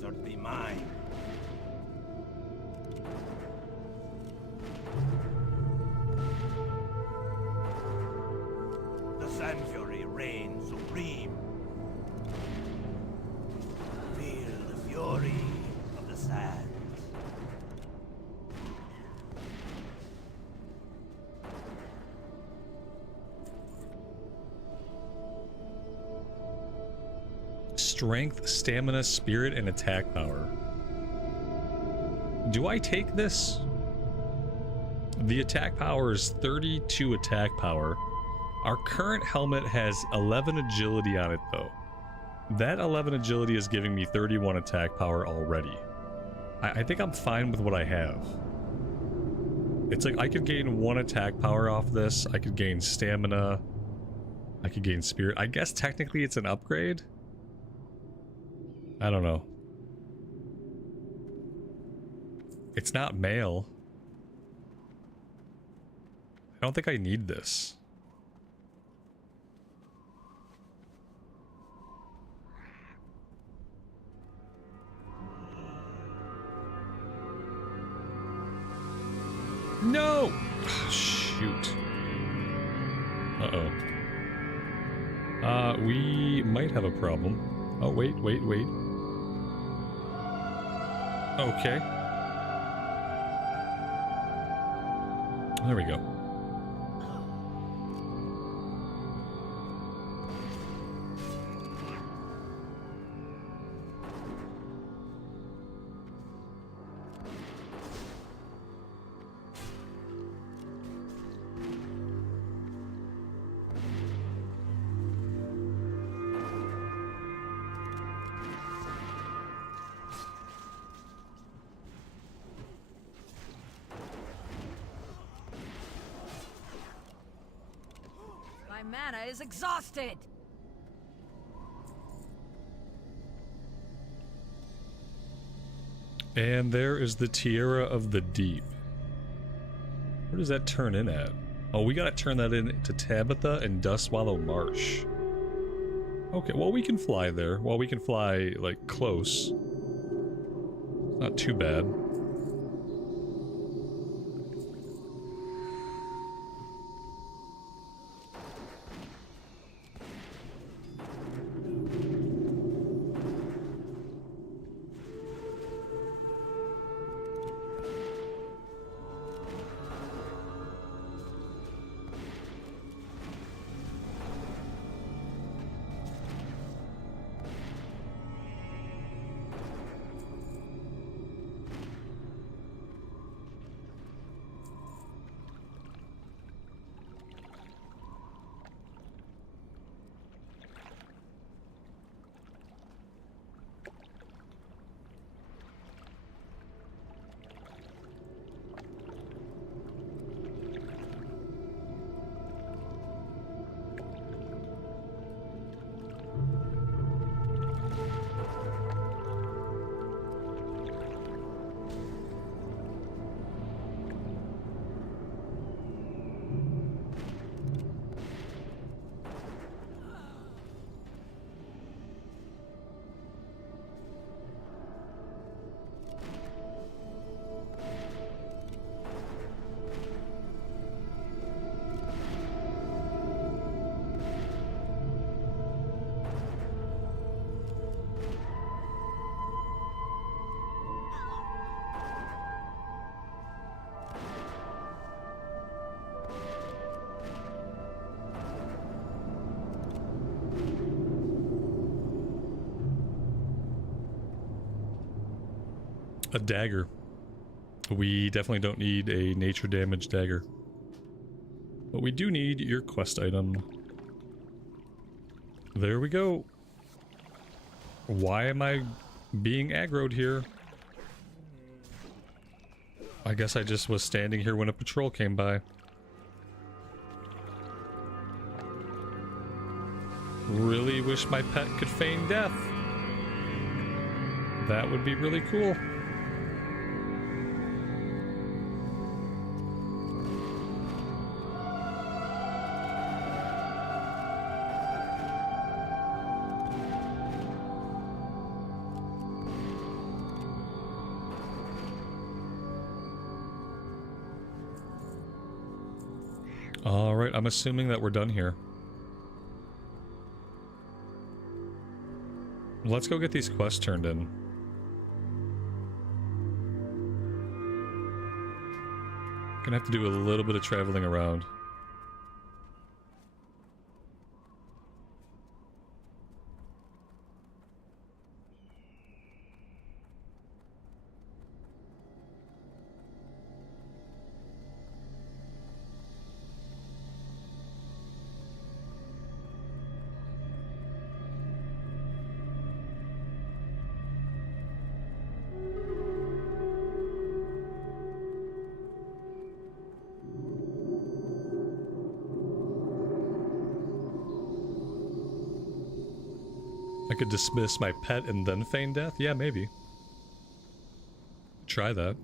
desert be mine. The Sand Fury reigns supreme. Feel the fury of the sands. Strength, stamina, spirit, and attack power. Do I take this? The attack power is 32 attack power. Our current helmet has 11 agility on it though. That 11 agility is giving me 31 attack power already. I think I'm fine with what I have. It's like I could gain 1 attack power off this. I could gain stamina. I could gain spirit. I guess technically it's an upgrade. I don't know. It's not mail. I don't think I need this. No! Shoot. Uh-oh. We might have a problem. Oh, wait. Okay. There we go. My mana is exhausted. And there is the Tiara of the Deep. Where does that turn in at? Oh, we gotta turn that in to Tabitha and Dustswallow Marsh. Okay, well we can fly there. Well, we can fly, like, close. Not too bad. A dagger. We definitely don't need a nature damage dagger. But we do need your quest item. There we go. Why am I being aggroed here? I guess I just was standing here when a patrol came by. Really wish my pet could feign death. That would be really cool. Alright, I'm assuming that we're done here. Let's go get these quests turned in. Gonna have to do a little bit of traveling around. I could dismiss my pet and then feign death? Yeah, maybe. Try that.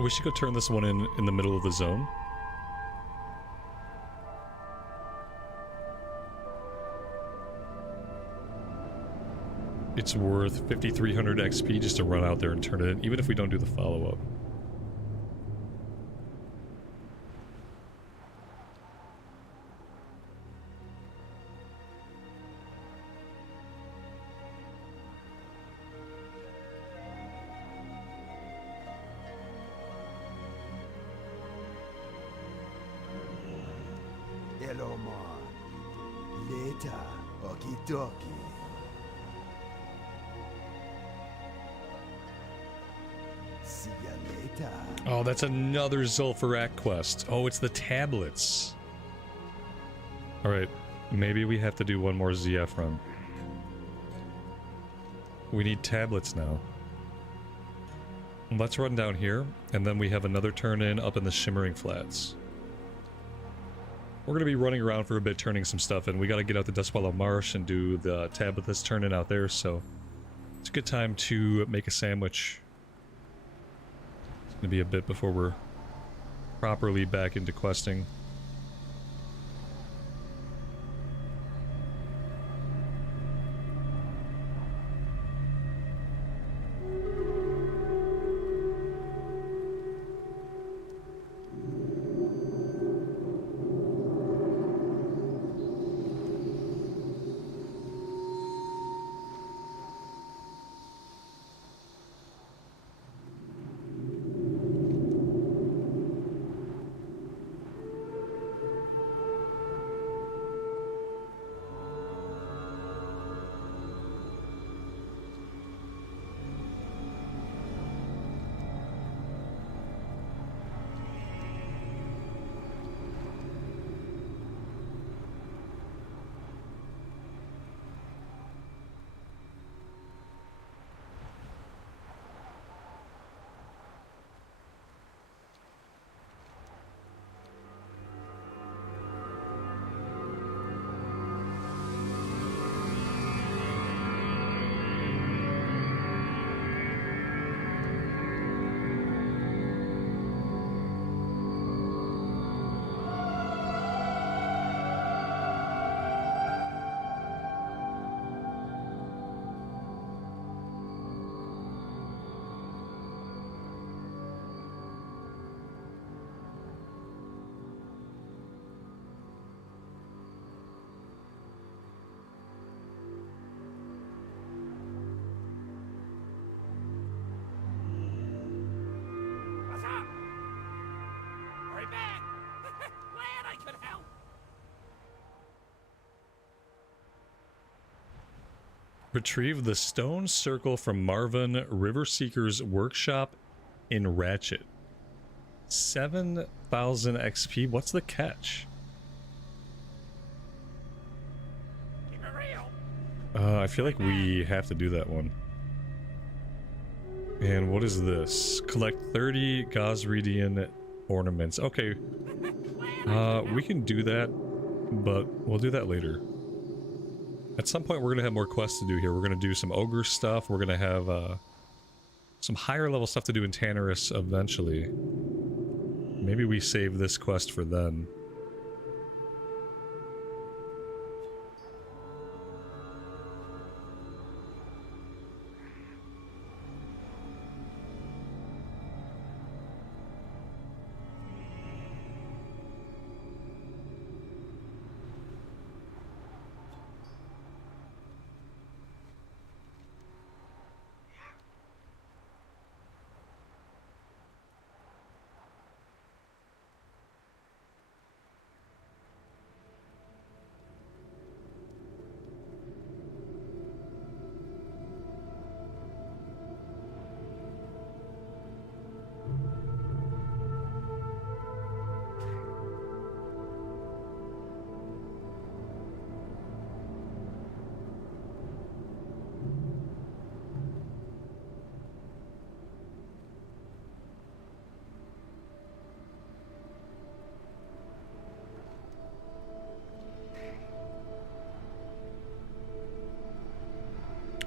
We should go turn this one in the middle of the zone. It's worth 5,300 XP just to run out there and turn it in, even if we don't do the follow-up. later, okie dokie. See ya later. Oh, that's another Zul'Farrak quest. Oh, it's the tablets. Alright, maybe we have to do one more ZF run. We need tablets now. Let's run down here, and then we have another turn-in up in the Shimmering Flats. We're going to be running around for a bit, turning some stuff in. We got to get out to Dustwallow Marsh and do the tablets turn-in out there, so it's a good time to make a sandwich. It's going to be a bit before we're properly back into questing. What's up? Hurry back! Glad I could help! Retrieve the stone circle from Marvin Riverseeker's workshop in Ratchet. 7,000 XP. What's the catch? Keep it real! I feel like we have to do that one. And what is this? Collect 30 Gosridian ornaments. Okay. We can do that, but we'll do that later. At some point, we're going to have more quests to do here. We're going to do some ogre stuff. We're going to have some higher level stuff to do in Tannerus eventually. Maybe we save this quest for then.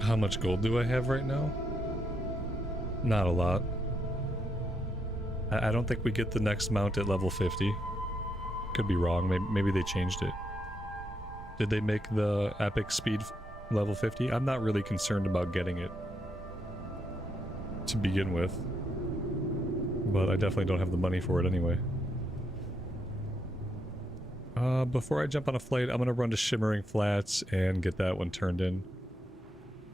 How much gold do I have right now? Not a lot. I don't think we get the next mount at level 50. Could be wrong. Maybe they changed it. Did they make the epic speed level 50? I'm not really concerned about getting it to begin with. But I definitely don't have the money for it anyway. Before I jump on a flight, I'm going to run to Shimmering Flats and get that one turned in.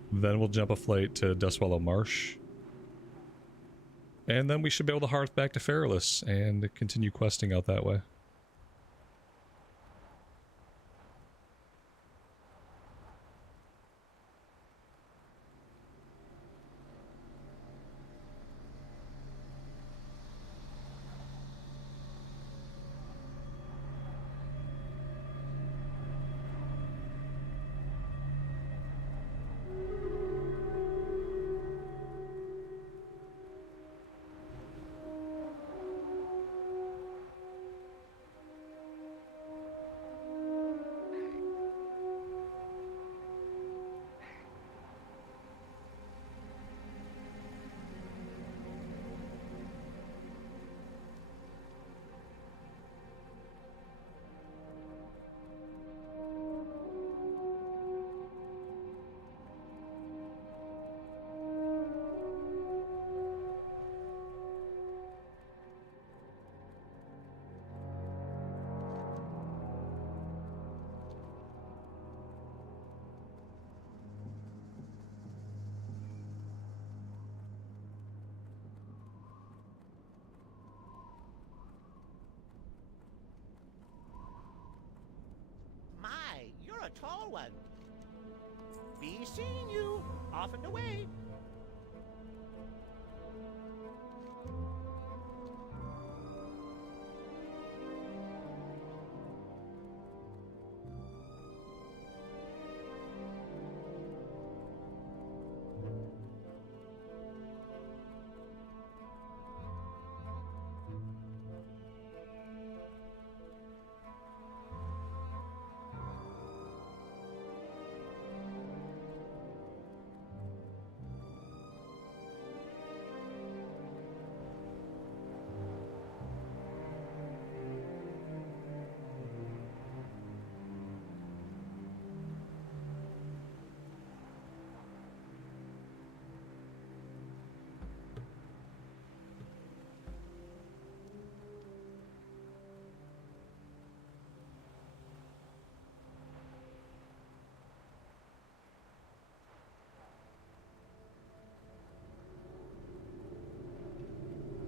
Then we'll jump a flight to Dustwallow Marsh. And then we should be able to hearth back to Feralus and continue questing out that way. one. Be seeing you off and away.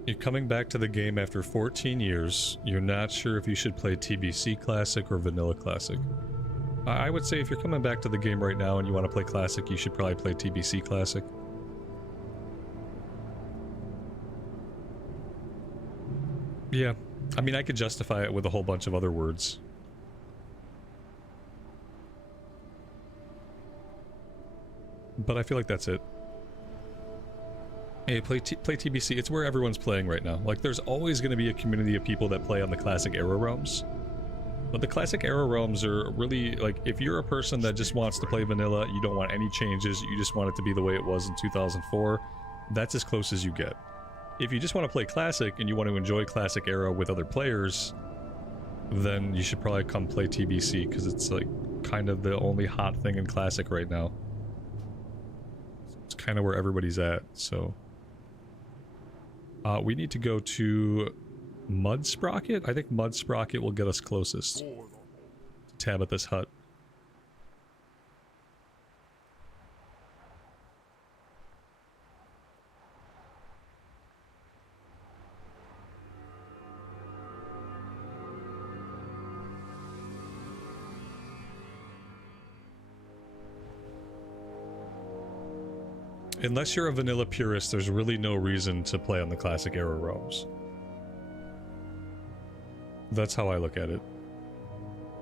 You're coming back to the game after 14 years. You're not sure if you should play TBC Classic or Vanilla Classic. I would say if you're coming back to the game right now and you want to play Classic, you should probably play TBC Classic. Yeah, I mean, I could justify it with a whole bunch of other words. But I feel like that's it. Hey, play TBC. It's where everyone's playing right now. Like, there's always going to be a community of people that play on the Classic Era realms. But the Classic Era realms are really, like, if you're a person that just wants to play vanilla, you don't want any changes, you just want it to be the way it was in 2004, that's as close as you get. If you just want to play Classic and you want to enjoy Classic Era with other players, then you should probably come play TBC, because it's, like, kind of the only hot thing in Classic right now. It's kind of where everybody's at, so... we need to go to Mud Sprocket. I think Mud Sprocket will get us closest to Tabitha's hut. Unless you're a vanilla purist, there's really no reason to play on the Classic Era realms. That's how I look at it.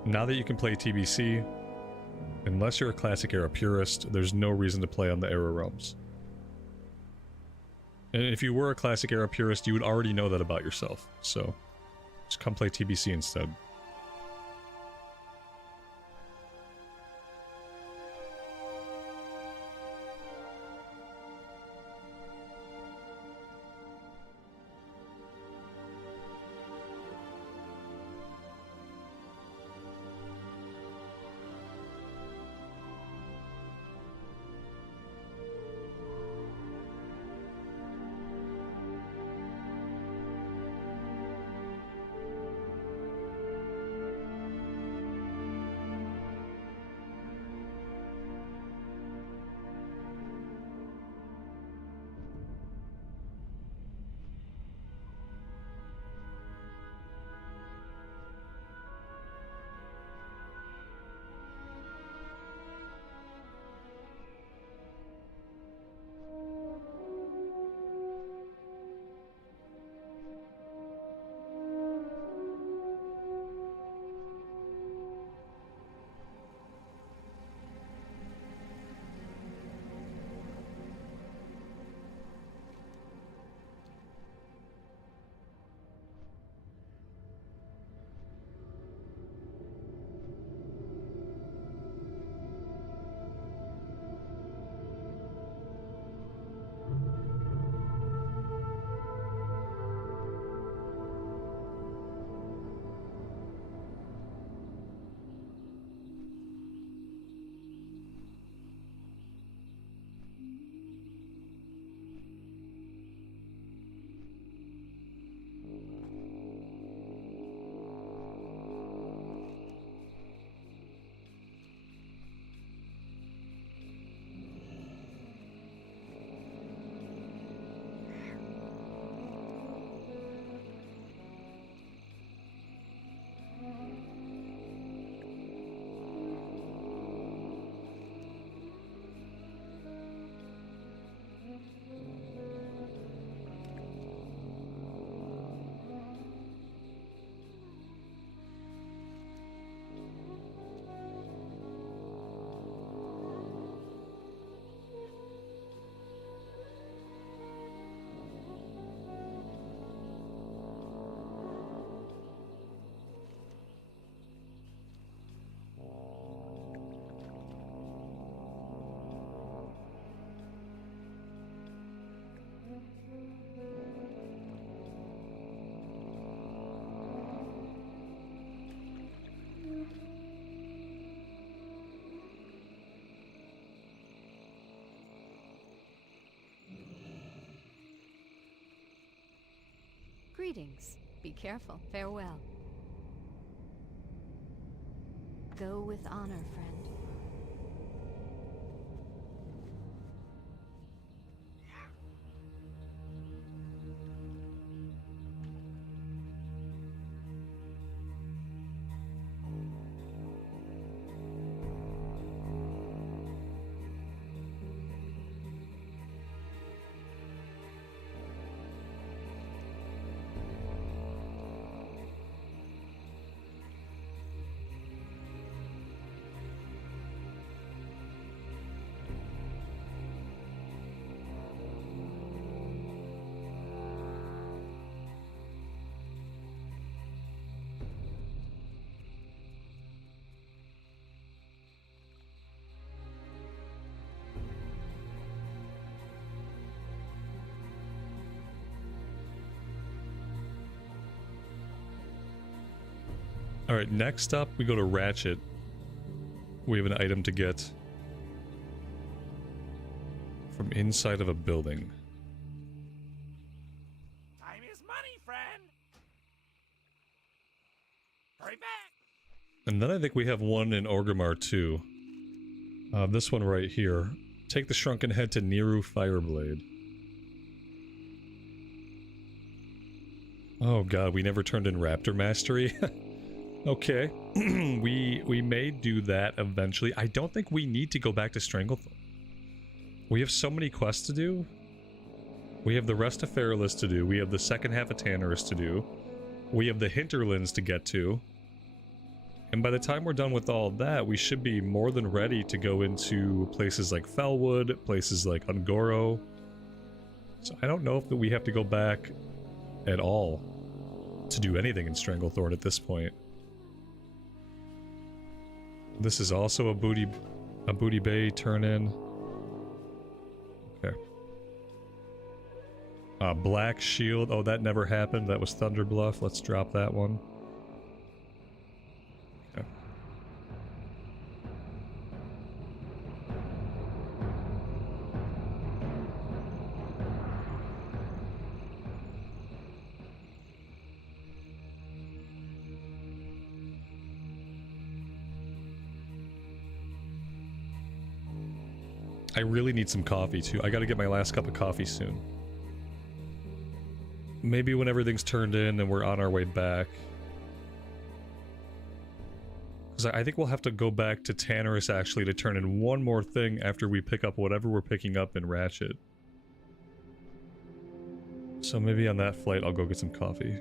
Now that you can play TBC, unless you're a Classic Era purist, there's no reason to play on the Era realms. And if you were a Classic Era purist, you would already know that about yourself, so just come play TBC instead. Greetings. Be careful. Farewell. Go with honor, friend. Alright, next up we go to Ratchet. We have an item to get from inside of a building. Time is money, friend. Hurry back. And then I think we have one in Orgrimmar too. This one right here. Take the shrunken head to Niru Fireblade. Oh god, we never turned in Raptor Mastery. Okay. we may do that eventually. I don't think we need to go back to Stranglethorn. We have so many quests to do. We have the rest of Feralus to do. We have the second half of Tannerus to do. We have the Hinterlands to get to. And by the time we're done with all that, we should be more than ready to go into places like Felwood, places like Ungoro. So I don't know if we have to go back at all to do anything in Stranglethorn at this point. This is also a booty bay turn-in. Okay. Black Shield. Oh, that never happened. That was Thunder Bluff. Let's drop that one. Okay. I really need some coffee too. I gotta get my last cup of coffee soon. Maybe when everything's turned in and we're on our way back. Because I think we'll have to go back to Tannerus actually to turn in one more thing after we pick up whatever we're picking up in Ratchet. So maybe on that flight I'll go get some coffee.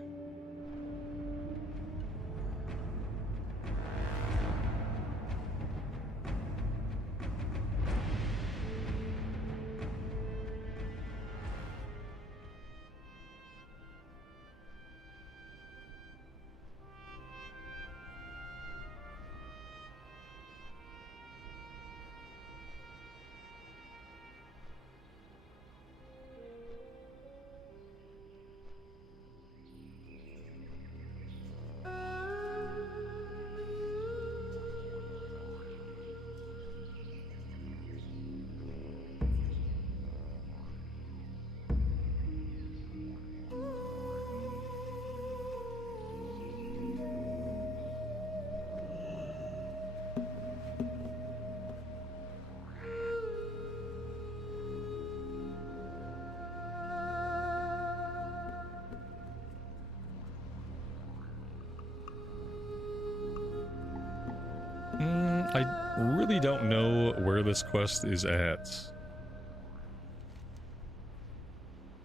I really don't know where this quest is at.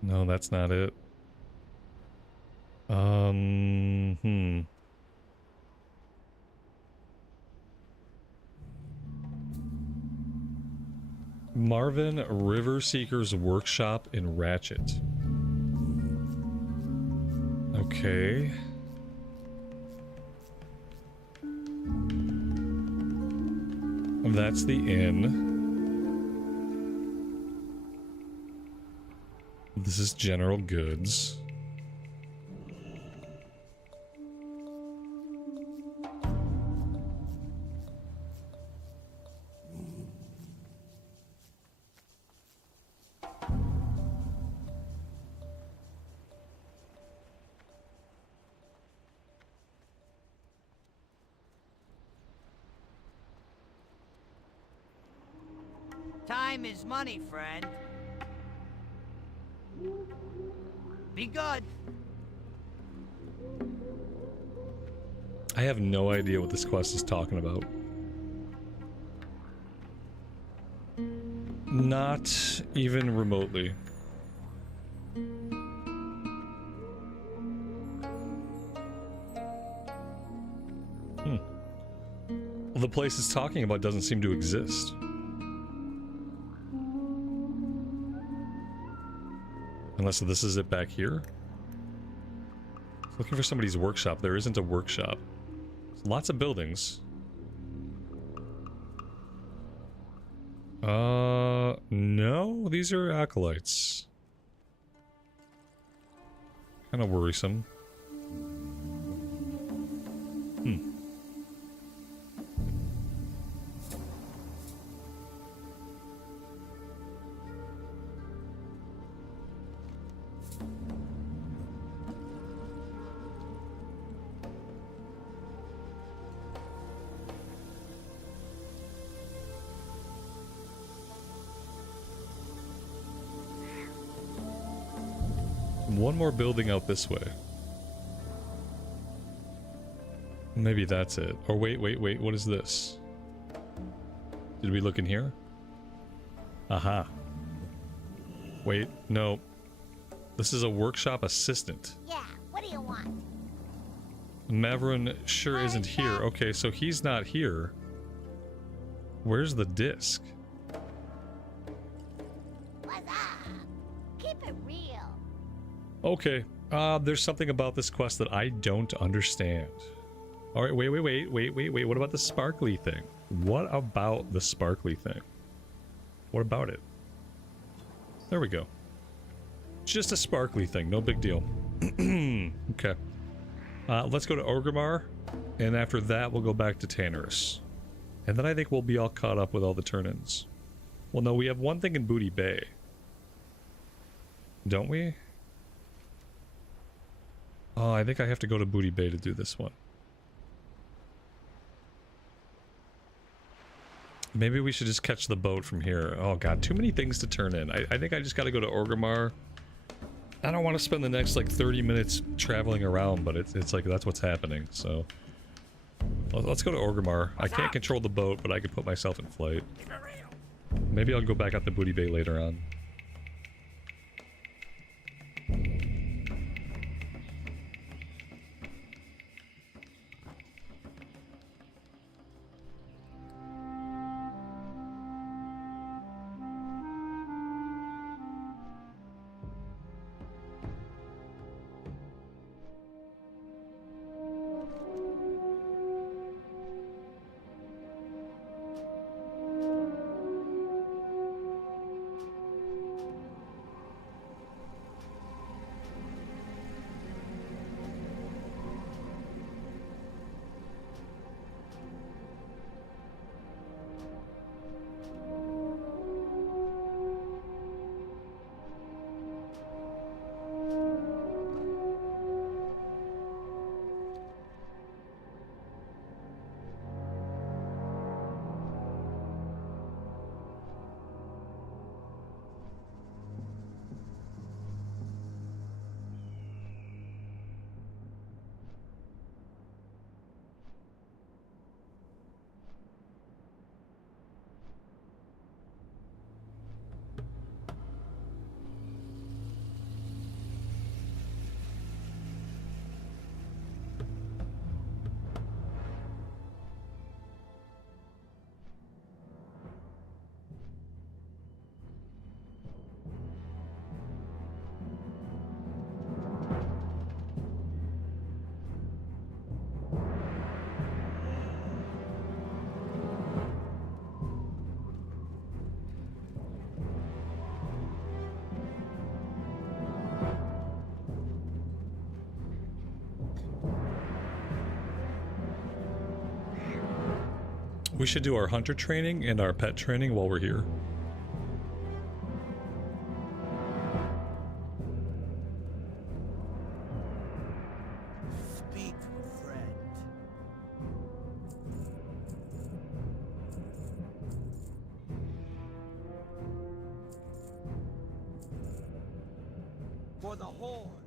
No, that's not it. Marvin Riverseeker's Workshop in Ratchet. Okay. That's the inn. This is general goods. Time is money, friend. Be good. I have no idea what this quest is talking about. Not even remotely. Well, the place it's talking about doesn't seem to exist. Unless this is it back here. Looking for somebody's workshop. There isn't a workshop. Lots of buildings. No, these are acolytes. Kind of worrisome. One more building out this way. Maybe that's it. Or wait, what is this? Did we look in here? Aha. Wait, no. This is a workshop assistant. Yeah, what do you want? Mavrin sure isn't here. Okay, so he's not here. Where's the disc? What's up? Keep it real. Okay, there's something about this quest that I don't understand. Alright, wait, what about the sparkly thing? What about the sparkly thing? What about it? There we go. Just a sparkly thing, no big deal. Okay. Let's go to Orgrimmar, and after that we'll go back to Tannerus. And then I think we'll be all caught up with all the turn-ins. Well, no, we have one thing in Booty Bay. Don't we? Oh, I think I have to go to Booty Bay to do this one. Maybe we should just catch the boat from here. Oh god, too many things to turn in. I think I just gotta go to Orgrimmar. I don't want to spend the next like 30 minutes traveling around, but it's like that's what's happening, so... Let's go to Orgrimmar. I can't control the boat, but I can put myself in flight. Maybe I'll go back up to Booty Bay later on. We should do our hunter training and our pet training while we're here. Speak, friend. For the Horde!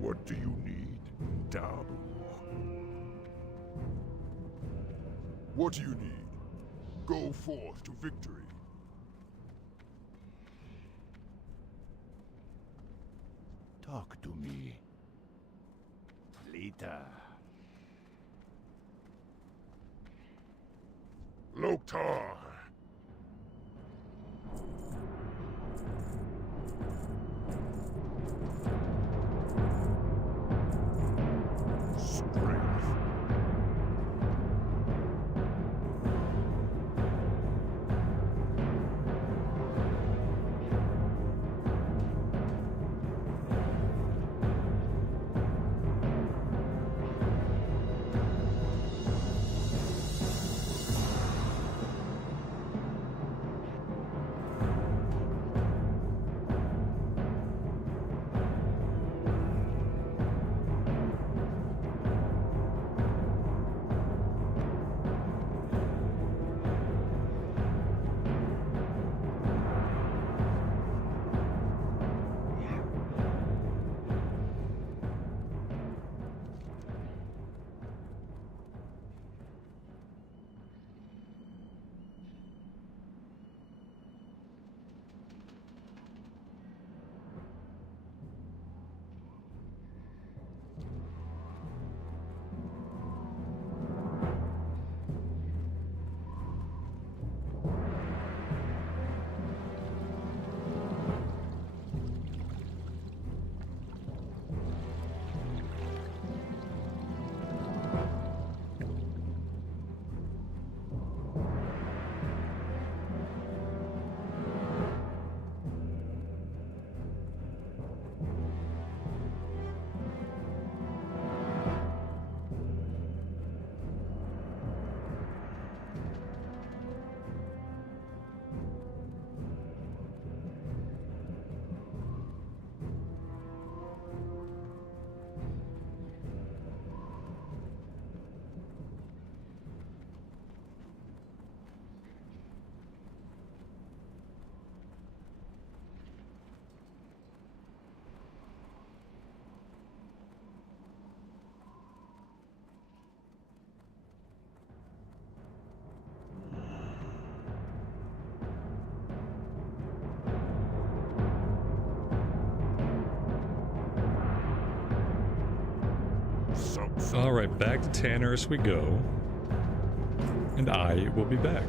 What do you need, Dabu? What do you need? Go forth to victory. Talk to me. Lita. Loktar! Strength. Alright, back to Tannerus we go. And I will be back.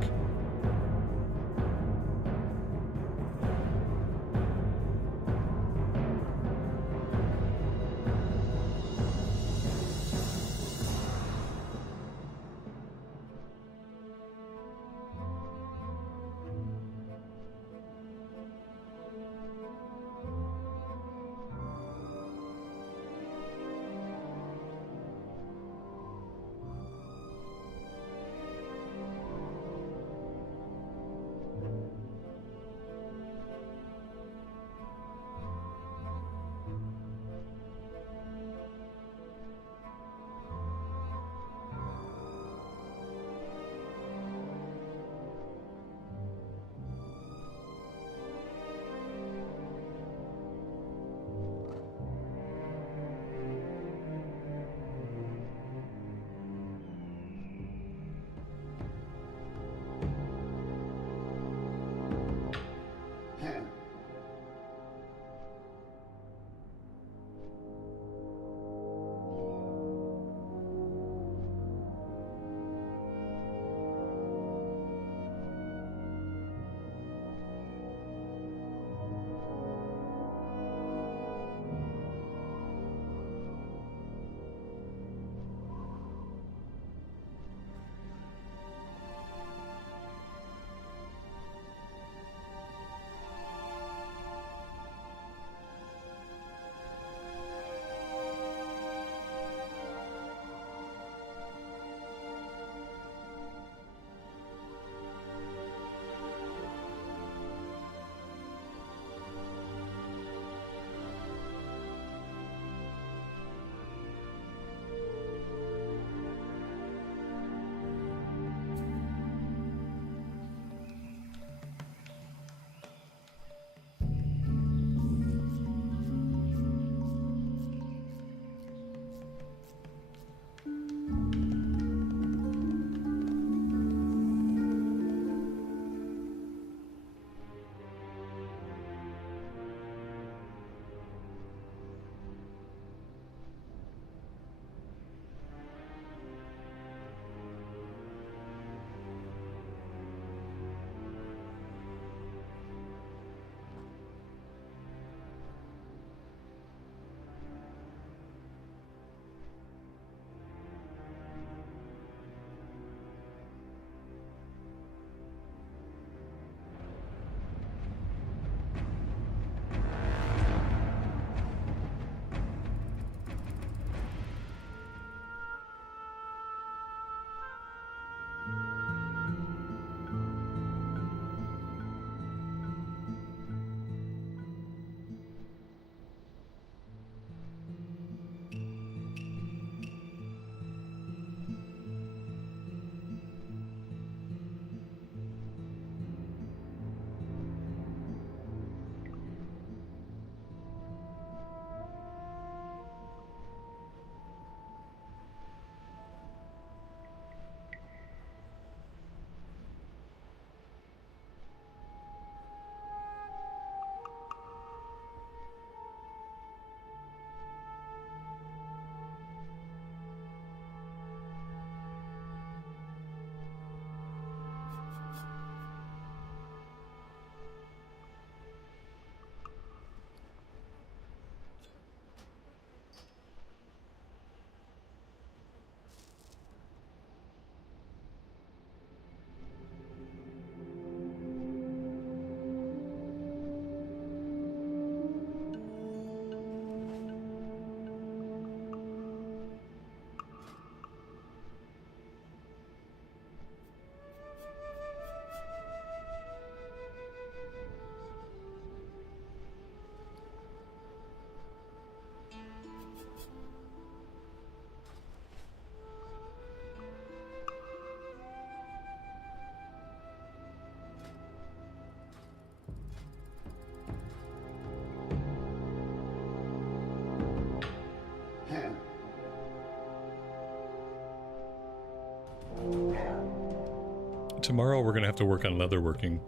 Tomorrow we're gonna have to work on leatherworking.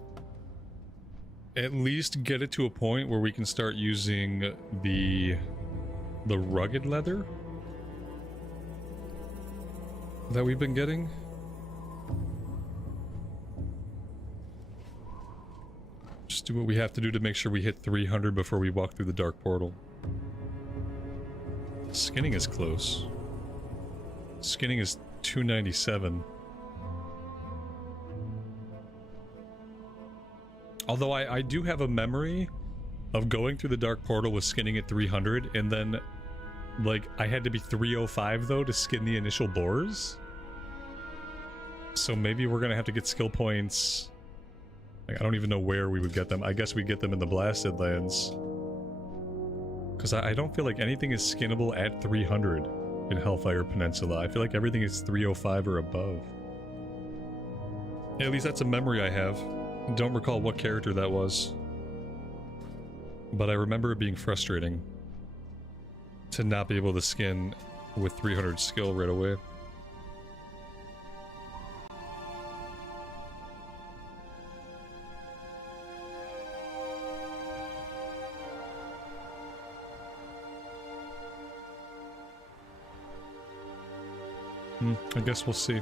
At least get it to a point where we can start using the rugged leather that we've been getting. Just do what we have to do to make sure we hit 300 before we walk through the dark portal. Skinning is close. Skinning is 297. Although I do have a memory of going through the dark portal with skinning at 300, and then, like, I had to be 305 though to skin the initial boars. So maybe we're gonna have to get skill points. Like, I don't even know where we would get them. I guess we get them in the Blasted Lands. Because I don't feel like anything is skinnable at 300 in Hellfire Peninsula. I feel like everything is 305 or above. At least that's a memory I have. Don't recall what character that was. But I remember it being frustrating to not be able to skin with 300 skill right away. I guess we'll see.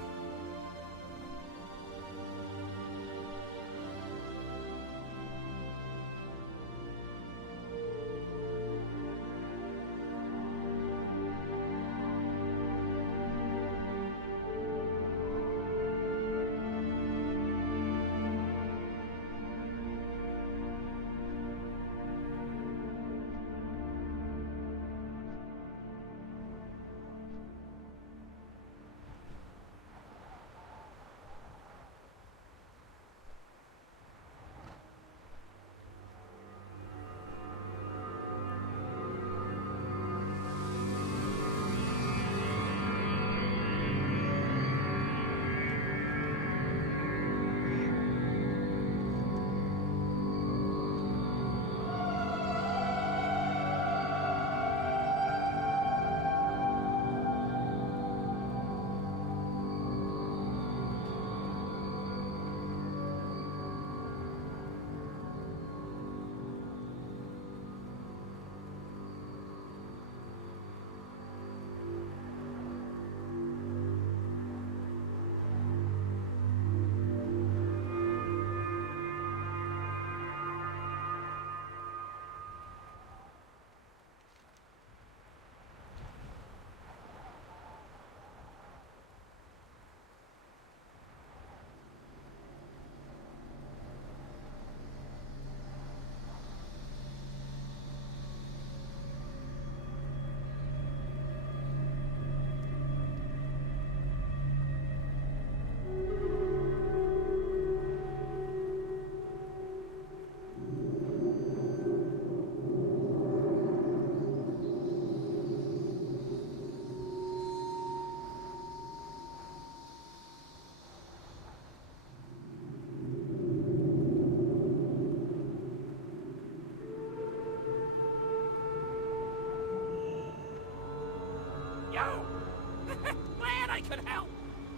Glad I could help.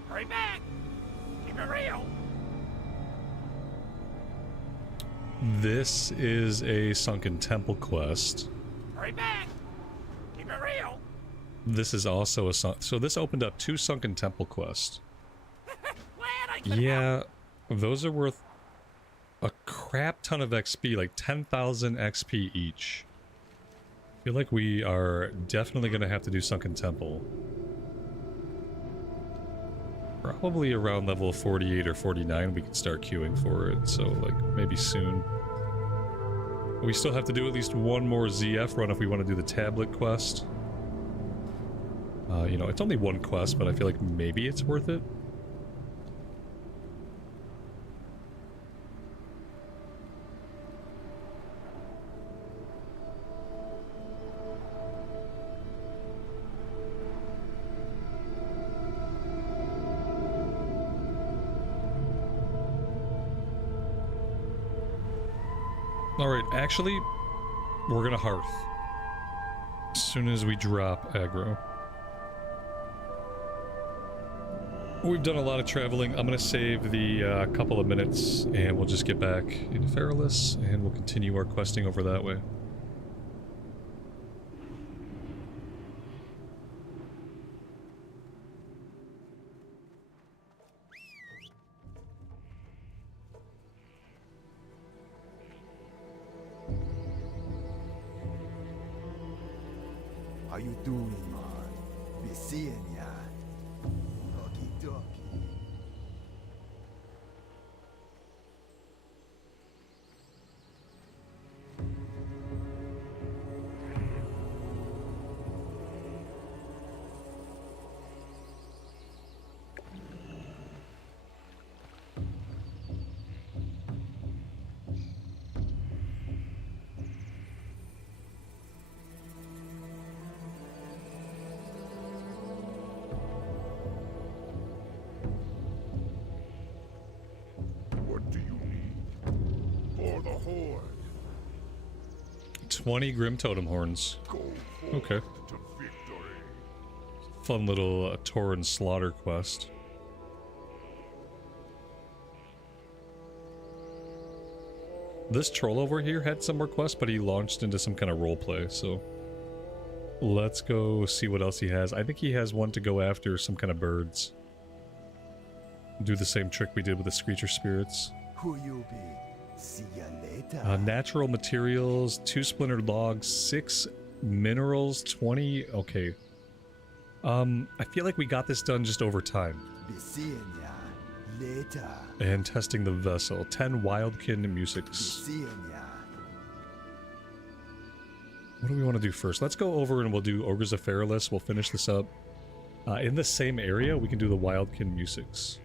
Hurry back. Keep it real. This is a Sunken Temple quest. Hurry back. Keep it real. This is also a so this opened up 2 Sunken Temple quests. Glad I could help. Yeah, those are worth a crap ton of XP, like 10,000 XP each. I feel like we are definitely going to have to do Sunken Temple. Probably around level 48 or 49 we can start queuing for it, so like maybe soon. We still have to do at least one more ZF run if we want to do the tablet quest. You know, it's only one quest, but I feel like maybe it's worth it. Alright, actually, we're gonna Hearth. As soon as we drop aggro. We've done a lot of traveling. I'm going to save the couple of minutes and we'll just get back into Feralus and we'll continue our questing over that way. How you doing, man? Be seeing ya. Okie dokie. What do you need? For the Horde. 20 Grim Totem Horns. Go forth Okay. to victory. Fun little Tauren slaughter quest. This troll over here had some requests, but he launched into some kind of roleplay, so... Let's go see what else he has. I think he has one to go after some kind of birds. Do the same trick we did with the Screecher Spirits. Who you be? See ya later. Natural materials, 2 splintered logs, 6 minerals, 20... Okay. I feel like we got this done just over time. Be seeing ya later. And testing the vessel. 10 Wildkin Be musics. seeing ya. What do we want to do first? Let's go over and we'll do Ogres of Feralus. We'll finish this up. In the same area, we can do the Wildkin musics.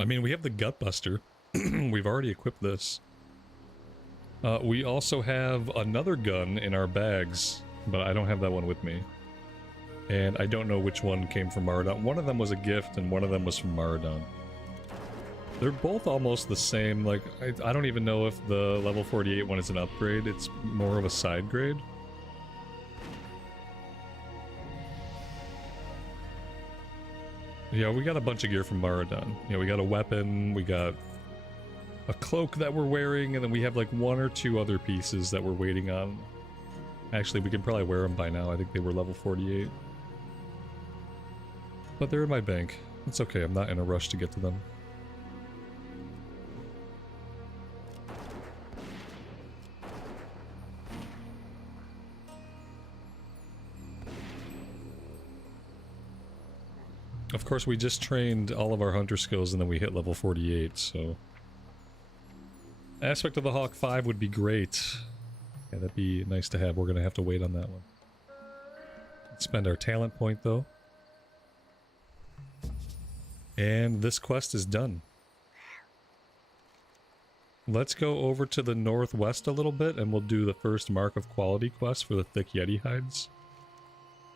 I mean, we have the Gutbuster. We've already equipped this. We also have another gun in our bags, but I don't have that one with me. And I don't know which one came from Maradon. One of them was a gift, and one of them was from Maradon. They're both almost the same. Like, I don't even know if the level 48 one is an upgrade. It's more of a side grade. Yeah, we got a bunch of gear from Maradon. Yeah, we got a weapon, we got a cloak that we're wearing, and then we have like one or two other pieces that we're waiting on. Actually, we can probably wear them by now. I think they were level 48. But they're in my bank. It's okay, I'm not in a rush to get to them. Of course, we just trained all of our hunter skills and then we hit level 48, so... Aspect of the Hawk 5 would be great. Yeah, that'd be nice to have. We're gonna have to wait on that one. Let's spend our talent point, though. And this quest is done. Let's go over to the northwest a little bit and we'll do the first Mark of Quality quest for the Thick Yeti hides.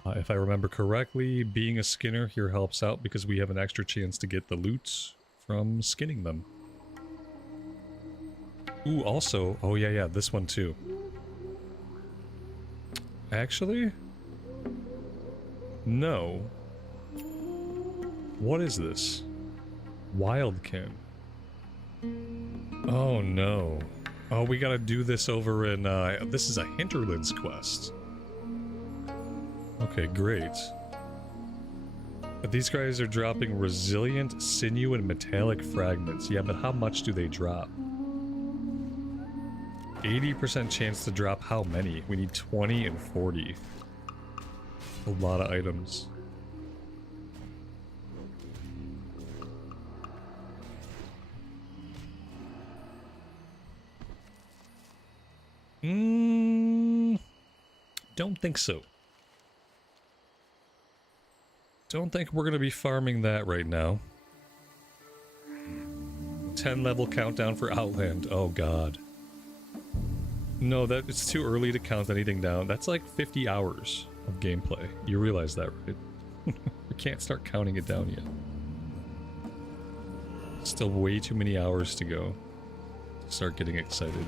If I remember correctly, being a skinner here helps out because we have an extra chance to get the loot from skinning them. Ooh, also, oh yeah, this one too. Actually? No. What is this? Wildkin. Oh no. Oh, we gotta do this over in, this is a Hinterlands quest. Okay, great. But these guys are dropping resilient sinew and metallic fragments. Yeah, but how much do they drop? 80% chance to drop how many? We need 20 and 40. A lot of items. Don't think so. Don't think we're gonna be farming that right now. 10 level countdown for Outland. Oh god. No, it's too early to count anything down. That's like 50 hours of gameplay. You realize that, right? We can't start counting it down yet. Still way too many hours to go to start getting excited.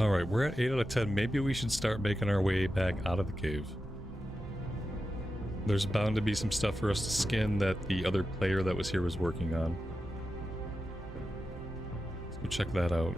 Alright, we're at 8 out of 10. Maybe we should start making our way back out of the cave. There's bound to be some stuff for us to skin that the other player that was here was working on. Let's go check that out.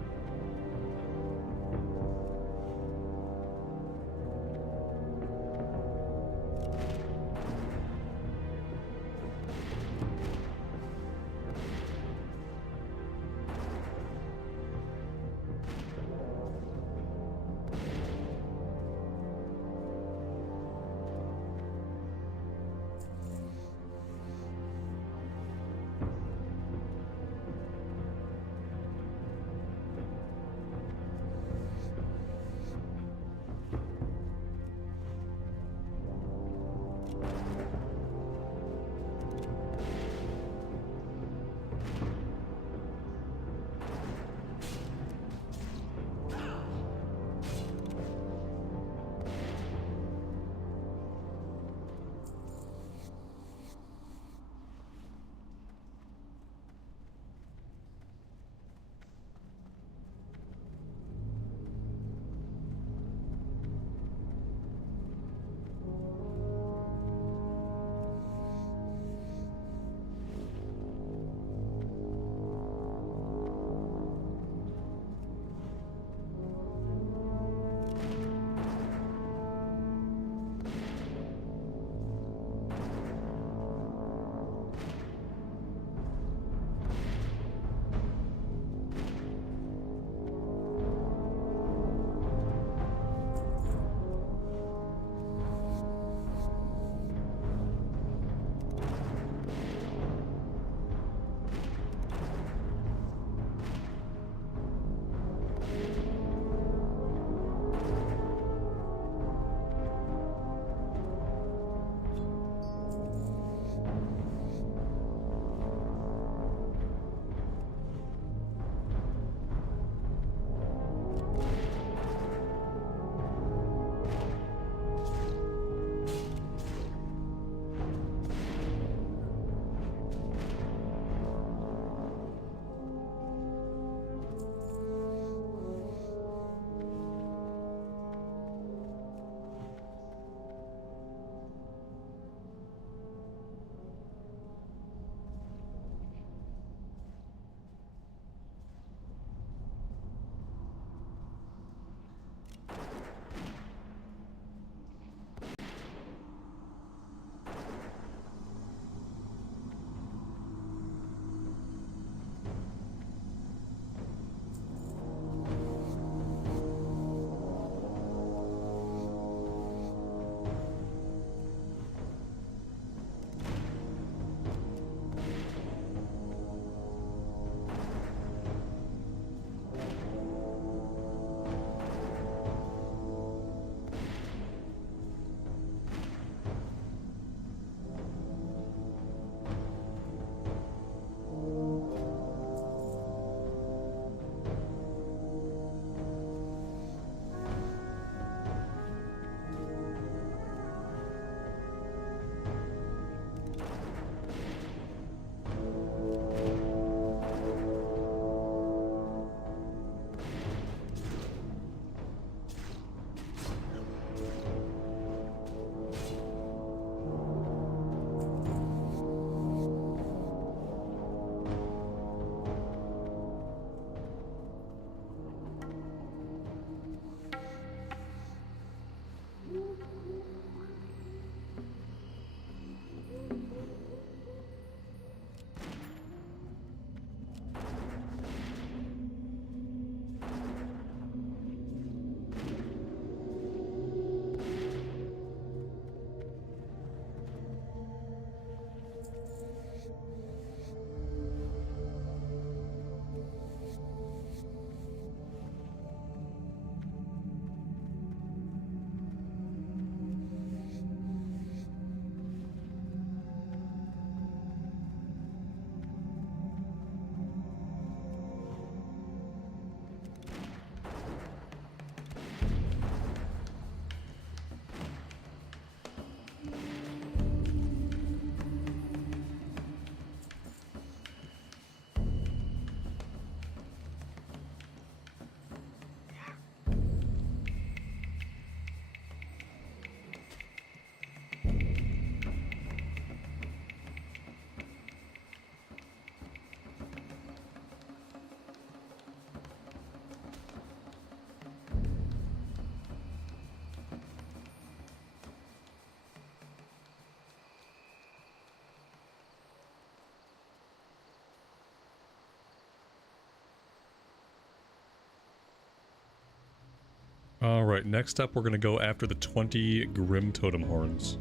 Alright, next up we're gonna go after the 20 Grim Totem Horns.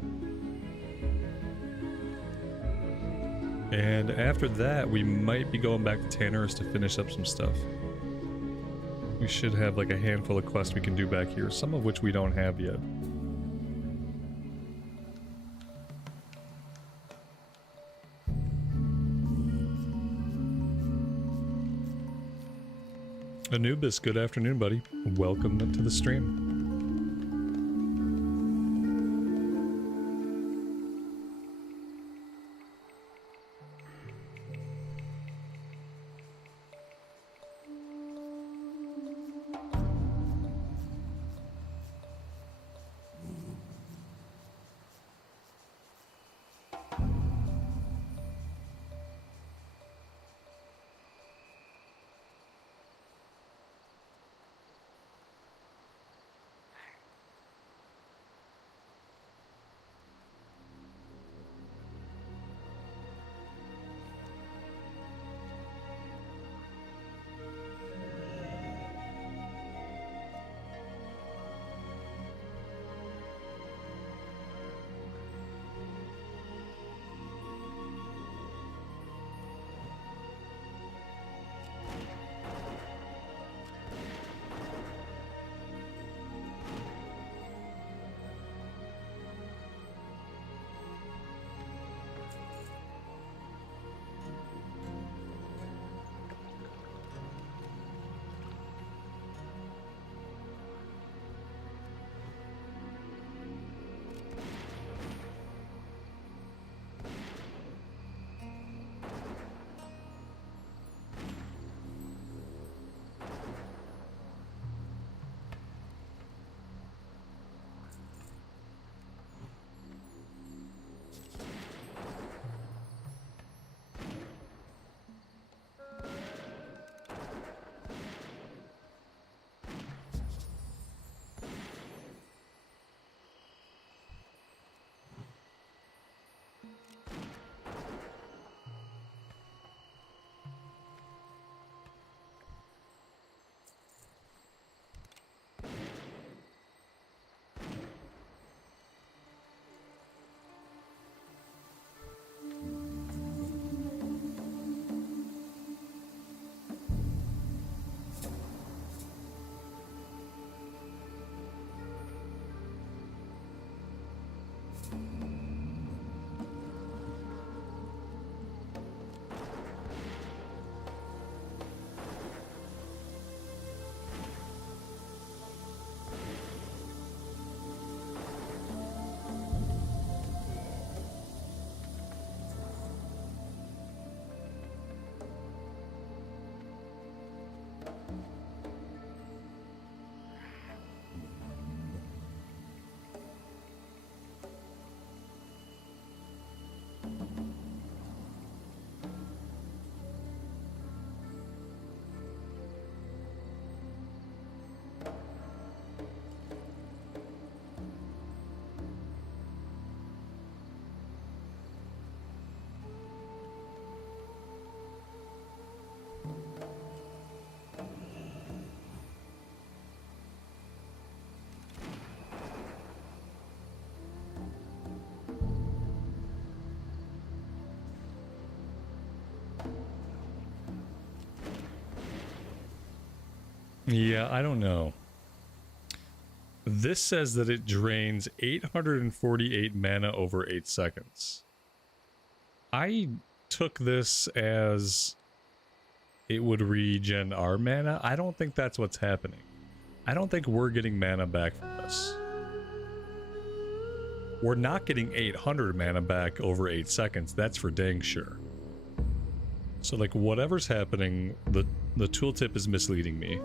And after that, we might be going back to Tanner's to finish up some stuff. We should have like a handful of quests we can do back here, some of which we don't have yet. Anubis, good afternoon, buddy. Welcome to the stream. Yeah, I don't know. This says that it drains 848 mana over 8 seconds. I took this as it would regen our mana. I don't think that's what's happening. I don't think we're getting mana back from this. We're not getting 800 mana back over 8 seconds. That's for dang sure. So like whatever's happening, the tooltip is misleading me.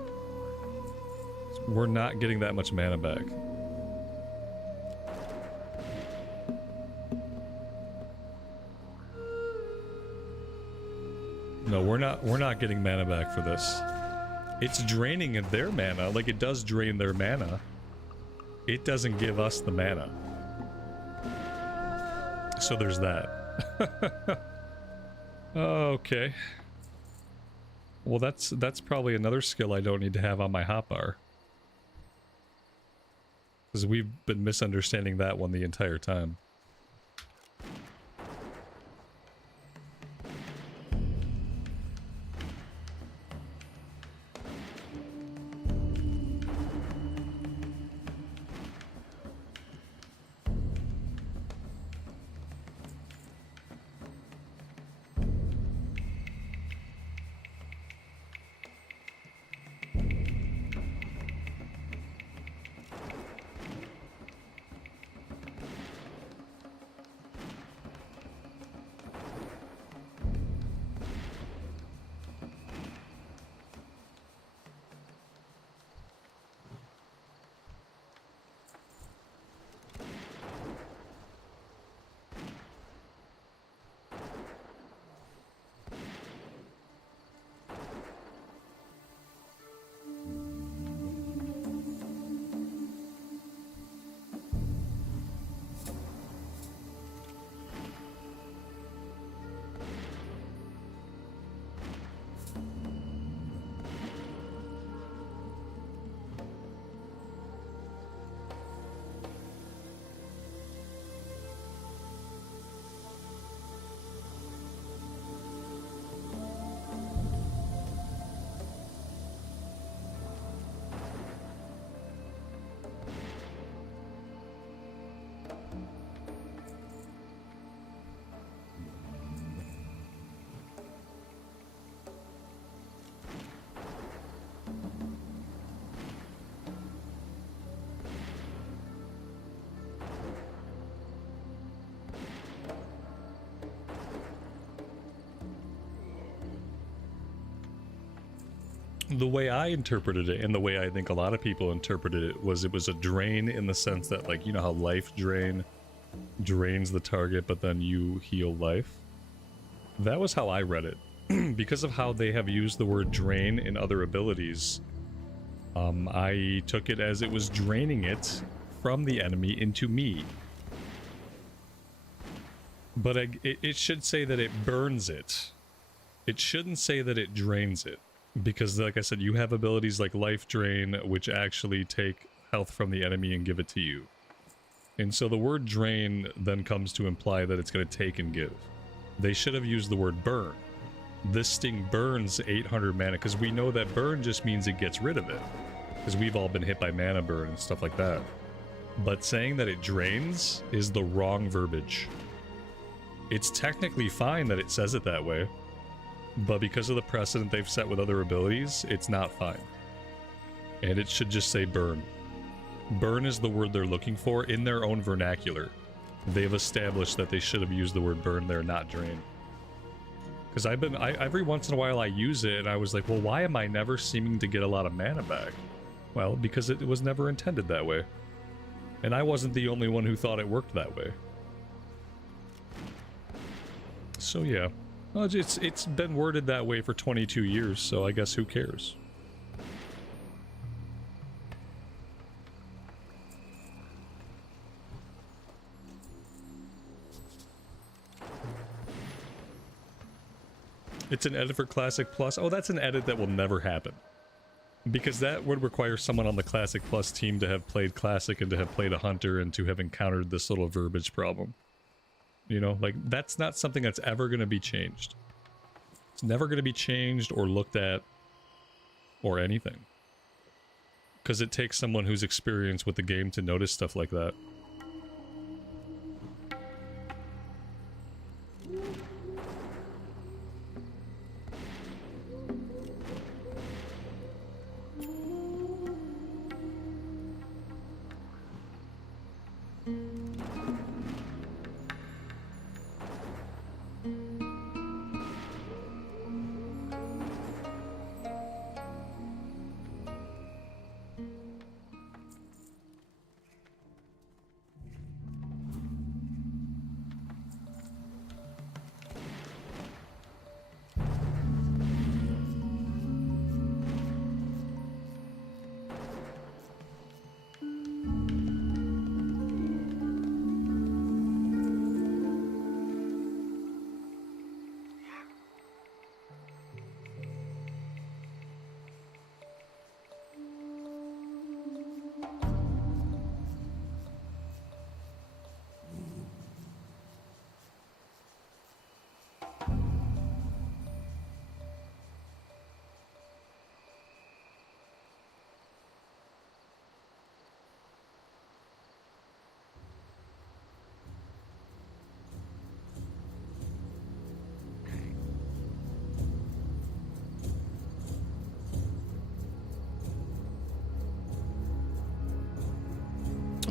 We're not getting that much mana back. No, we're not getting mana back for this. It's draining their mana, like it does drain their mana. It doesn't give us the mana. So there's that. Okay. Well, that's probably another skill I don't need to have on my hotbar. Because we've been misunderstanding that one the entire time. The way I interpreted it, and the way I think a lot of people interpreted it, was it was a drain in the sense that, like, you know how life drain drains the target, but then you heal life? That was how I read it. Because of how they have used the word drain in other abilities, I took it as it was draining it from the enemy into me. But it should say that it burns it. It shouldn't say that it drains it. Because, like I said, you have abilities like Life Drain, which actually take health from the enemy and give it to you. And so the word drain then comes to imply that it's going to take and give. They should have used the word burn. This sting burns 800 mana, because we know that burn just means it gets rid of it. Because we've all been hit by mana burn and stuff like that. But saying that it drains is the wrong verbiage. It's technically fine that it says it that way. But because of the precedent they've set with other abilities, it's not fine. And it should just say burn. Burn is the word they're looking for in their own vernacular. They've established that they should have used the word burn there, not drain. Because every once in a while I use it and I was like, well, why am I never seeming to get a lot of mana back? Well, because it was never intended that way. And I wasn't the only one who thought it worked that way. So yeah. Well, it's been worded that way for 22 years, so I guess who cares? It's an edit for Classic Plus. Oh, that's an edit that will never happen. Because that would require someone on the Classic Plus team to have played Classic and to have played a Hunter and to have encountered this little verbiage problem. You know, like, that's not something that's ever going to be changed. It's never going to be changed or looked at or anything. Because it takes someone who's experienced with the game to notice stuff like that.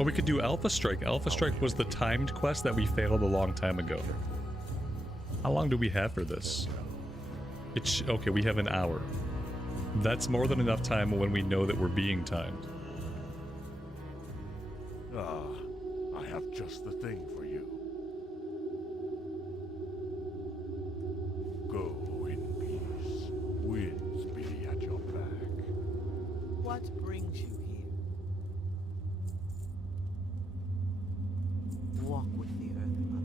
we could do Alpha Strike. Alpha Strike was the timed quest that we failed a long time ago. How long do we have for this? Okay, we have an hour. That's more than enough time when we know that we're being timed. Ah, I have just the thing for you. Go in peace. Winds be at your back. What brings you here? Walk with the Earth Mother.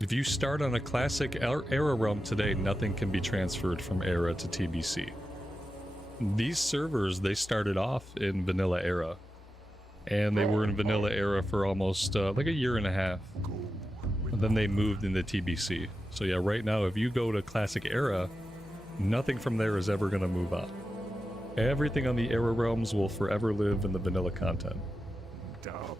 If you start on a classic Era realm today, nothing can be transferred from Era to TBC. These servers, they started off in Vanilla Era. And they were in Vanilla Era for almost like a year and a half. And then they moved into TBC. So yeah, right now if you go to Classic Era, nothing from there is ever going to move on. Everything on the Era realms will forever live in the vanilla content. Down.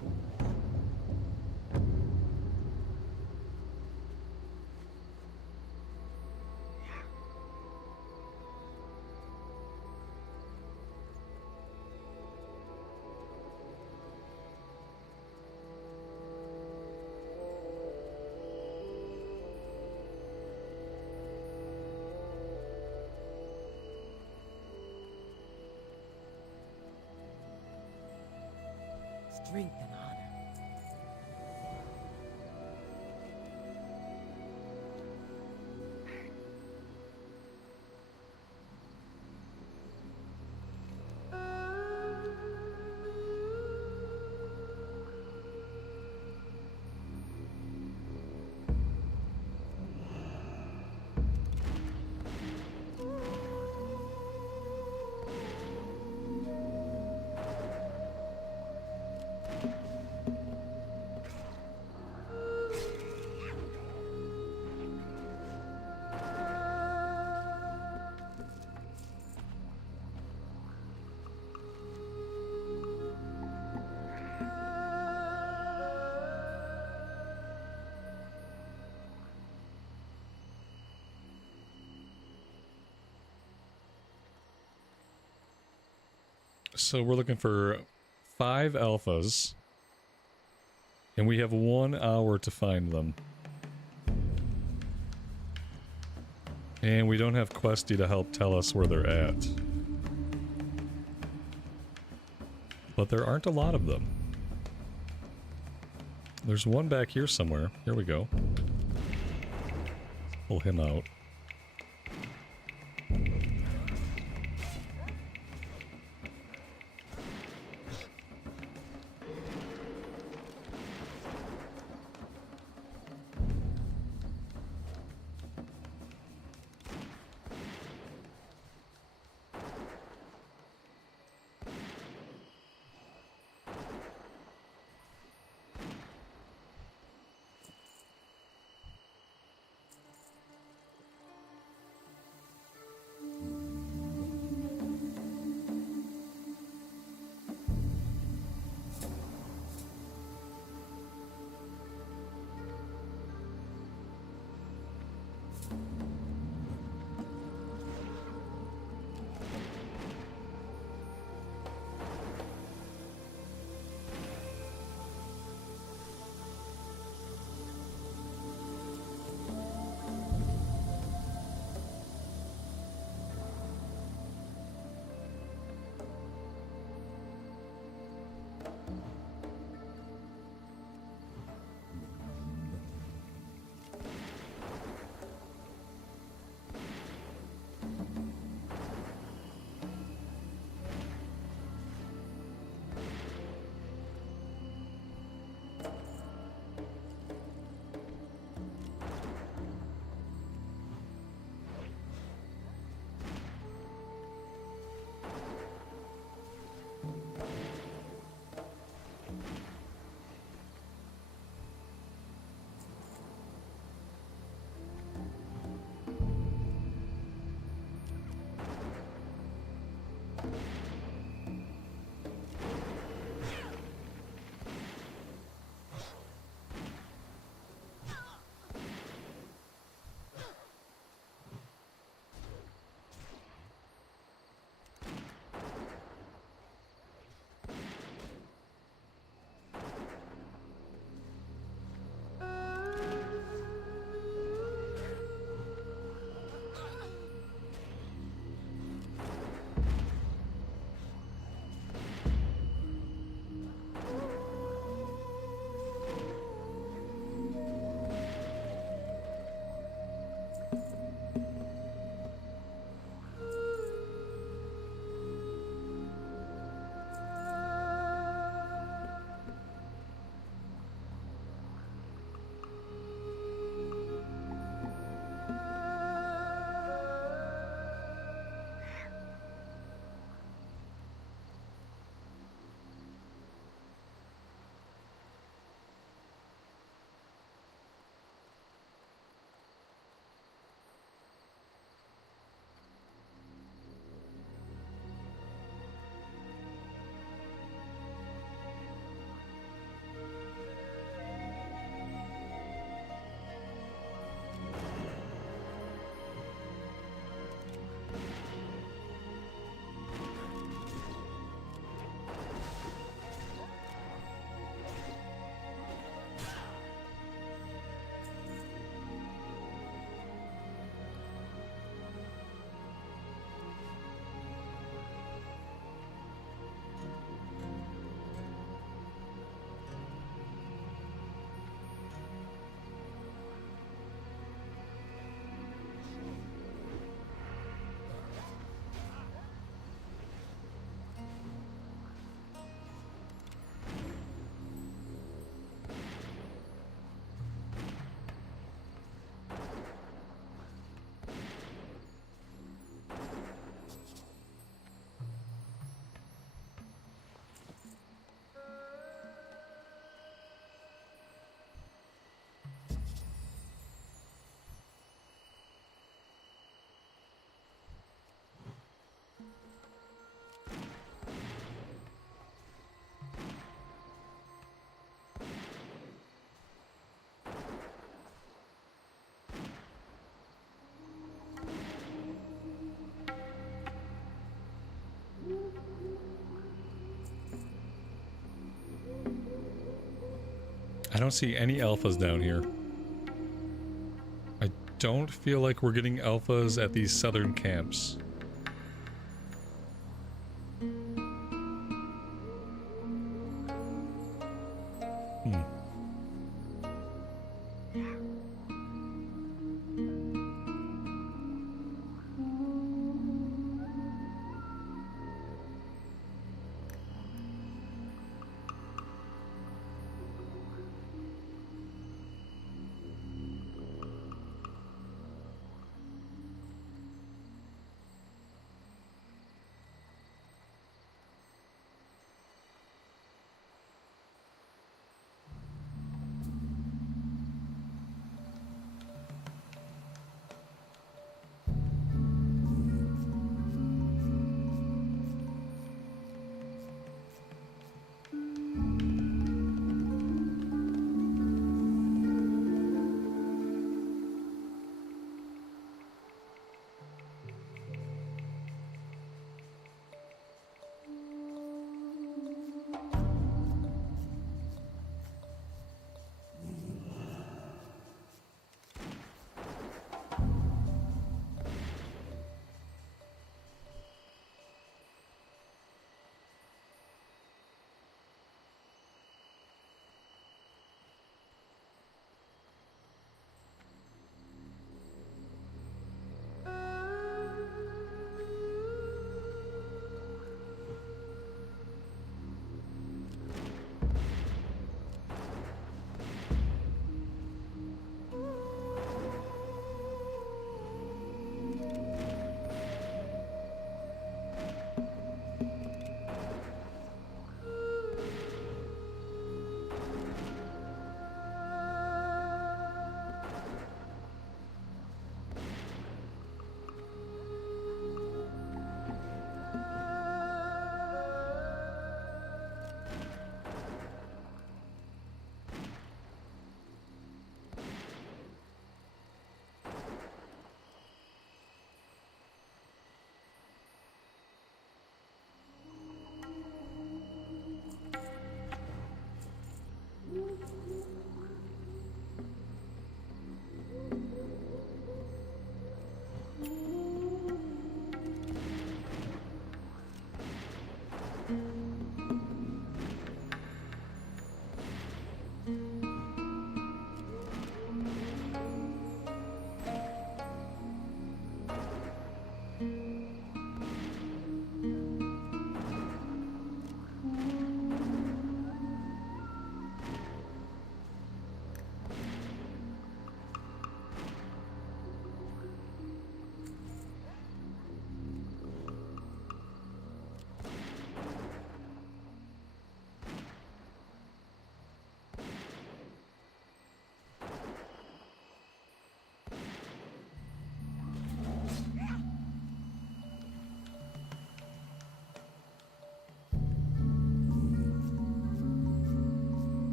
Strength and honor. So we're looking for 5 alphas. And we have 1 hour to find them. And we don't have Questy to help tell us where they're at. But there aren't a lot of them. There's one back here somewhere. Here we go. Pull him out. I don't see any alphas down here. I don't feel like we're getting alphas at these southern camps.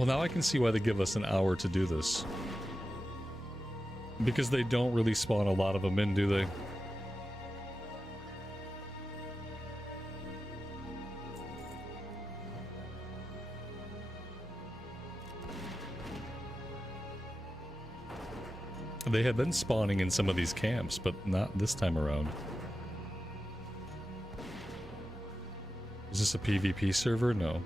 Well, now I can see why they give us an hour to do this. Because they don't really spawn a lot of them in, do they? They have been spawning in some of these camps, but not this time around. Is this a PvP server? No.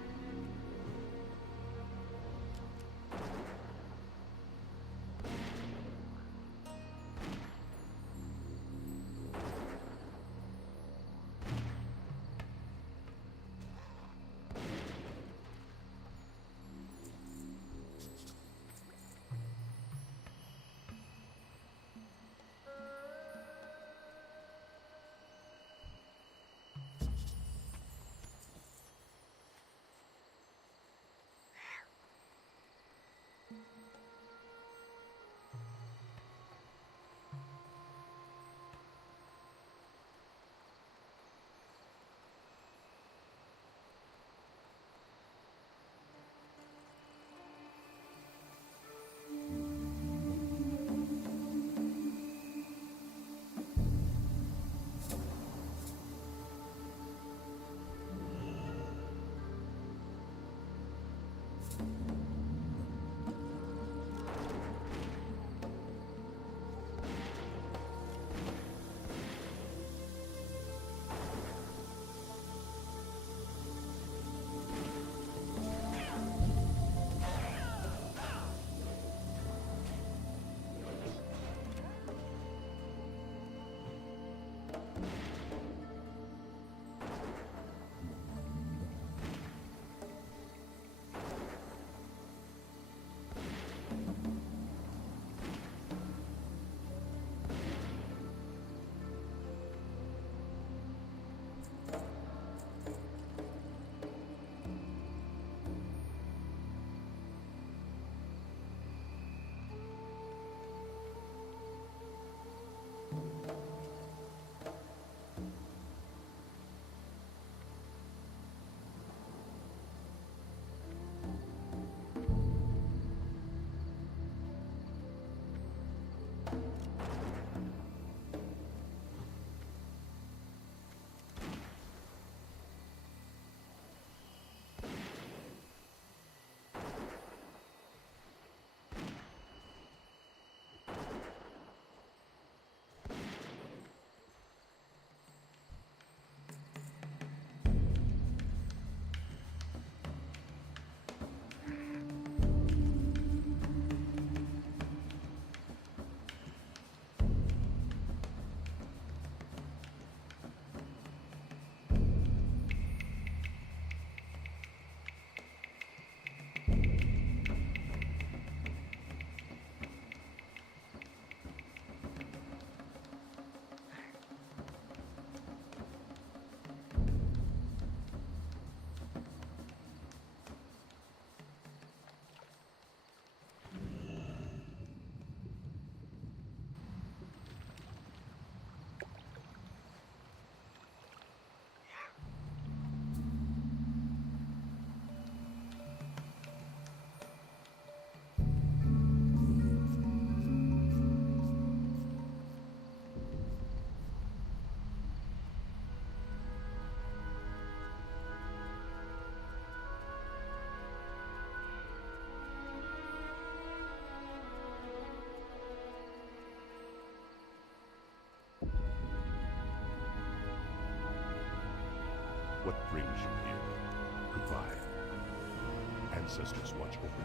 ancestors watch over you.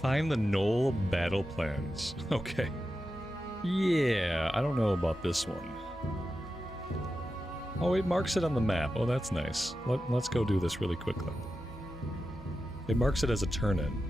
Find the Knoll battle plans. Okay. Yeah, I don't know about this one. Oh, it marks it on the map. Oh, that's nice. Let's go do this really quickly. It marks it as a turn-in.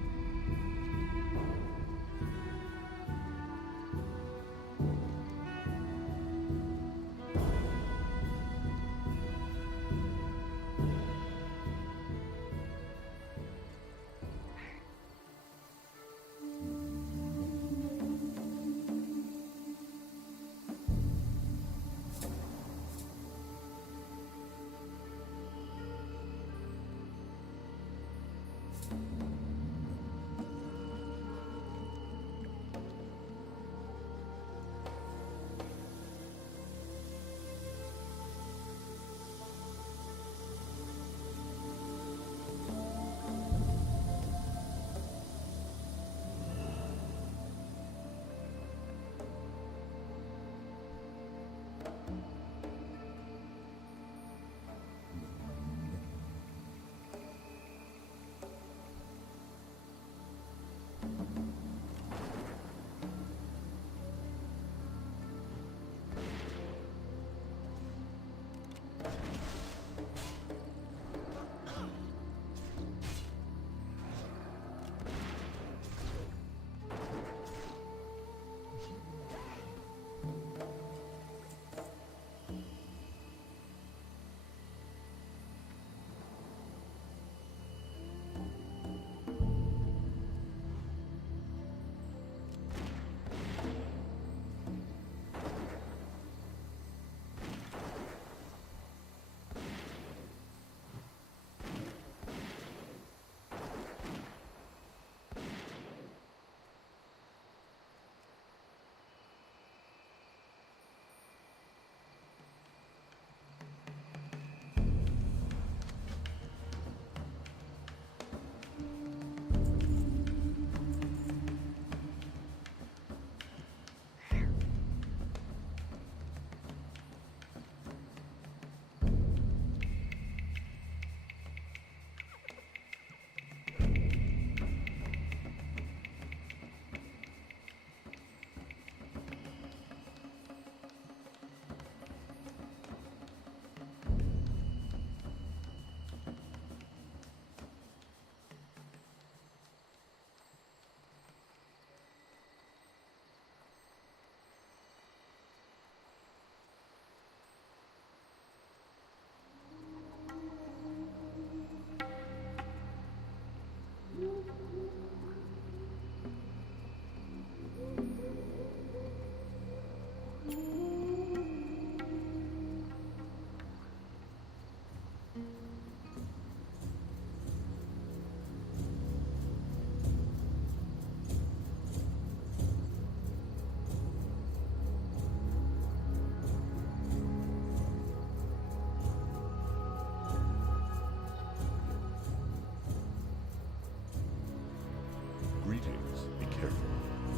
Greetings, be careful.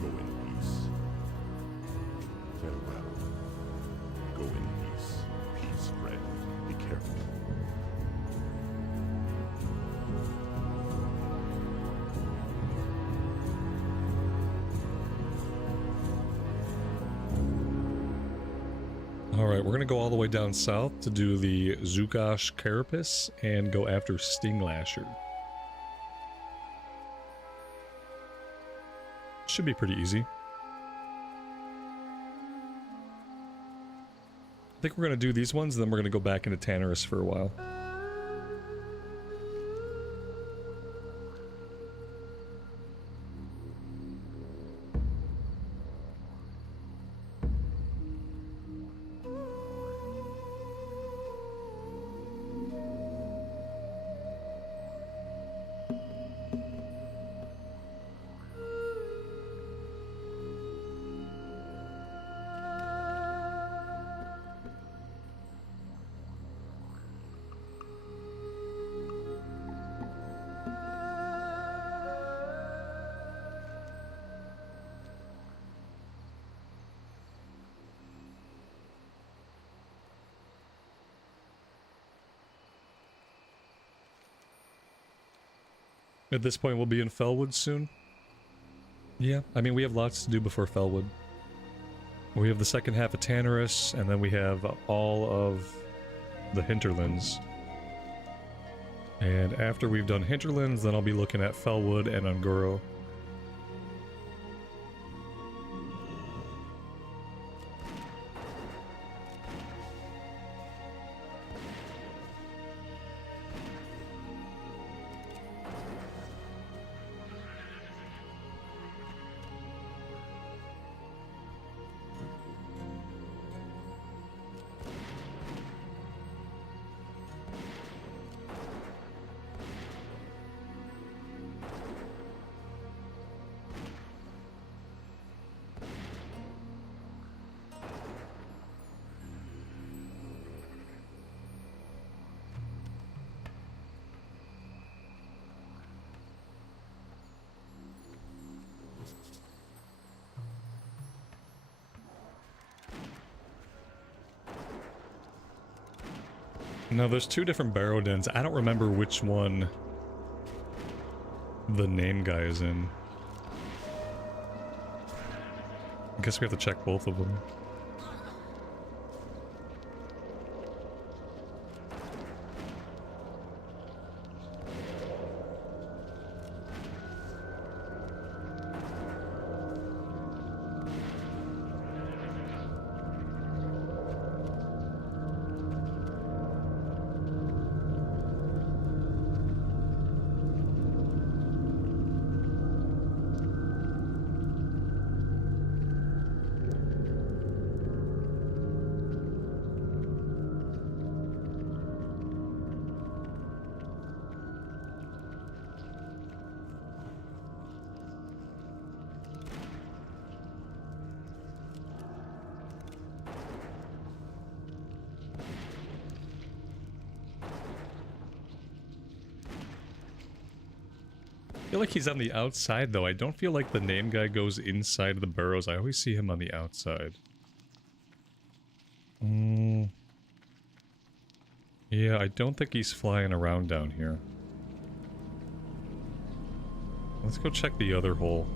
Go in peace. Farewell. Go in peace. Peace, friend. Be careful. Alright, we're gonna go all the way down south to do the Zukosh Carapace and go after Stinglasher. Should be pretty easy. I think we're gonna do these ones, then we're gonna go back into Tannerus for a while. At this point, we'll be in Fellwood soon. Yeah, I mean, we have lots to do before Fellwood. We have the second half of Tannerus, and then we have all of the hinterlands. And after we've done hinterlands, then I'll be looking at Fellwood and Ungoro. No, there's two different barrow dens. I don't remember which one the name guy is in. I guess we have to check both of them. I feel like he's on the outside, though. I don't feel like the name guy goes inside the burrows. I always see him on the outside. Yeah, I don't think he's flying around down here. Let's go check the other hole.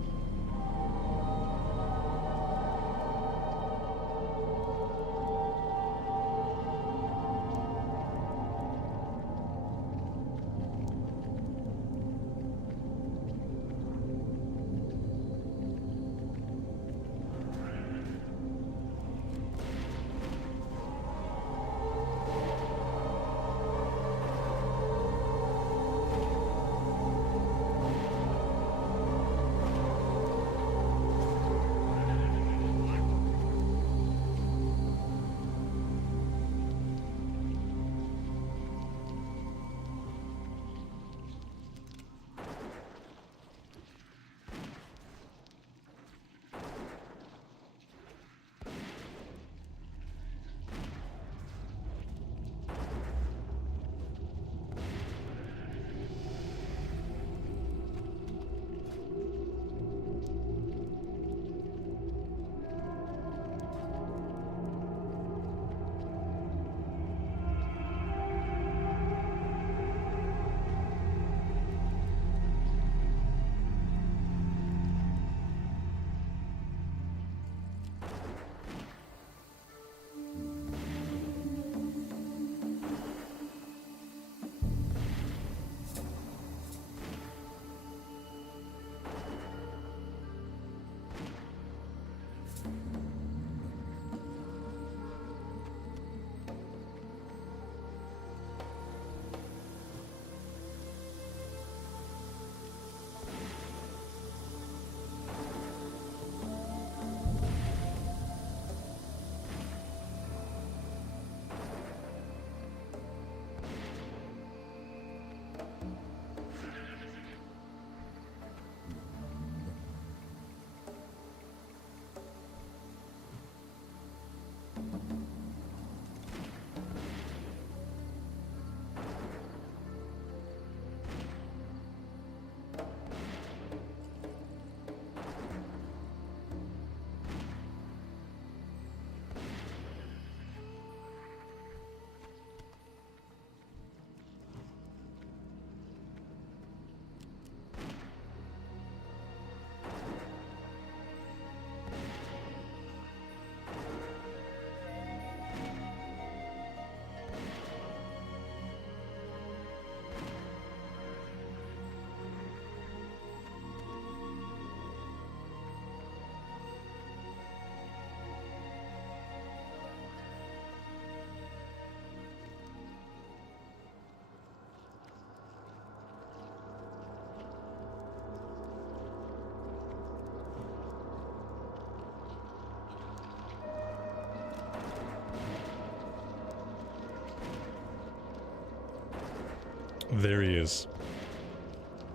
There he is.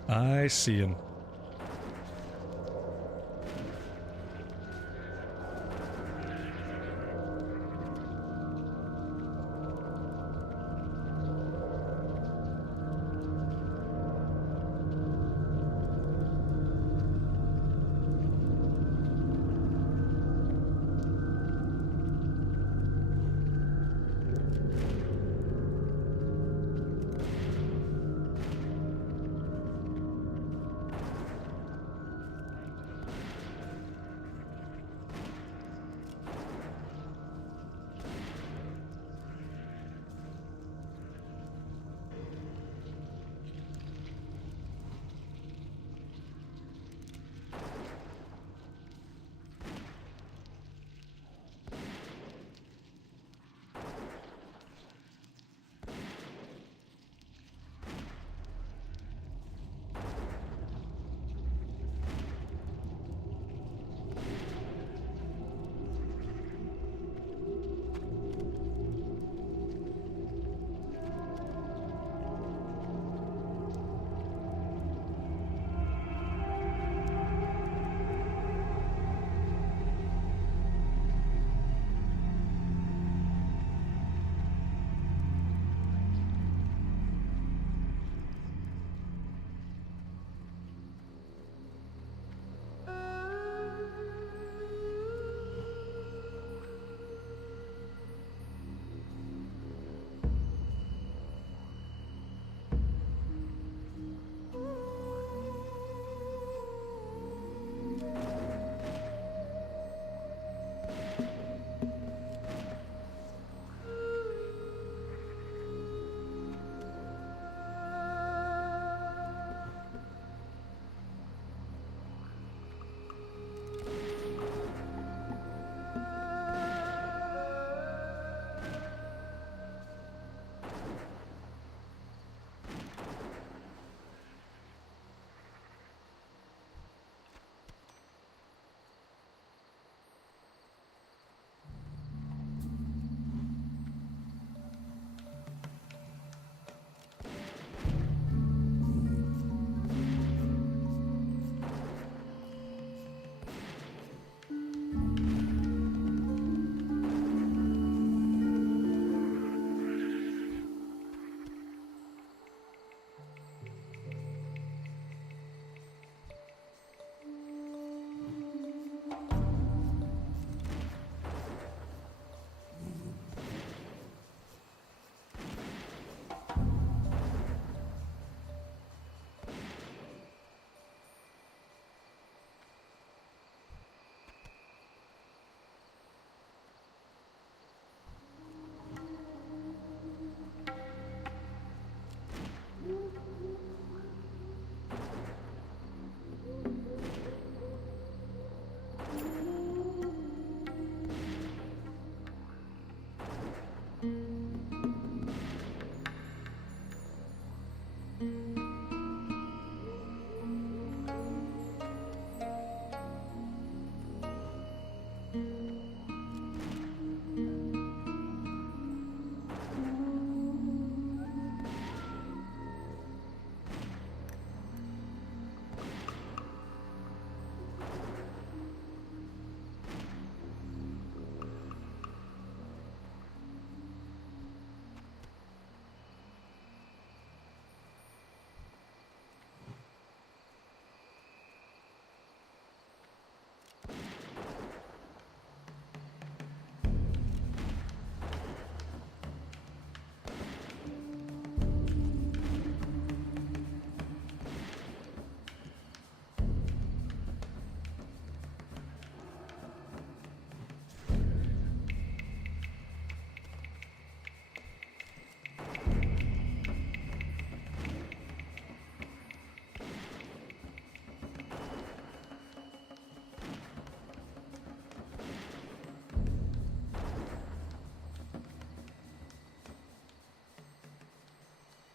I see him.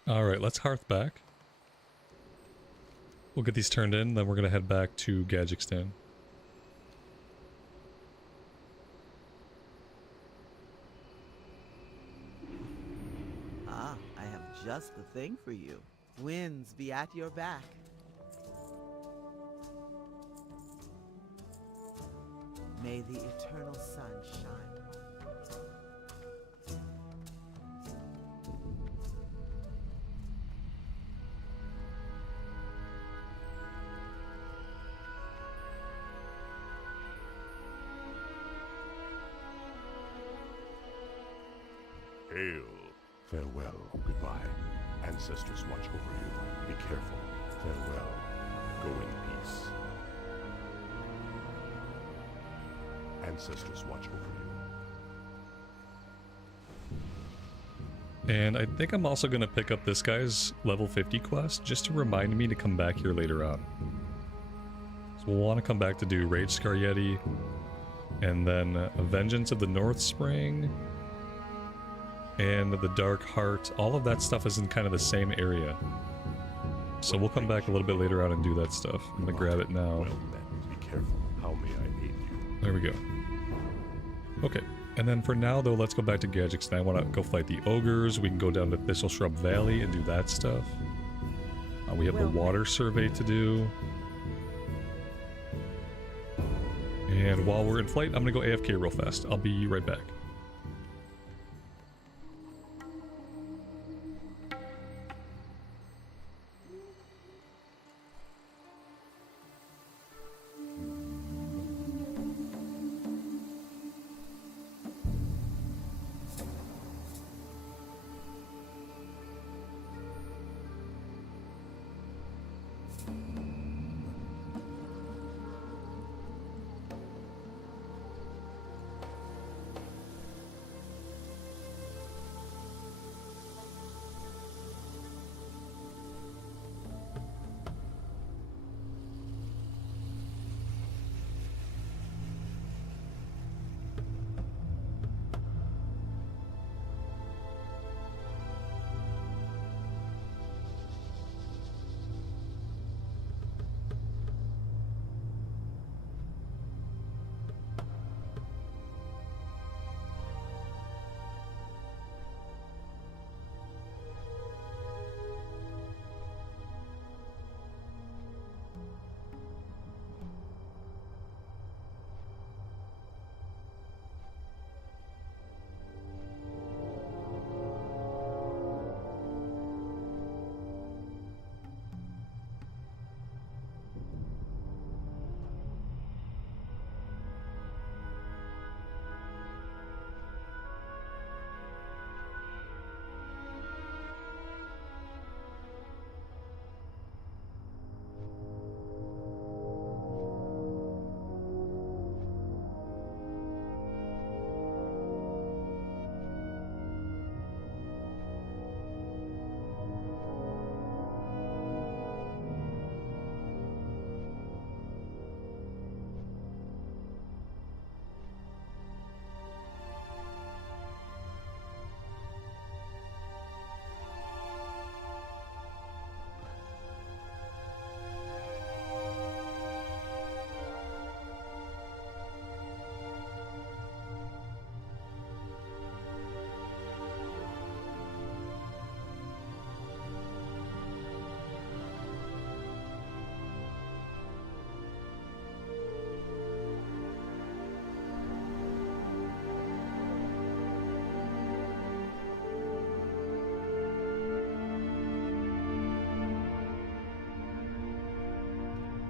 Alright, let's hearth back. We'll get these turned in, then we're gonna head back to Gadgekstan. Ah, I have just the thing for you. Winds be at your back. May the eternal sun shine upon you. Hail. Farewell. Goodbye. Ancestors watch over you. Be careful. Farewell. Go in peace. Ancestors watch over you. And I think I'm also going to pick up this guy's level 50 quest just to remind me to come back here later on. So we'll want to come back to do Rage Scar Yeti, and then Vengeance of the North Spring, and the Dark Heart. All of that stuff is in kind of the same area. So we'll come back a little bit later on and do that stuff. I'm going to grab it now. Well met. Be careful. How may I aid you? There we go. Okay, and then for now though, let's go back to Gadgets, and I want to go fight the ogres. We can go down to Thistle Shrub Valley and do that stuff. We have the water survey to do. And while we're in flight, I'm going to go AFK real fast. I'll be right back.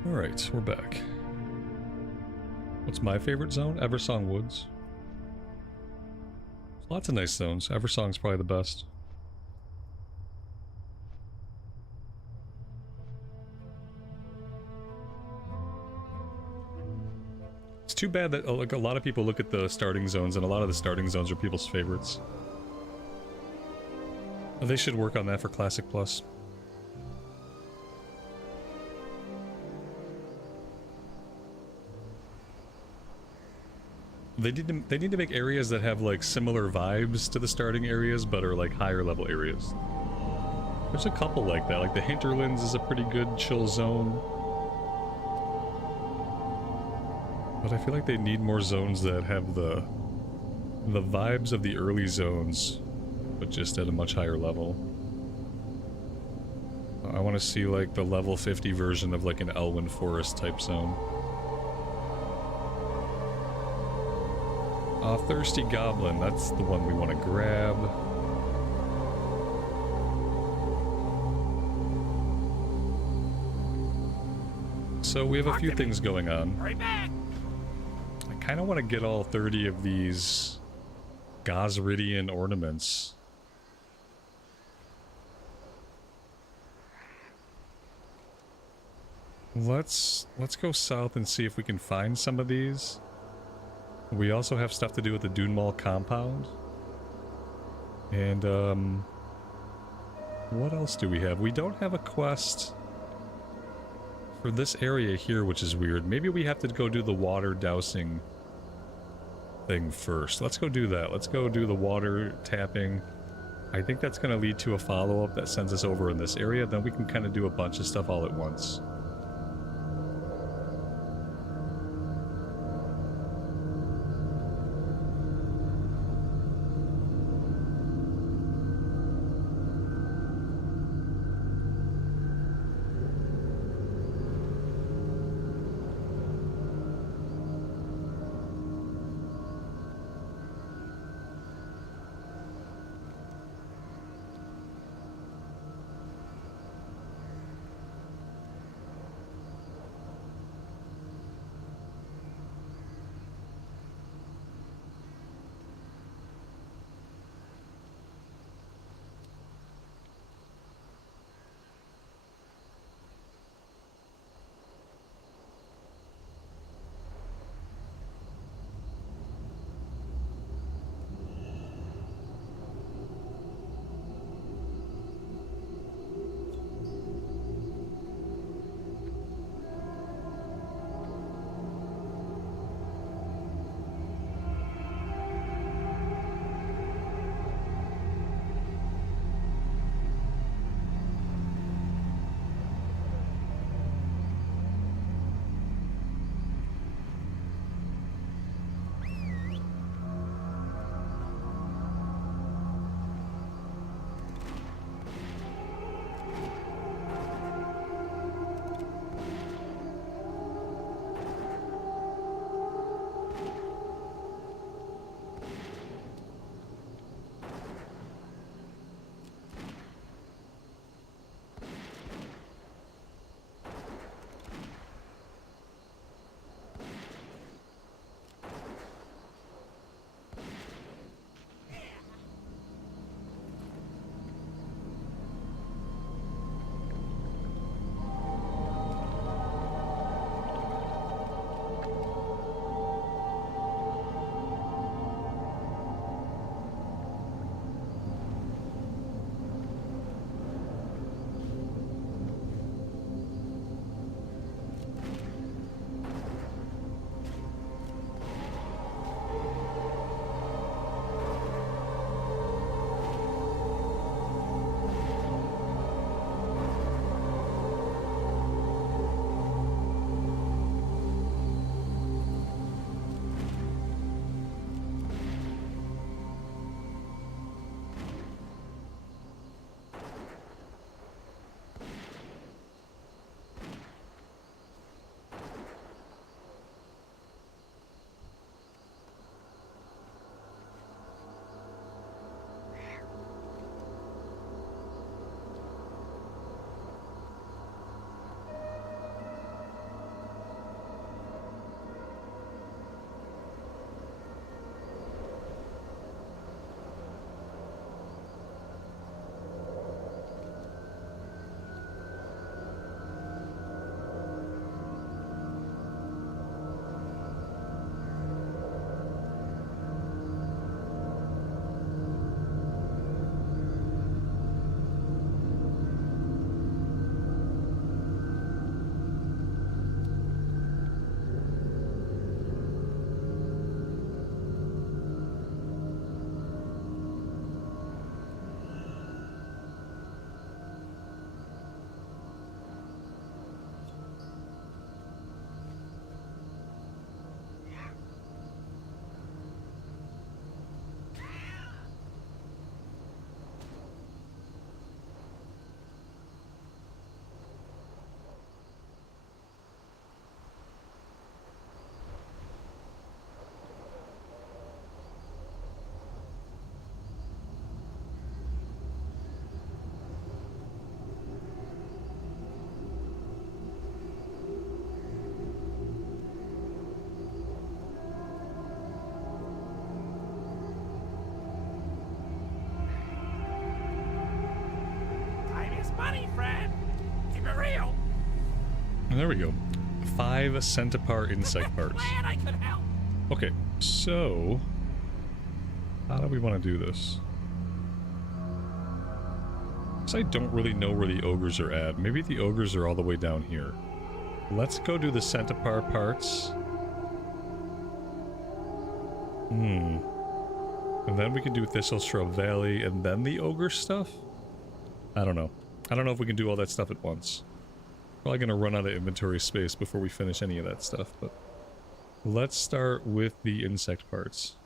Alright, we're back. What's my favorite zone? Eversong Woods. There's lots of nice zones. Eversong's probably the best. It's too bad that like, a lot of people look at the starting zones, and a lot of the starting zones are people's favorites. They should work on that for Classic Plus. They need to make areas that have like similar vibes to the starting areas, but are like higher level areas. There's a couple like that, like the Hinterlands is a pretty good chill zone. But I feel like they need more zones that have the vibes of the early zones, but just at a much higher level. I want to see like the level 50 version of like an Elwyn Forest type zone. Thirsty Goblin, that's the one we want to grab. So we have a few things going on. Hurry back! I kind of want to get all 30 of these Gosridian ornaments. Let's go south and see if we can find some of these. We also have stuff to do with the Dune Mall compound. And, what else do we have? We don't have a quest for this area here, which is weird. Maybe we have to go do the water dousing thing first. Let's go do that. Let's go do the water tapping. I think that's going to lead to a follow-up that sends us over in this area. Then we can kind of do a bunch of stuff all at once. And there we go. 5 centipar insect parts. Glad I could help. Okay, so how do we want to do this? Because I don't really know where the ogres are at. Maybe the ogres are all the way down here. Let's go do the centipar parts. And then we can do Thistle Shrub Valley and then the ogre stuff? I don't know. I don't know if we can do all that stuff at once. Probably gonna run out of inventory space before we finish any of that stuff, but let's start with the insect parts.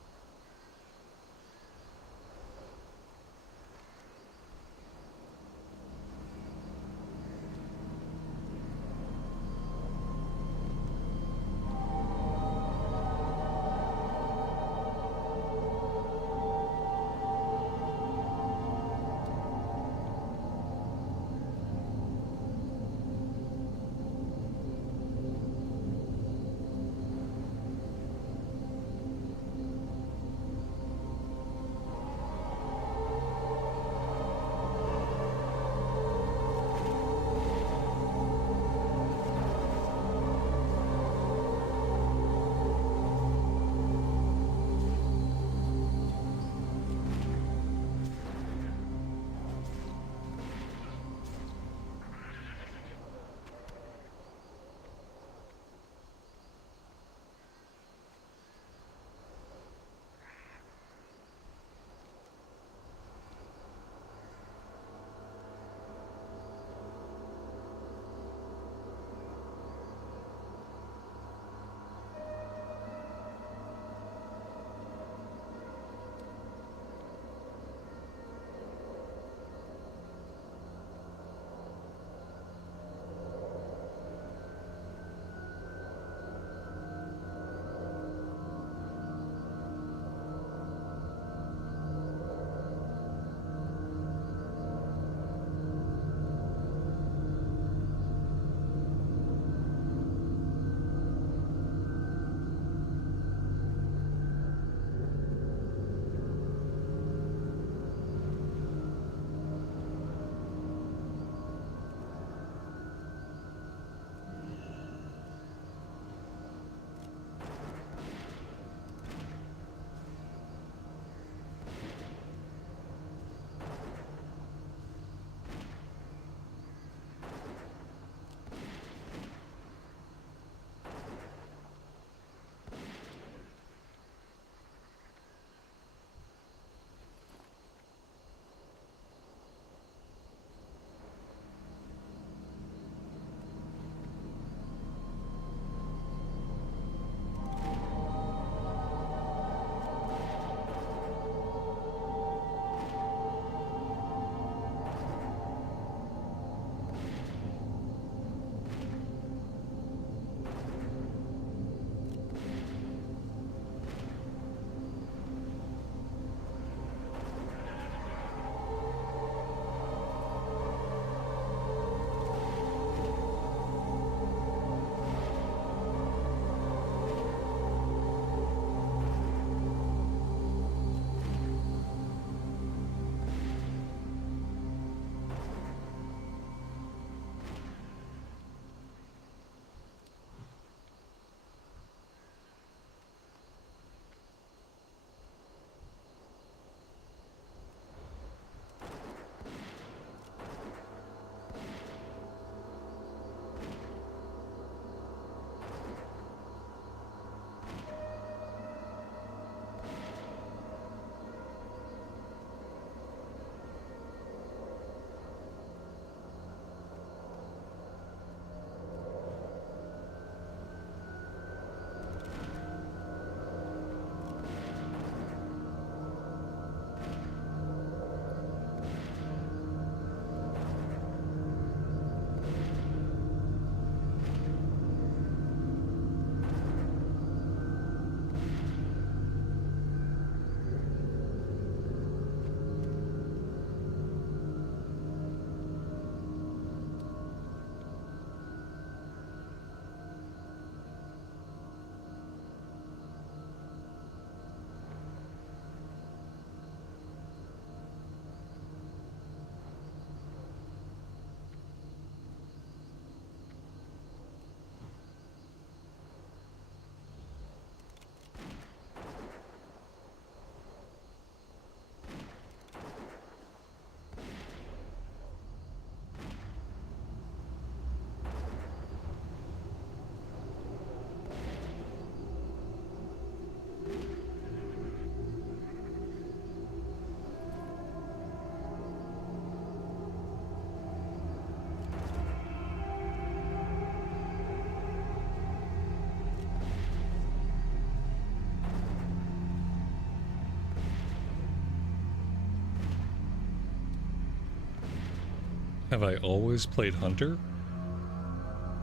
Have I always played Hunter?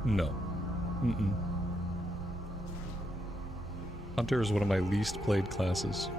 No. Mm-mm. Hunter is one of my least played classes.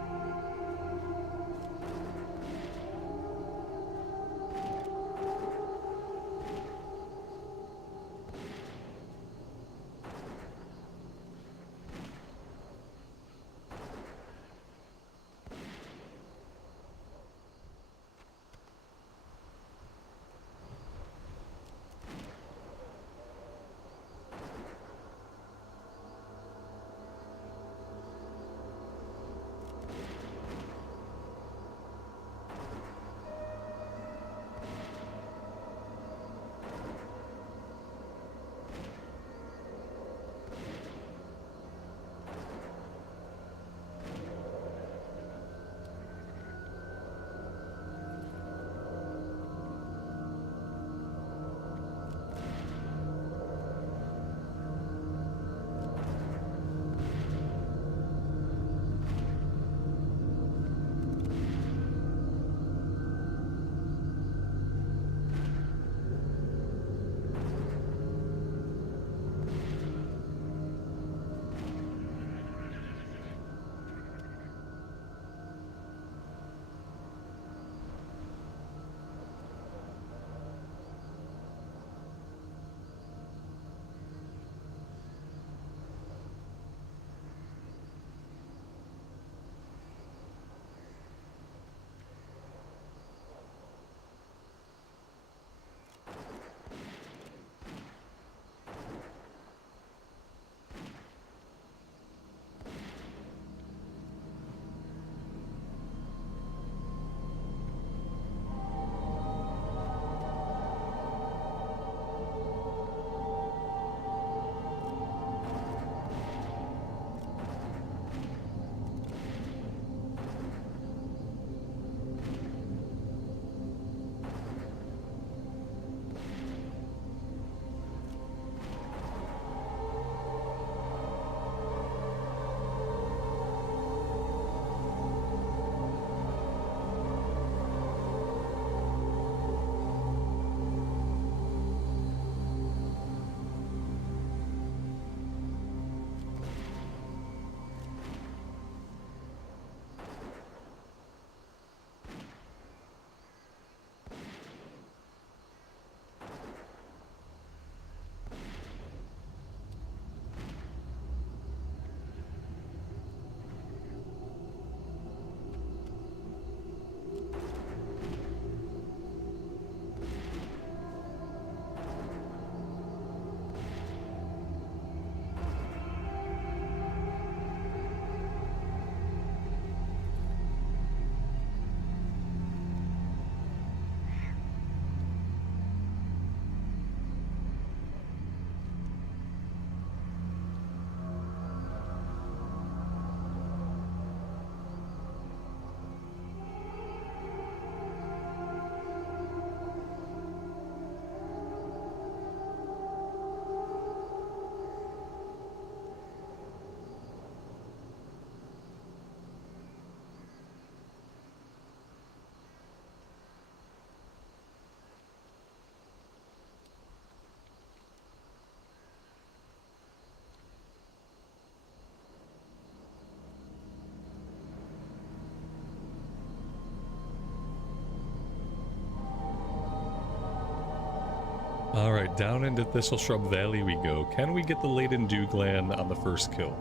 Alright, down into Thistleshrub Valley we go. Can we get the Laden Dewglan on the first kill?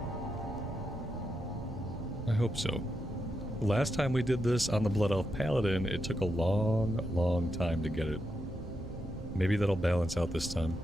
I hope so. Last time we did this on the Blood Elf Paladin, it took a long time to get it. Maybe that'll balance out this time.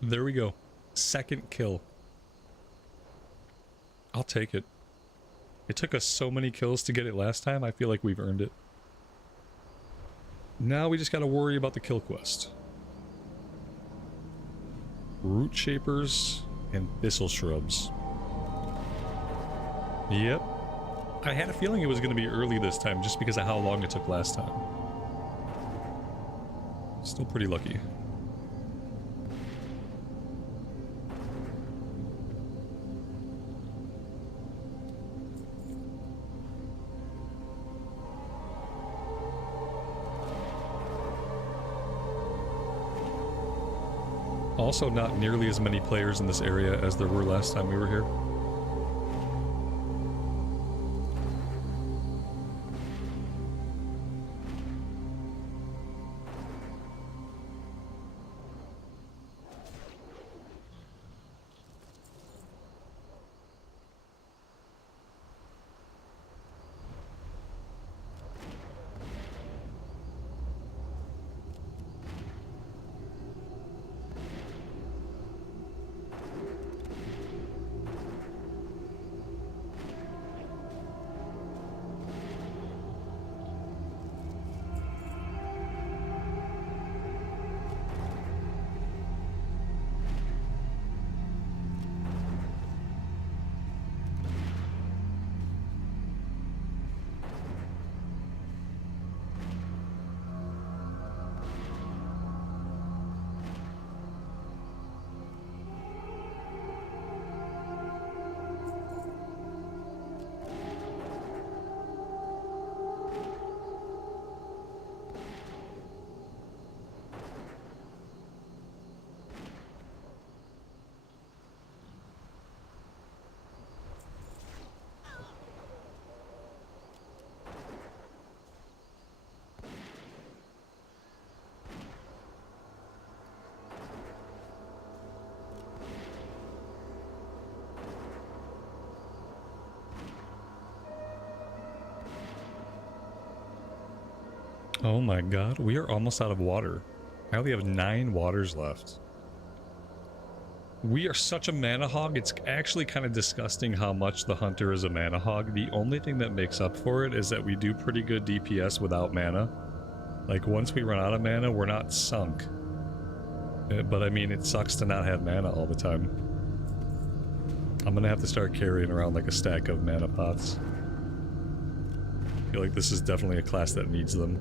There we go. Second kill. I'll take it. It took us so many kills to get it last time, I feel like we've earned it. Now we just gotta worry about the kill quest. Root shapers and thistle shrubs. Yep. I had a feeling it was gonna be early this time just because of how long it took last time. Still pretty lucky. Also, not nearly as many players in this area as there were last time we were here. Oh my god, we are almost out of water. I only have 9 waters left. We are such a mana hog, it's actually kind of disgusting how much the hunter is a mana hog. The only thing that makes up for it is that we do pretty good DPS without mana. Like, once we run out of mana, we're not sunk. But I mean, it sucks to not have mana all the time. I'm gonna have to start carrying around like a stack of mana pots. I feel like this is definitely a class that needs them.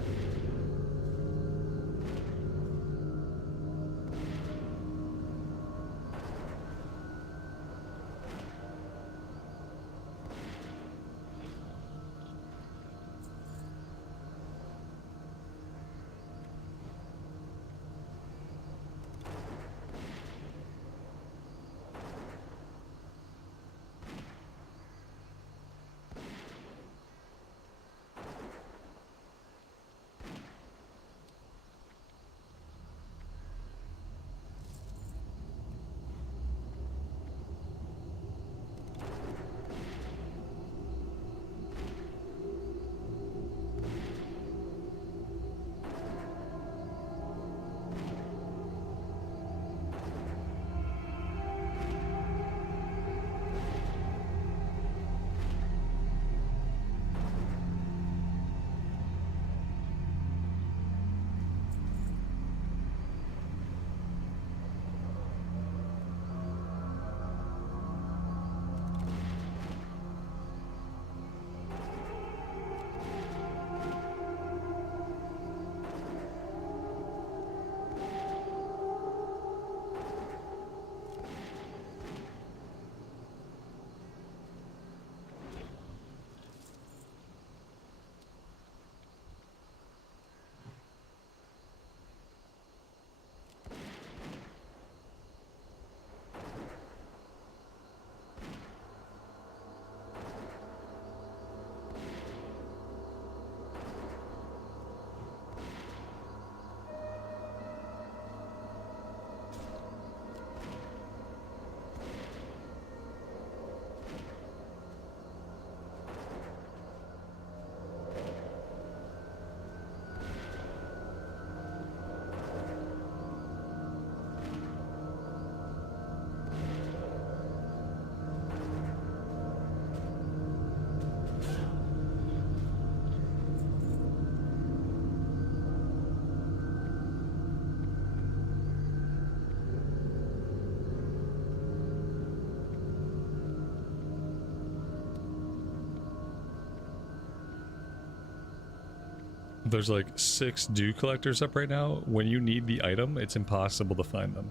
There's like 6 dew collectors up right now. When you need the item, it's impossible to find them.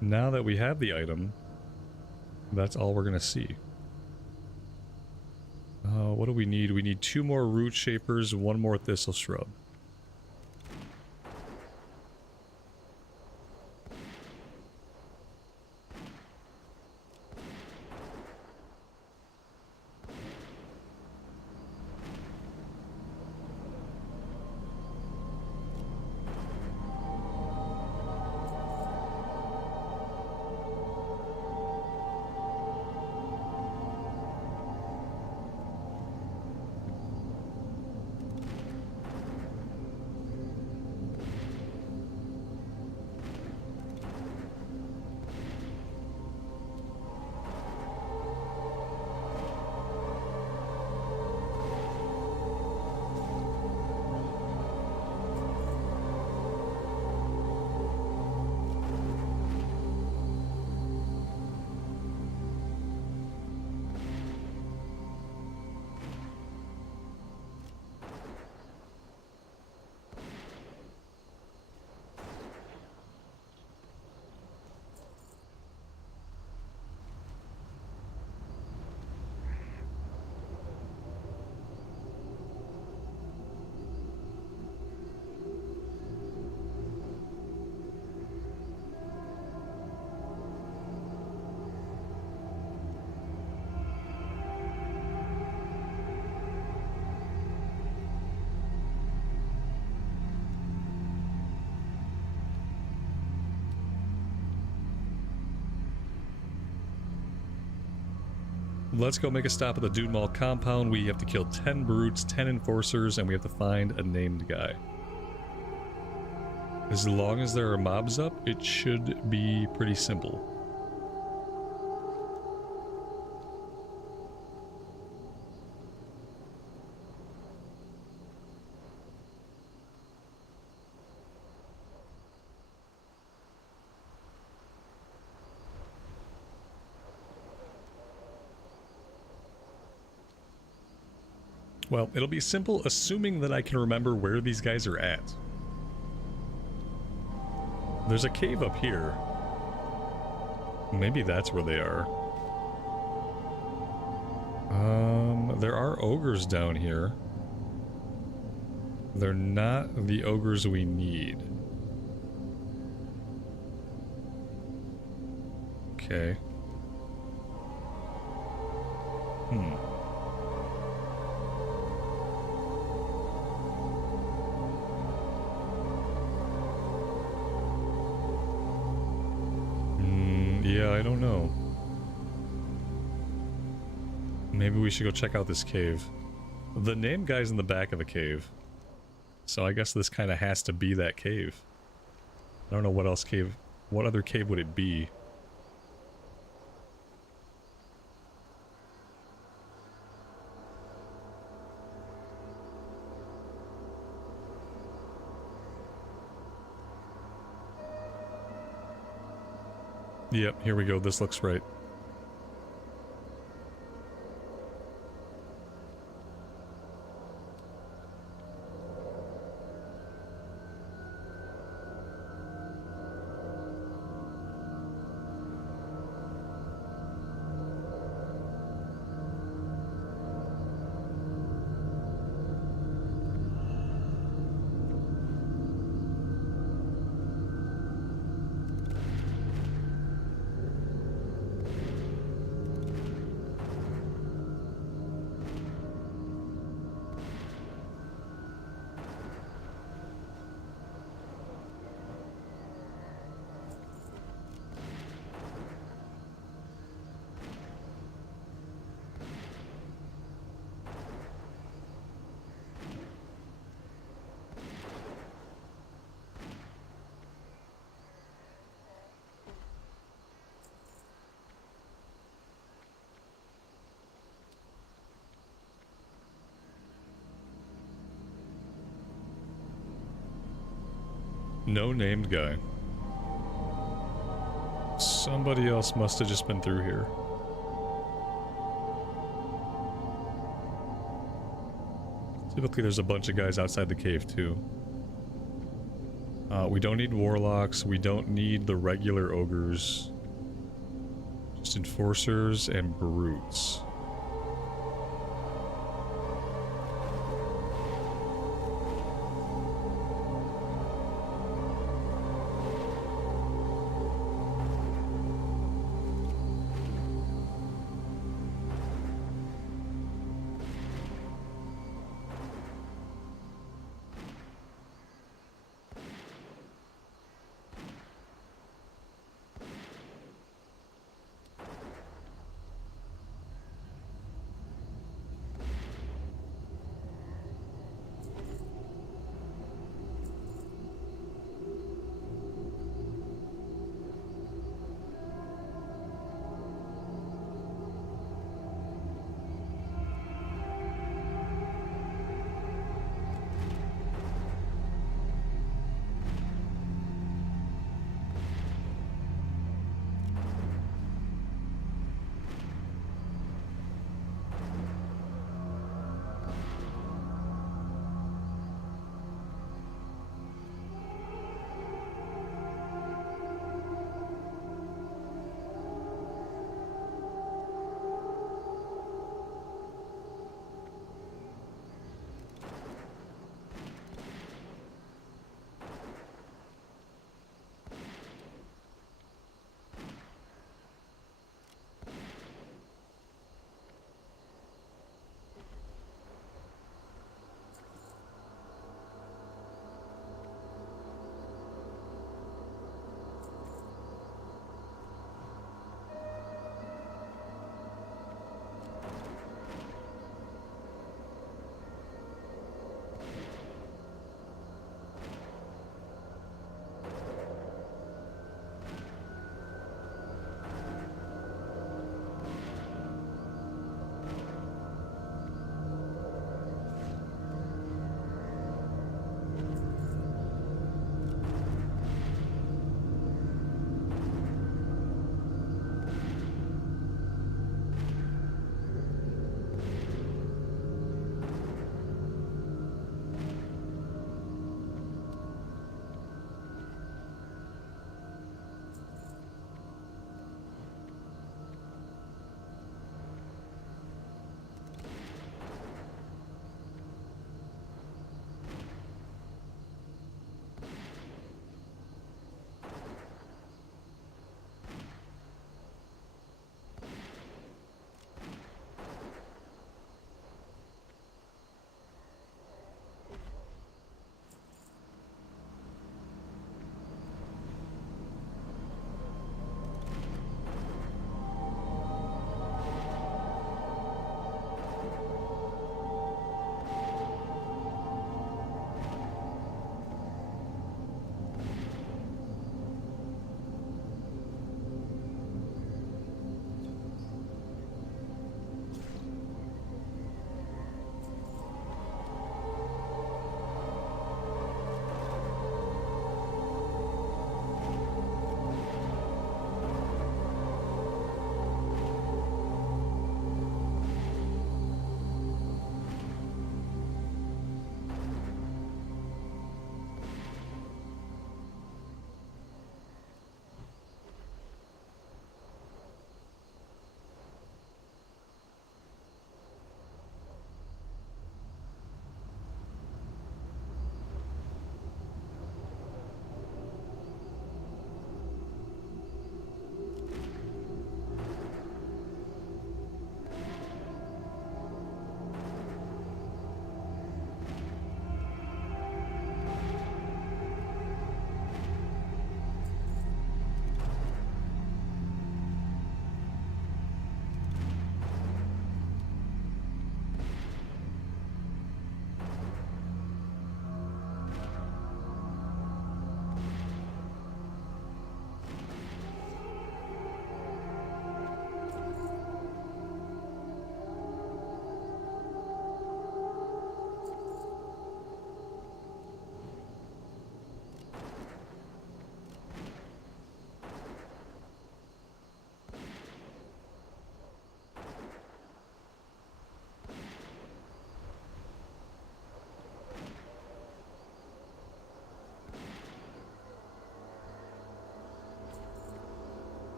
Now that we have the item, that's all we're gonna see. What do we need? We need 2 more root shapers, 1 more thistle shrub. Let's go make a stop at the Dune Mall compound. We have to kill 10 brutes, 10 enforcers, and we have to find a named guy. As long as there are mobs up, it should be pretty simple. Well, it'll be simple assuming that I can remember where these guys are at. There's a cave up here. Maybe that's where they are. There are ogres down here. They're not the ogres we need. Okay. Yeah, I don't know. Maybe we should go check out this cave. The name guy's in the back of the cave. So I guess this kind of has to be that cave. I don't know what else cave... What other cave would it be? Yep, here we go. This looks right. No named guy. Somebody else must have just been through here. Typically there's a bunch of guys outside the cave too. We don't need warlocks, we don't need the regular ogres. Just enforcers and brutes.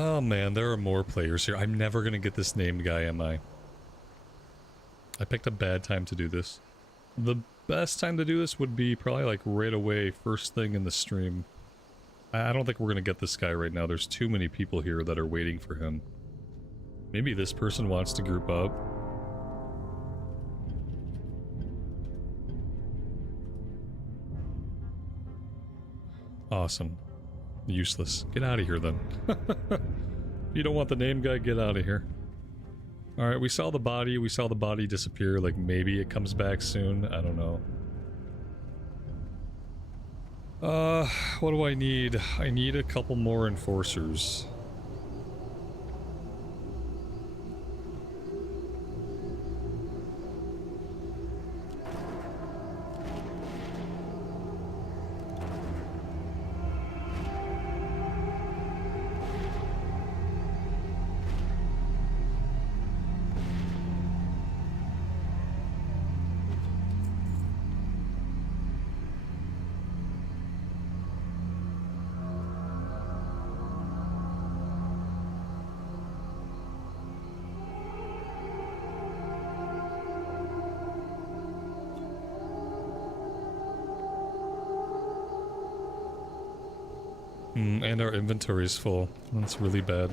Oh man, there are more players here. I'm never gonna get this named guy, am I? I picked a bad time to do this. The best time to do this would be probably like right away, first thing in the stream. I don't think we're gonna get this guy right now. There's too many people here that are waiting for him. Maybe this person wants to group up. Awesome. Useless. Get out of here then. If you don't want the name guy, get out of here. Alright, we saw the body. We saw the body disappear. Like, maybe it comes back soon. I don't know. What do I need? I need a couple more enforcers. And our inventory is full. That's really bad.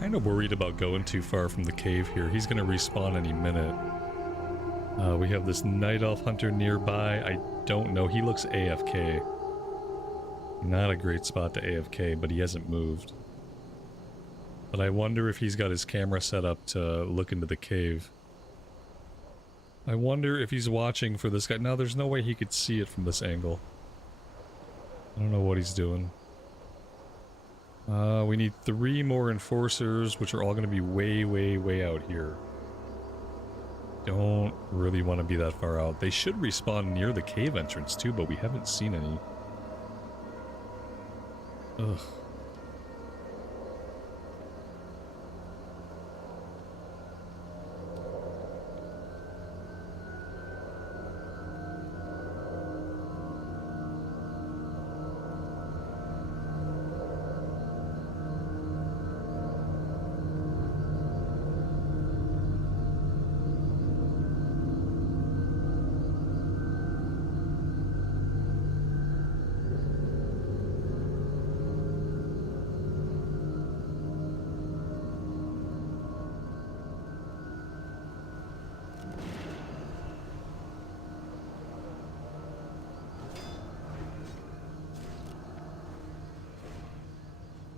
Kind of worried about going too far from the cave here. He's going to respawn any minute. We have this night elf hunter nearby. I don't know. He looks AFK. Not a great spot to AFK, but he hasn't moved. But I wonder if he's got his camera set up to look into the cave. I wonder if he's watching for this guy. Now, there's no way he could see it from this angle. I don't know what he's doing. We need 3 more enforcers, which are all going to be way, way, way out here. Don't really want to be that far out. They should respawn near the cave entrance too, but we haven't seen any. Ugh.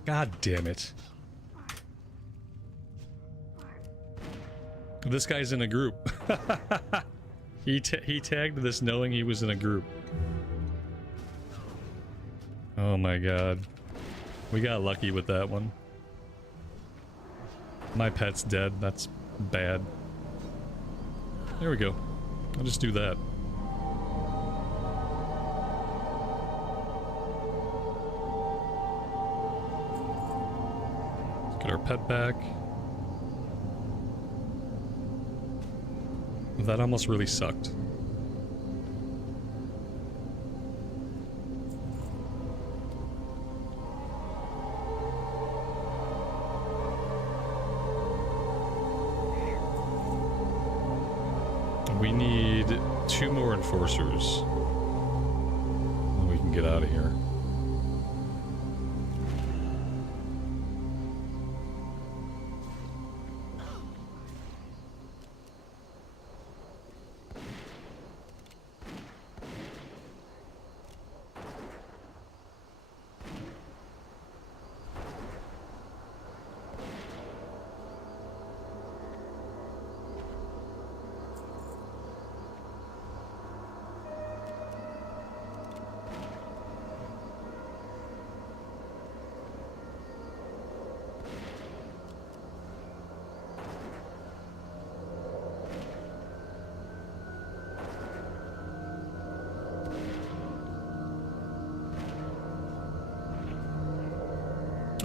God damn it. This guy's in a group. He tagged this knowing he was in a group. Oh my god. We got lucky with that one. My pet's dead. That's bad. There we go. I'll just do that. Let's get our pet back. That almost really sucked. We need 2 more enforcers. And we can get out of here.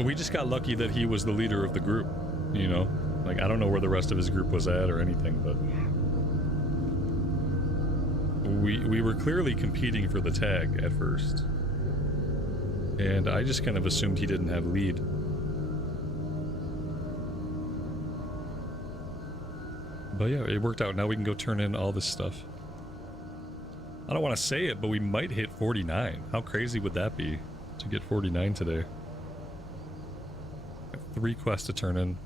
We just got lucky that he was the leader of the group, you know? Like, I don't know where the rest of his group was at or anything, but... We were clearly competing for the tag at first. And I just kind of assumed he didn't have lead. But yeah, it worked out. Now we can go turn in all this stuff. I don't want to say it, but we might hit 49. How crazy would that be to get 49 today? 3 quests to turn in.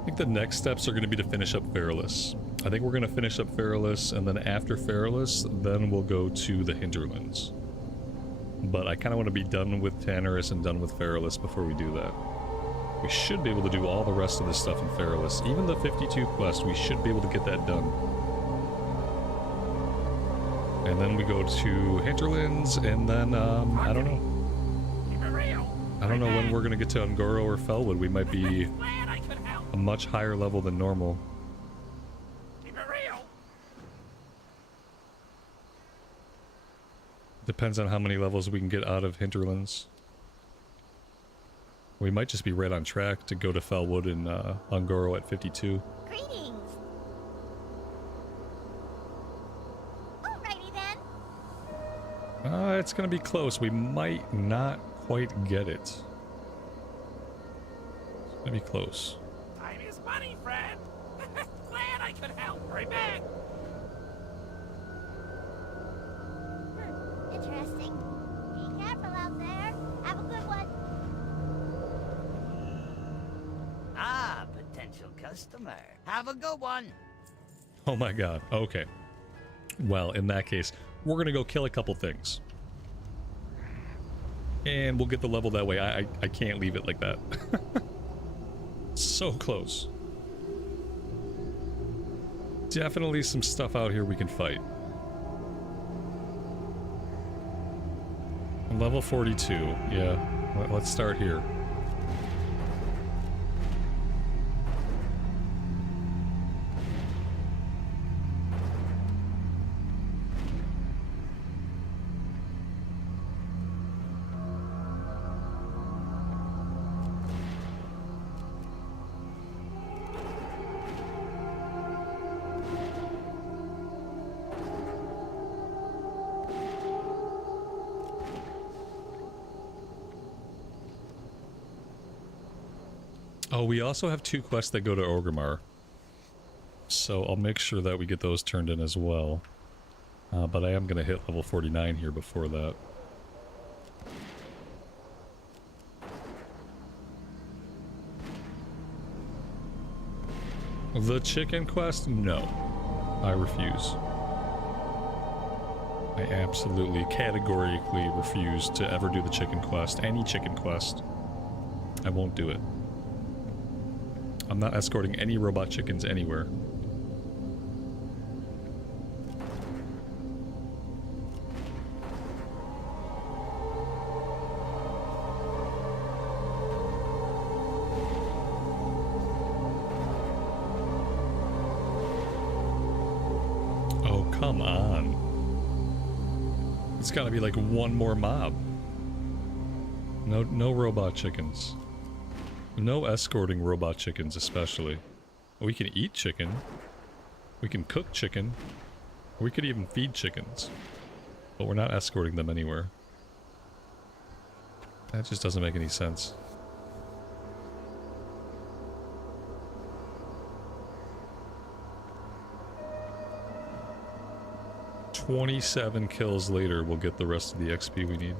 I think the next steps are going to be to finish up Feralus. I think we're going to finish up Feralus, and then after Feralus, then we'll go to the Hinterlands. But I kind of want to be done with Tannerus and done with Feralus before we do that. We should be able to do all the rest of this stuff in Feralus. Even the 52 quest, we should be able to get that done. And then we go to Hinterlands, and then, I don't know. I don't know when we're going to get to Ungoro or Felwood. We might be a much higher level than normal. Depends on how many levels we can get out of Hinterlands. We might just be right on track to go to Felwood and Ungoro at 52. Greetings. Alrighty then. It's gonna be close. We might not quite get it. It's gonna be close. Time is money, friend. Glad I could help. Hurry back. Interesting. Be careful out out there. Have a good one. Ah, potential customer. Have a good one. Oh my god. Okay. Well, in that case, we're gonna go kill a couple things. And we'll get the level that way. I can't leave it like that. So close. Definitely some stuff out here we can fight. Level 42. Yeah. Let's start here. Oh, we also have 2 quests that go to Orgrimmar. So I'll make sure that we get those turned in as well. But I am going to hit level 49 here before that. The chicken quest? No. I refuse. I absolutely, categorically refuse to ever do the chicken quest. Any chicken quest. I won't do it. I'm not escorting any robot chickens anywhere. Oh, come on. It's gotta be like one more mob. No robot chickens. No escorting robot chickens, especially. We can eat chicken. We can cook chicken. We could even feed chickens. But we're not escorting them anywhere. That just doesn't make any sense. $27 kills later, we'll get the rest of the XP we need.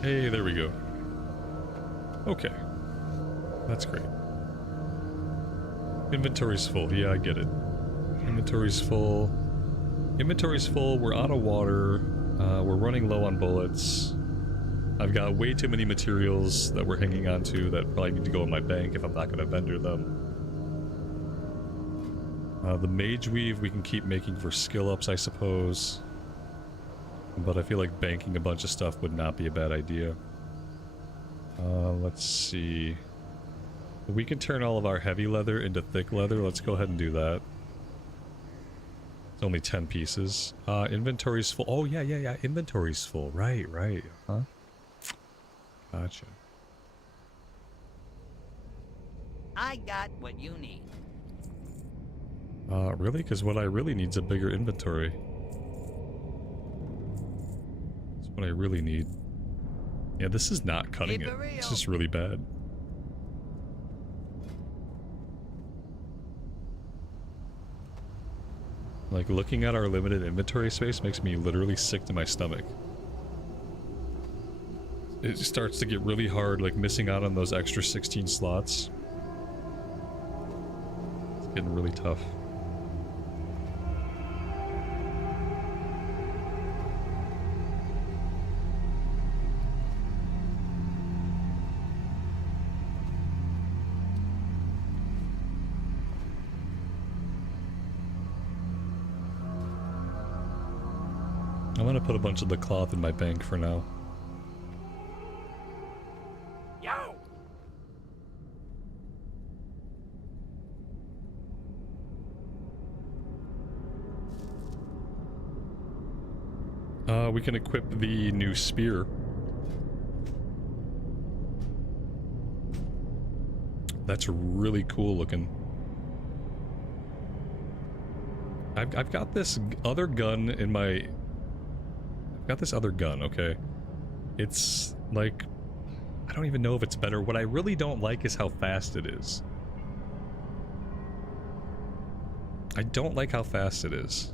Hey, there we go. Okay. That's great. Inventory's full. Yeah, I get it. Inventory's full. Inventory's full. We're out of water. We're running low on bullets. I've got way too many materials that we're hanging on to that probably need to go in my bank if I'm not going to vendor them. The Mage Weave we can keep making for skill ups, I suppose. But I feel like banking a bunch of stuff would not be a bad idea. Let's see. We can turn all of our heavy leather into thick leather. Let's go ahead and do that. It's only 10 pieces. Inventory's full. Oh, yeah. Inventory's full. Right. Huh? Gotcha. I got what you need. Really? Because what I really need is a bigger inventory. That's what I really need. Yeah, this is not cutting it. It's just really bad. Like, looking at our limited inventory space makes me literally sick to my stomach. It starts to get really hard, like, missing out on those extra 16 slots. It's getting really tough. I'm gonna put a bunch of the cloth in my bank for now. Yo! We can equip the new spear. That's really cool looking. I've got this other gun in my... Got this other gun, okay. It's like, I don't even know if it's better. What I really don't like is how fast it is. I don't like how fast it is.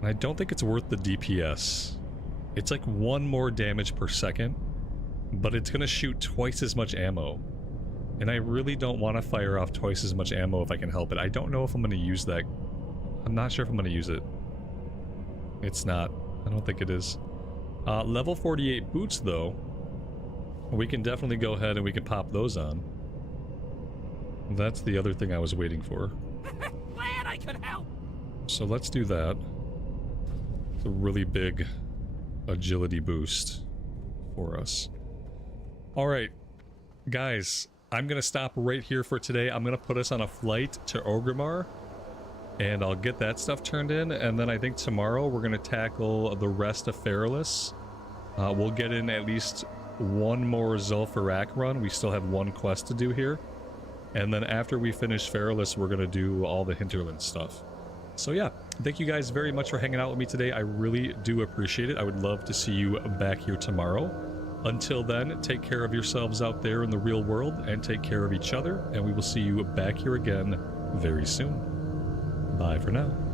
I don't think it's worth the DPS. It's like 1 more damage per second, but it's gonna shoot twice as much ammo. And I really don't want to fire off twice as much ammo if I can help it. I don't know if I'm gonna use that. I'm not sure if I'm gonna use it. It's not. I don't think it is. Level 48 boots, though. We can definitely go ahead and we can pop those on. That's the other thing I was waiting for. Glad I could help. So let's do that. It's a really big agility boost for us. Alright, guys, I'm going to stop right here for today. I'm going to put us on a flight to Orgrimmar, and I'll get that stuff turned in, and then I think tomorrow we're going to tackle the rest of Feralus. We'll get in at least 1 more Zul'Farrak run. We still have 1 quest to do here. And then after we finish Feralus, we're going to do all the hinterland stuff. So yeah, thank you guys very much for hanging out with me today. I really do appreciate it. I would love to see you back here tomorrow. Until then, take care of yourselves out there in the real world and take care of each other. And we will see you back here again very soon. Bye for now.